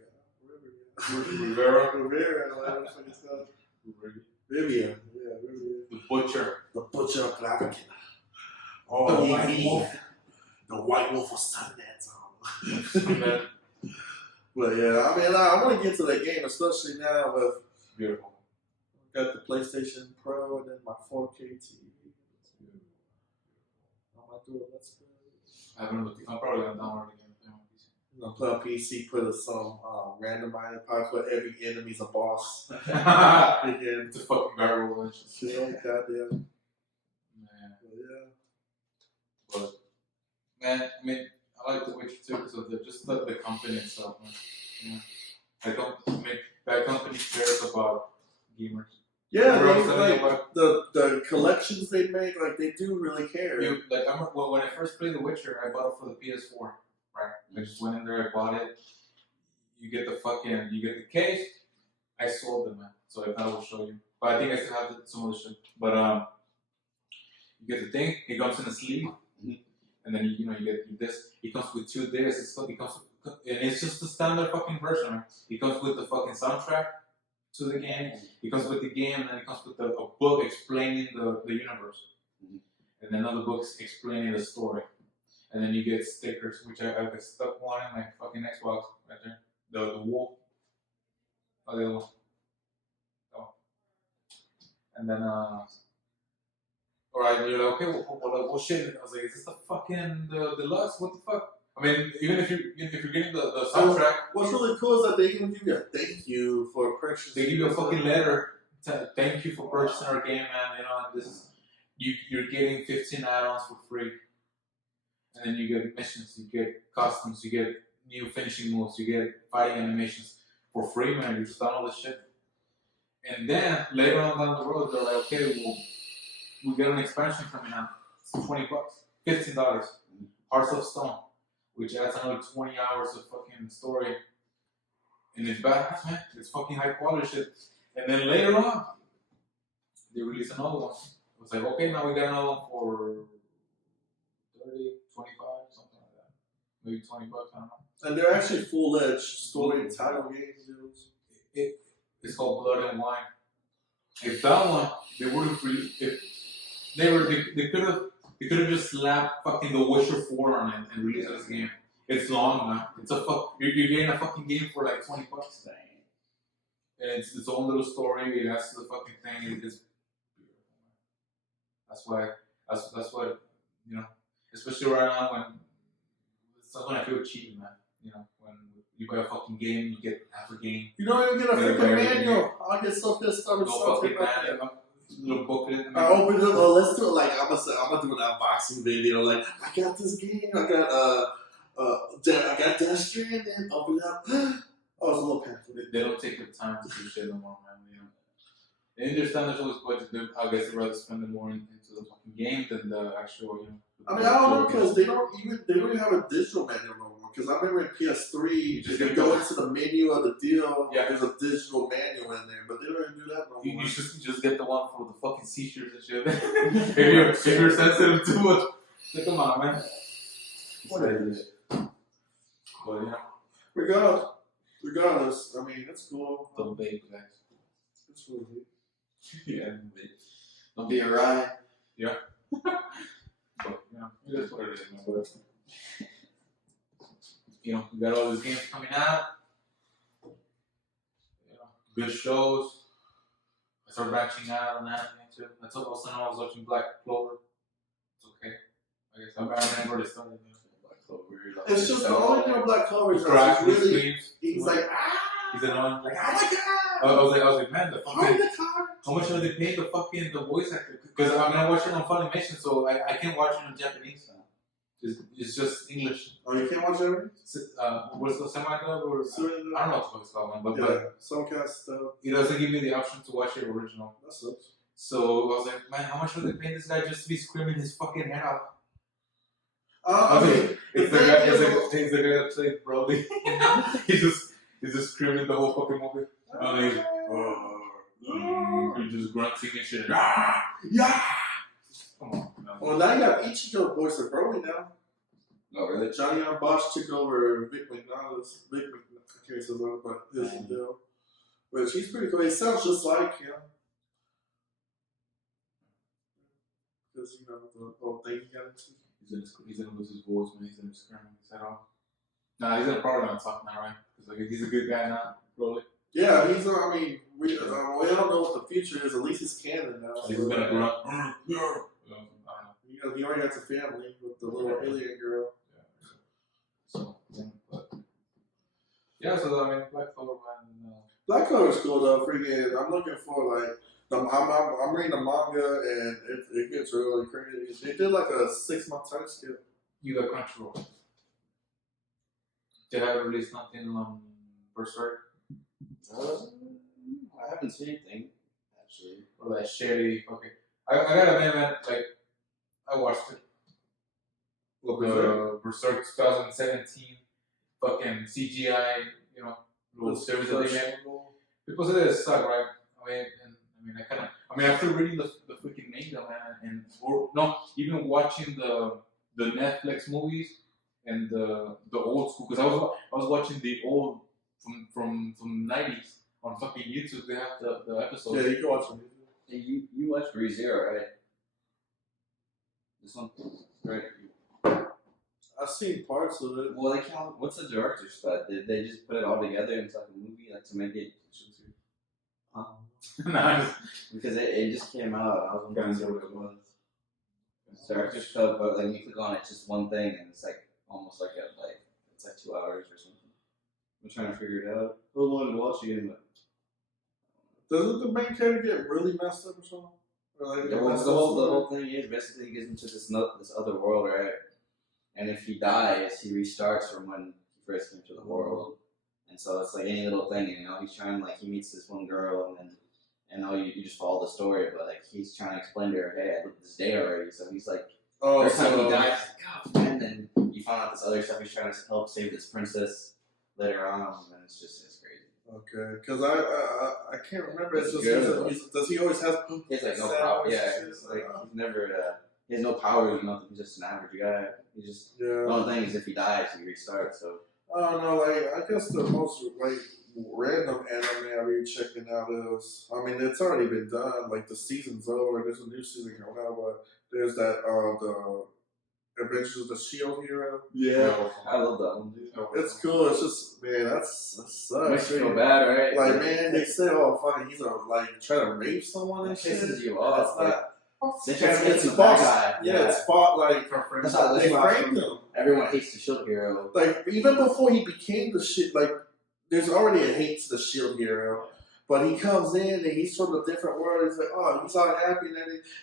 Vivian. Yeah, Vivian. The Butcher. The Butcher of Blaviken. Oh, the White Wolf. The White Wolf of Sundance. But yeah, I mean, I want to get to that game, especially now with beautiful. Got the PlayStation Pro and then my 4K TV. I might do it. That's good. I'm probably gonna download the game. I'm gonna play on PC, put some randomizer, probably put every enemy's a boss. Again, it's a fucking gargoyle. Yeah, goddamn. Man. Yeah. But man, I mean, I like The Witcher too because of the company itself, man. Yeah. That company cares about gamers. Yeah, the collections they make, like they do really care. I remember when I first played The Witcher, I bought it for the PS4. Right. I just went in there, I bought it. You get the case. I sold it, man. So I thought I would show you. But I think I still have some of the shit. But you get the thing. It comes in a sleeve, and then you get this. It comes with 2 discs. And it's just the standard fucking version. Right? It comes with the fucking soundtrack to the game. It comes with the game, and then it comes with a book explaining the universe, and another book explaining the story. and then you get stickers, which I stuck one in my fucking Xbox right there. The wolf. Oh, the other one. Oh. And then alright, you're like, okay, well, shit. I was like, is this the fucking the deluxe? What the fuck? I mean, even if you're getting the soundtrack, what's really cool is that they even give you a thank you for purchasing. they give you a fucking letter. Thank you for purchasing our game, man. You know, and this is you're getting 15 add-ons for free, and then you get missions, you get costumes, you get new finishing moves, you get fighting animations for free, man. You just download this shit, and then later on down the road, they're like, okay, well, we get an expansion coming out. It's $20, $15. Hearts of Stone, which adds another 20 hours of fucking story, and it's badass, man. It's fucking high quality shit. And then later on, they release another one. It was like, okay, now we got another one for 30, 25, something like that. Maybe $20, I don't know. And they're actually full-fledged story title games, dude. It's called Blood and Wine. If that one, they would have if they could have just slapped fucking The Witcher 4 on it and released this game. It's long, man. It's you're getting a fucking game for like $20. Dang. And it's its own little story. It has the fucking thing. It's beautiful. That's why. That's what, you know. Especially right now when I feel cheap, man. You know, when you buy a fucking game, you get half a game. You don't even get a freaking manual. I get so pissed off with something like that. Little booklet. I opened it. Oh, let's do it. Like I'm gonna do an unboxing video. Like I got this game. I got Death Stranding. Open it up. Oh, it's a little pamphlet. They don't take the time to do shit no more, man. You know. They understand there's always budget. I guess they'd rather spend it more into the fucking game than the actual, you know. I mean, I don't know because they don't even have a digital manual no more. Because I remember in PS3, you just go into the menu of the deal. Yeah, there's a digital manual in there, but they don't even do that no more. You just get the one for the fucking seizures and shit. if you're sensitive too much, like, come on, man. What is this? But yeah. Regardless, I mean, it's cool. Don't bake, guys. It's cool, dude. Yeah, Don't be a riot. Yeah. But, you know, it is what it is, man. But, you know, we got all these games coming out. You know, good shows. I started branching out on that too. That's also now I was watching Black Clover. It's okay. I guess I remember the started. Black Clover. Like, it's just the only thing with Black Clover is that really. He's like, He's annoying. Like, oh my god! I was like, man, the fucking. How much are they paying the voice actor? Because I mean, I watch it on Funimation, so I can't watch it in Japanese now. It's just English. Oh, you can't watch it? What's the semi-dub or I don't know what it's called, but Soundcast stuff. It doesn't give me the option to watch it original. That sucks. So I was like, man, how much are they paying this guy just to be screaming his fucking head off? It's the guy that played Broly. he's just screaming the whole fucking movie. He's just grunting and shit. Yeah. Come on. No. Well, now you have Ichigo voice of Broly now. Oh, really? Johnny on Bosch took over Vic McDonald's. I can't say that, but his deal. But she's pretty cool. It sounds just like him. Because, you know, the whole thing he got into. He's gonna lose his voice when he's gonna be screaming his head off. Nah, he's gonna probably gonna talk now, right? Because like, he's a good guy now, Broly. Yeah, he's. I mean, we don't know what the future is. At least it's canon now. So he's gonna grow up. He already got a family with the little alien girl. Yeah. So, yeah. So I mean, Black Clover, man. Black Clover's cool though. Freaking, I'm looking for like. I'm reading the manga and it gets really crazy. They did like a 6-month time skip. You got Crunchyroll. They haven't released nothing on Berserk. I haven't seen anything, actually. Or that shitty fucking. I gotta admit, man, like, I watched it. Berserk 2017, fucking CGI, you know, little series that they made. People say that it sucked, right? After reading the freaking manga, man, even watching the Netflix movies and the old school, because I was watching the old from the 90s on fucking YouTube. They have the episodes. Yeah, you can watch them. Hey, you watched ReZero, right? This one, right? I've seen parts of it. Well, they count. What's the director's cut? Did they just put it all together into like a movie, like to make it? Nice. Because it just came out. I was wondering what it was. Director's cut, but then you click on it, it's just one thing, and it's like almost like it's like 2 hours or something. I'm trying to figure it out. I wanted to watch it again, but Doesn't the main character get really messed up or something? Or like the whole thing is basically he gets into this other world, right? And if he dies, he restarts from when he first came to the world. And so it's like any little thing, you know, he's trying, like, he meets this one girl, and then, you just follow the story, but, like, he's trying to explain to her, hey, I lived this day already, so he's like, every time he dies, he's like, oh, man, then you find out this other stuff, he's trying to help save this princess later on, and it's crazy. Okay, because I can't remember, it's just, does he always have... He has, like, no power, yeah, he's never, he has no powers or nothing, he's just an average guy, the only thing is if he dies, he restarts, so... I don't know, like, I guess the most, like, random anime I be checking out is, I mean, it's already been done, like, the season's over, there's a new season coming out, but there's that, the Adventures of the Shield Hero. Yeah, I love that one, dude. It's cool, it's just, man, that sucks. Makes you feel bad, right? Like, man, they say, oh, fucking, he's gonna, like, try to rape someone and shit. Pisses you off. It's not... They try to get it's false. It's fought like they framed him. Everyone hates the Shield Hero. Like even before he became the shit, like there's already a hate to the Shield Hero, but he comes in and he's from a different world. He's like, oh, he's all happy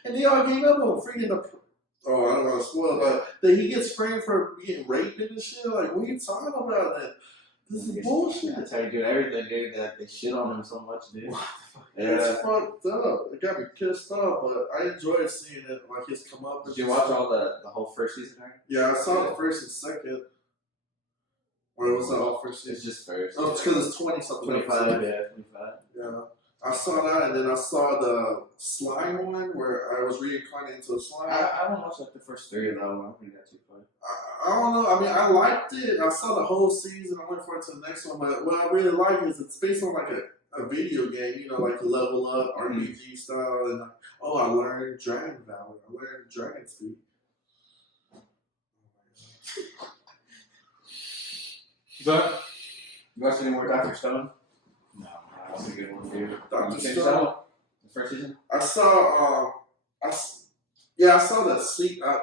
and they all gave up on freaking the. Oh, I don't want to spoil, but then he gets framed for getting raped and shit. Like, what are you talking about? That this is bullshit. That's how you do everything, dude. That they shit on him so much, dude. What the fuck? It's fucked up. It got me pissed off, but I enjoyed seeing it. Like his come up. Did you watch all the whole first season? Right? Yeah, I saw the first and second. Or it was the whole first season? It's just first. No, it's because it's 20 something. 25, yeah, 25. Yeah. I saw that, and then I saw the slime one where I was reincarnated into a slime. I haven't watched like the first 3 of that one. I think that's too fun. I don't know. I mean, I liked it. I saw the whole season. I went for it to the next one. But what I really like is it's based on like a video game, you know, like level up RPG style. And I learned Dragon Valley. I learned Dragon Speed. But you watched any more Dr. Stone? No, that was a good one, dude. Dr. Stone? The first season? I saw, I saw that sleep. I've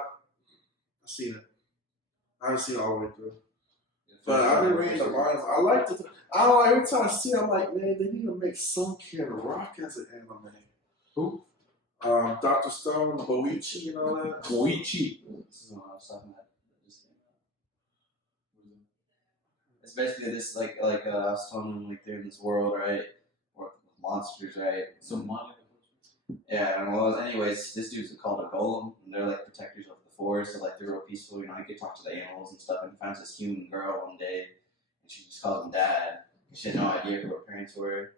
seen it. I haven't seen it all the way through. But I've been reading the mangas. I like it. I don't know, every time I see it, I'm like, man, they need to make some kid rock as an anime. Who? Dr. Stone, Boichi, and all that. Boichi. This is what I was talking about. It's basically this like I was telling them, like they're in this world, right? Or monsters, right? So Manga. Yeah, and well, anyways, this dude's called a golem, and they're like protectors of the forest, so like they're real peaceful, you know, you can talk to the animals and stuff, and he finds this human girl one day, and she just calls him dad. She had no idea who her parents were.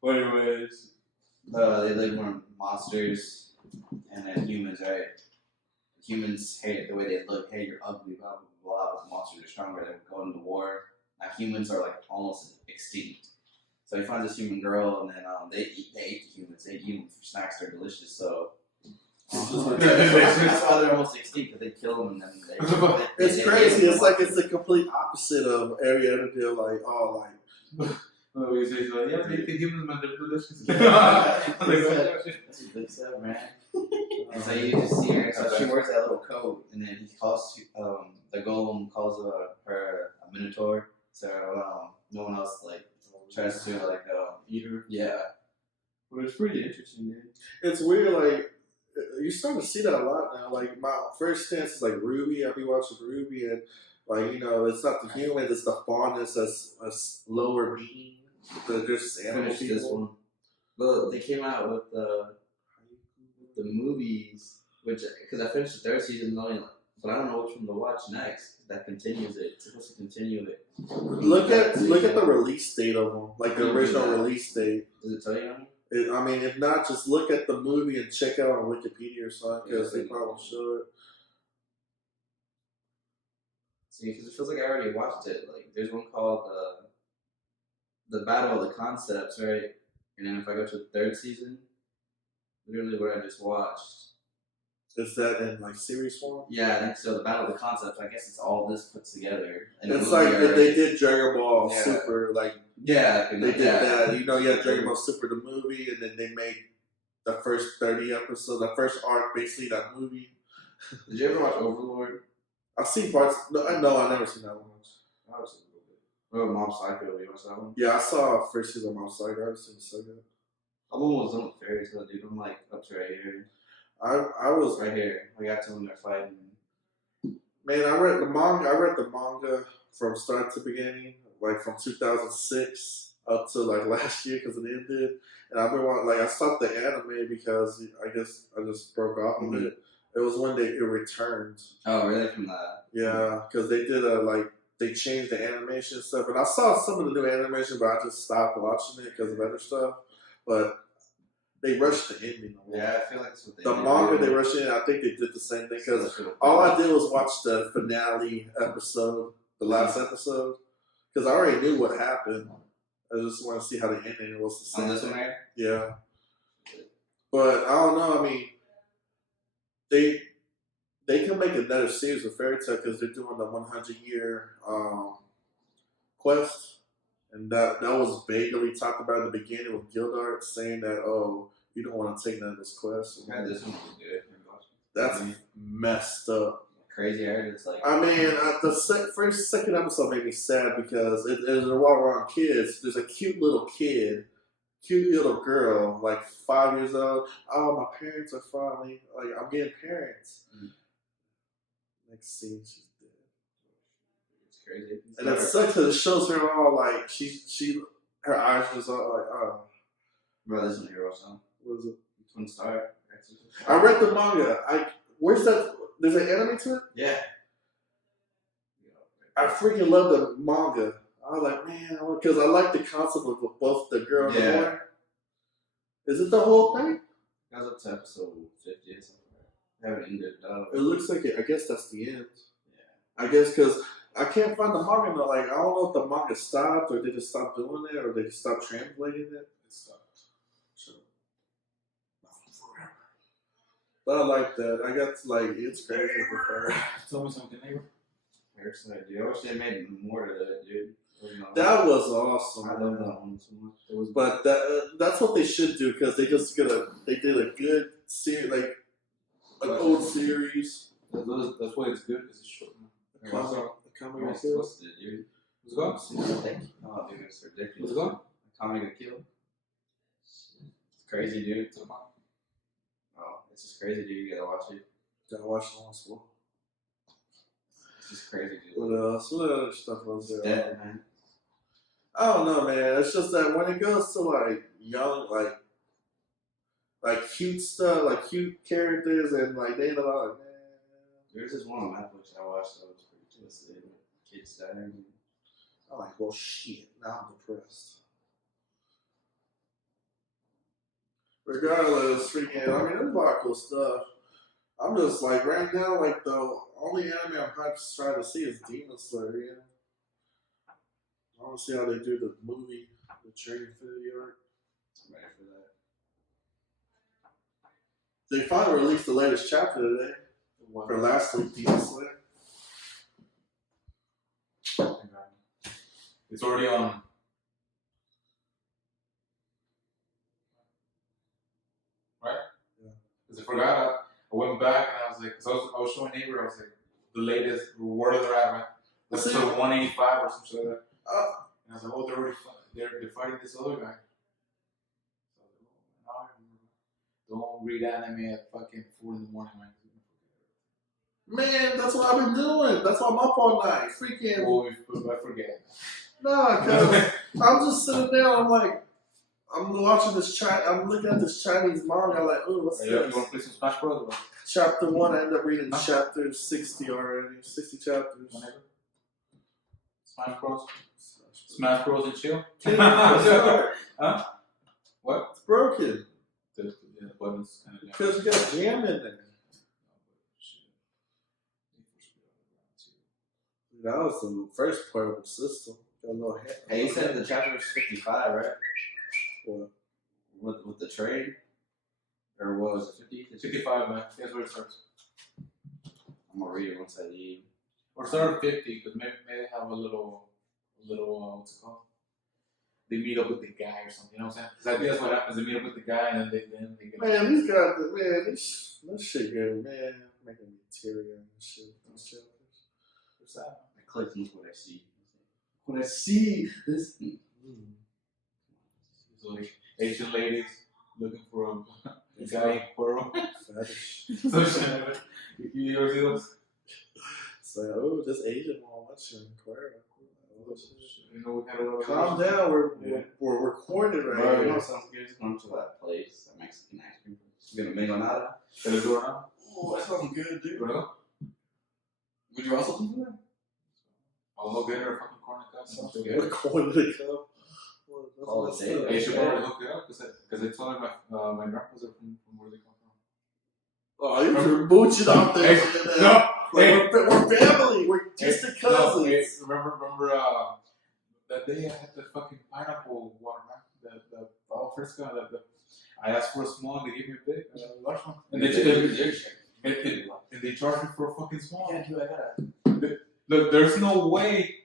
But anyways, they live with monsters, and then humans, right? Humans hate the way they look, hey, you're ugly, blah, blah, blah, but monsters are stronger, they go into war. Now humans are like almost extinct. So he finds this human girl, and then they ate the humans. They eat them for snacks. They're delicious. So that's why they're almost extinct. Because they kill them, and then they it's crazy. It's like it's the complete opposite of every other deal. Like Oh, he says like, yeah, they eat the humans, man. They're delicious. That's what they said, man. And so you just see her. So she wears that little coat, and then he calls the golem calls her a minotaur. So no one else like tries to like eat her. Yeah, but it's pretty interesting, dude. it's weird. Like you start to see that a lot now. Like my first stance is like Ruby. I be watching Ruby, and like it's not the human, it's the faunus that's lower being. They're just animal people. This one. Well, they came out with the movies, which because I finished the 3rd season only. But I don't know which one to watch next. That continues it. It's supposed to continue it. Look at the release date of them, like the original release date. Does it tell you on I mean, if not, just look at the movie and check out on Wikipedia or something, because they probably should. See, because it feels like I already watched it. Like, there's one called The Battle of the Concepts, right? And then if I go to the 3rd season, literally what I just watched, Is that in like series form? Yeah, I think so. The Battle of the Concepts. I guess it's all this put together. It's like they did Dragon Ball Super, like they did that. You know, you had Dragon Ball Super the movie, and then they made the first 30 episodes, the first arc, basically that movie. Did you ever watch Overlord? I've seen parts. No, I've never seen that one. I was a little bit. What about Mob Psycho? You watch that one? Yeah, I saw first season of Mob Psycho. I haven't seen the second. I'm almost done with Fairy Tail, dude. I'm like up to right here. I was right here. I got to when they're fighting. Man, I read the manga. I read the manga from start to beginning, like from 2006 up to like last year because it ended. And I've been I stopped the anime because I guess I just broke off of it. It was when it returned. Oh, really? From that? Yeah, because they did they changed the animation and stuff, and I saw some of the new animation, but I just stopped watching it because of other stuff. But they rushed the ending. Yeah, I feel like that's what they did. The manga they rushed in. I think they did the same thing because all I did was watch the finale episode, the last episode, because I already knew what happened. I just want to see how the ending was. The same. On this one, right? Yeah, but I don't know. I mean, they can make another series of Fairy Tail because they're doing the 100-year quest, and that was vaguely talked about in the beginning with Gildart saying that you don't want to take none of this quest. Yeah, this one was good. That's messed up. Crazy, right? It's like I mean, the second episode made me sad because it is while we're on kids. There's a cute little girl, like 5 years old. Oh, my parents are finally I'm getting parents. Next scene, she's dead. It's crazy. And it sucks because it shows her all her eyes just all Bro, this is a hero song. What is it? Twin Star. I read the manga. Where's that? There's an anime to it? Yeah. I freaking love the manga. I was like, man, because I like the concept of both the girl and the boy. Is it the whole thing? That was up to episode 50 or something. I haven't ended. It looks like it. I guess that's the end. Yeah. I guess because I can't find the manga. I don't know if the manga stopped or they just stopped doing it or they just stopped translating it. It stopped. So, not forever. But I like that. I got it's crazy. Tell me something, neighbor. Parasite, dude. I wish they made more to that, dude. That was awesome. I love that one so much. But that's what they should do because they did a good series, like an old series. That's why it's good because it's short. Comic What's it, dude? What's it called? Oh, dude, it's ridiculous. What's it called? Comic Kill. It's crazy, dude. Oh, it's just crazy, dude. You gotta watch it. Gotta watch it once more. It's just crazy, dude. What else? What other stuff was there? Dead, man. I don't know, man. It's just that when it goes to young, cute stuff, cute characters, and they end up man. There's this one on Netflix I watched that was pretty twisted. Kids dying. I'm like, well, shit. Now I'm depressed. Regardless, freaking, there's a lot of cool stuff. I'm just right now, the only anime I'm trying to see is Demon Slayer. Yeah. I want to see how they do the movie, the training video art. I'm ready for that. They finally released the latest chapter today. For last week, Demon Slayer. It's already on. Right? Yeah. Because I forgot. I went back and I was like, because I was showing neighbor, I was like, the latest, where they're at, right? Episode 185 or something like that. And I was like, oh, they're fighting this other guy. So, don't read anime at fucking 4 in the morning, man. Man, that's what I've been doing. That's why I'm up all night. Freaking. Oh, I forget. No, because I'm just sitting there. I'm watching this I'm looking at this Chinese manga. I'm like, oh, what's this? You want to play some Smash Bros? Or? Chapter 1, I end up reading chapter 60 already. 60 chapters. Whenever. Smash Bros? Smash Bros and chill? Huh? What? It's broken. The buttons kind of because you got jam in there. That was the first portable system. Got a little hand. Hey, you said the chapter was 55, right? What? With the trade? Or what was it, 50? 55, man. That's where it starts. I'm gonna read it once I leave. Or start at 50, because maybe have a little, what's it called? They meet up with the guy or something, you know what I'm saying? Because I think that's what happens. They meet up with the guy and then they get. Man, these guys, man, this shit good, man. Making me teary and shit. Those chapters. What's that? I clicked into what I see. When I see this. It's like Asian ladies looking for a guy in Quirrell. Fetish. So shit. You ever see those? So, oh, this Asian one watching Quirrell. You know, we had a little. Calm down, we're recording right Bro, you know here. what sounds good? It's going to that place, that Mexican ice cream. You're gonna make on that? Should I do it now? Oh, that sounds good, dude. You wanna go? Would you also do that? I'll go get her a fucking corn cup. Sounds good. We're going to the cup. Call it day. Hey, you should probably hook it up because they told me my grandpas are from where they come from. Oh, you're mooching out there. Hey, no, like, we're family. We're distant cousins. No, hey, remember that day I had the fucking pineapple water, man? The first guy I asked for a small and they gave me a big large one. And they charged me for a fucking small. Yeah, dude, I gotta. Look, there's no way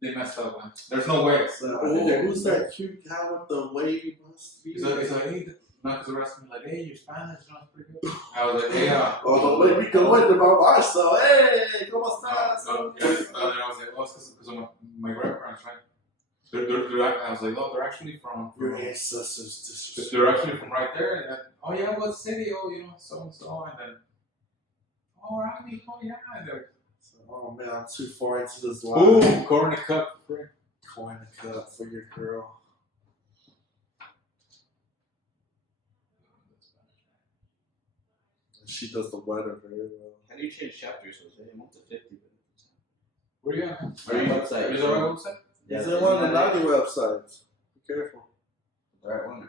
they messed up, man. There's no way. So, who's that cute guy with the wavy must be? It's like, hey, because they're asking me, like, hey, your Spanish sounds pretty good. I was like, hey, oh, wait, we can wait about myself. Hey, ¿cómo estás? and I was like, oh, it's because of my grandparents, right? I was like, oh, they're actually from Your ancestors. they're actually from right there. And then, oh, yeah, what city? Oh, you know, so and so. And then, oh, right, oh, yeah. And they're, Oh man, I'm too far into this line. ooh, corn cup. Coin a cup for your girl. And she does the weather very well. How do you change chapters? Was it? I went to 50. Where you at? Are you website? Is that our website? It's in one of the naughty websites. Be careful. The right one or not?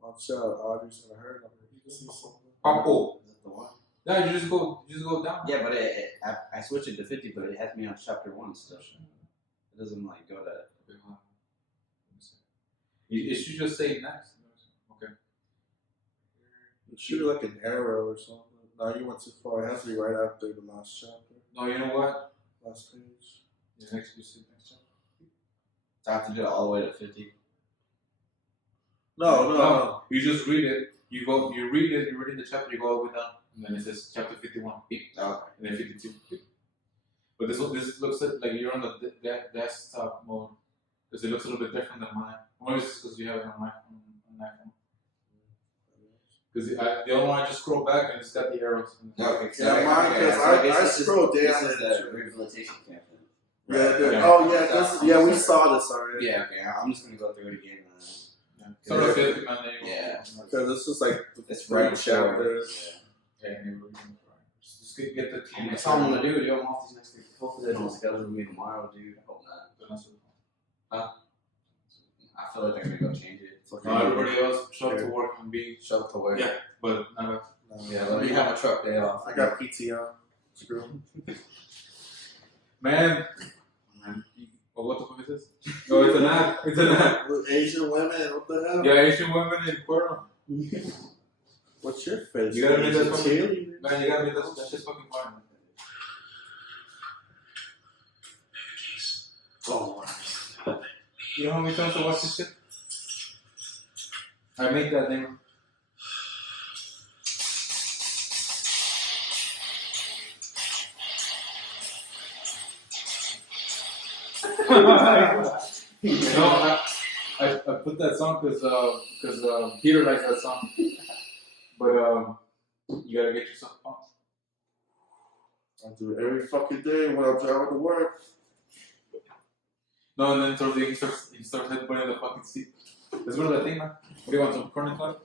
Watch out, Audrey's gonna hurt him. You can see something. Papo. Is it the one? Yeah, you just go down. Yeah, but I switched it to 50, but it has me on chapter 1 still. It doesn't like go to. It should just say next. Okay. It should be like an arrow or something. No, you went too far. It has to be right after the last chapter. No, you know what? Last page. Yeah, next chapter. So I have to do it all the way to 50. No. You just read it. You read it. You're reading the chapter. You go all the way down, and then it says chapter 51. Beep. Okay. And then 52. Beep. But this looks like you're on the desktop mode because it looks a little bit different than mine. Or maybe it's because you have it on my iPhone. Because the other one I just scroll back and it's got the arrows. Okay. Yeah, mine, because I scrolled down. This is the rehabilitation camp. Then. Yeah. Oh yeah. We saw this already. Yeah. Okay. I'm just gonna go through it again. Sort of 50, man. Yeah. Because it's just like It's right right chapters. Yeah, just get the team. That's all I'm gonna do, dude. I'm off these next week. Hopefully they don't schedule me tomorrow, dude. I hope not. I feel like they're gonna go change it. It's okay. Everybody else show up to work and be. Shut up to work. Yeah, but not Yeah, let me have a truck day off. I got PTO. Screw 'em. Man. Oh, what the fuck is this? Oh, it's an ad. It's an ad. With Asian women, what the hell? Yeah, Asian women in Quirrell. What's your face? You gotta make that Asian fucking. cheerleader? Man, you gotta make that shit's fucking fun. Oh, You know how many times I watch this shit? I make that name. No, I put that song because Peter likes that song. But you gotta get yourself pumped. I do it every fucking day when I'm driving to work. No, and then he starts headbutting the fucking seat. Let's go to that thing, man. What do you want, some corn and club?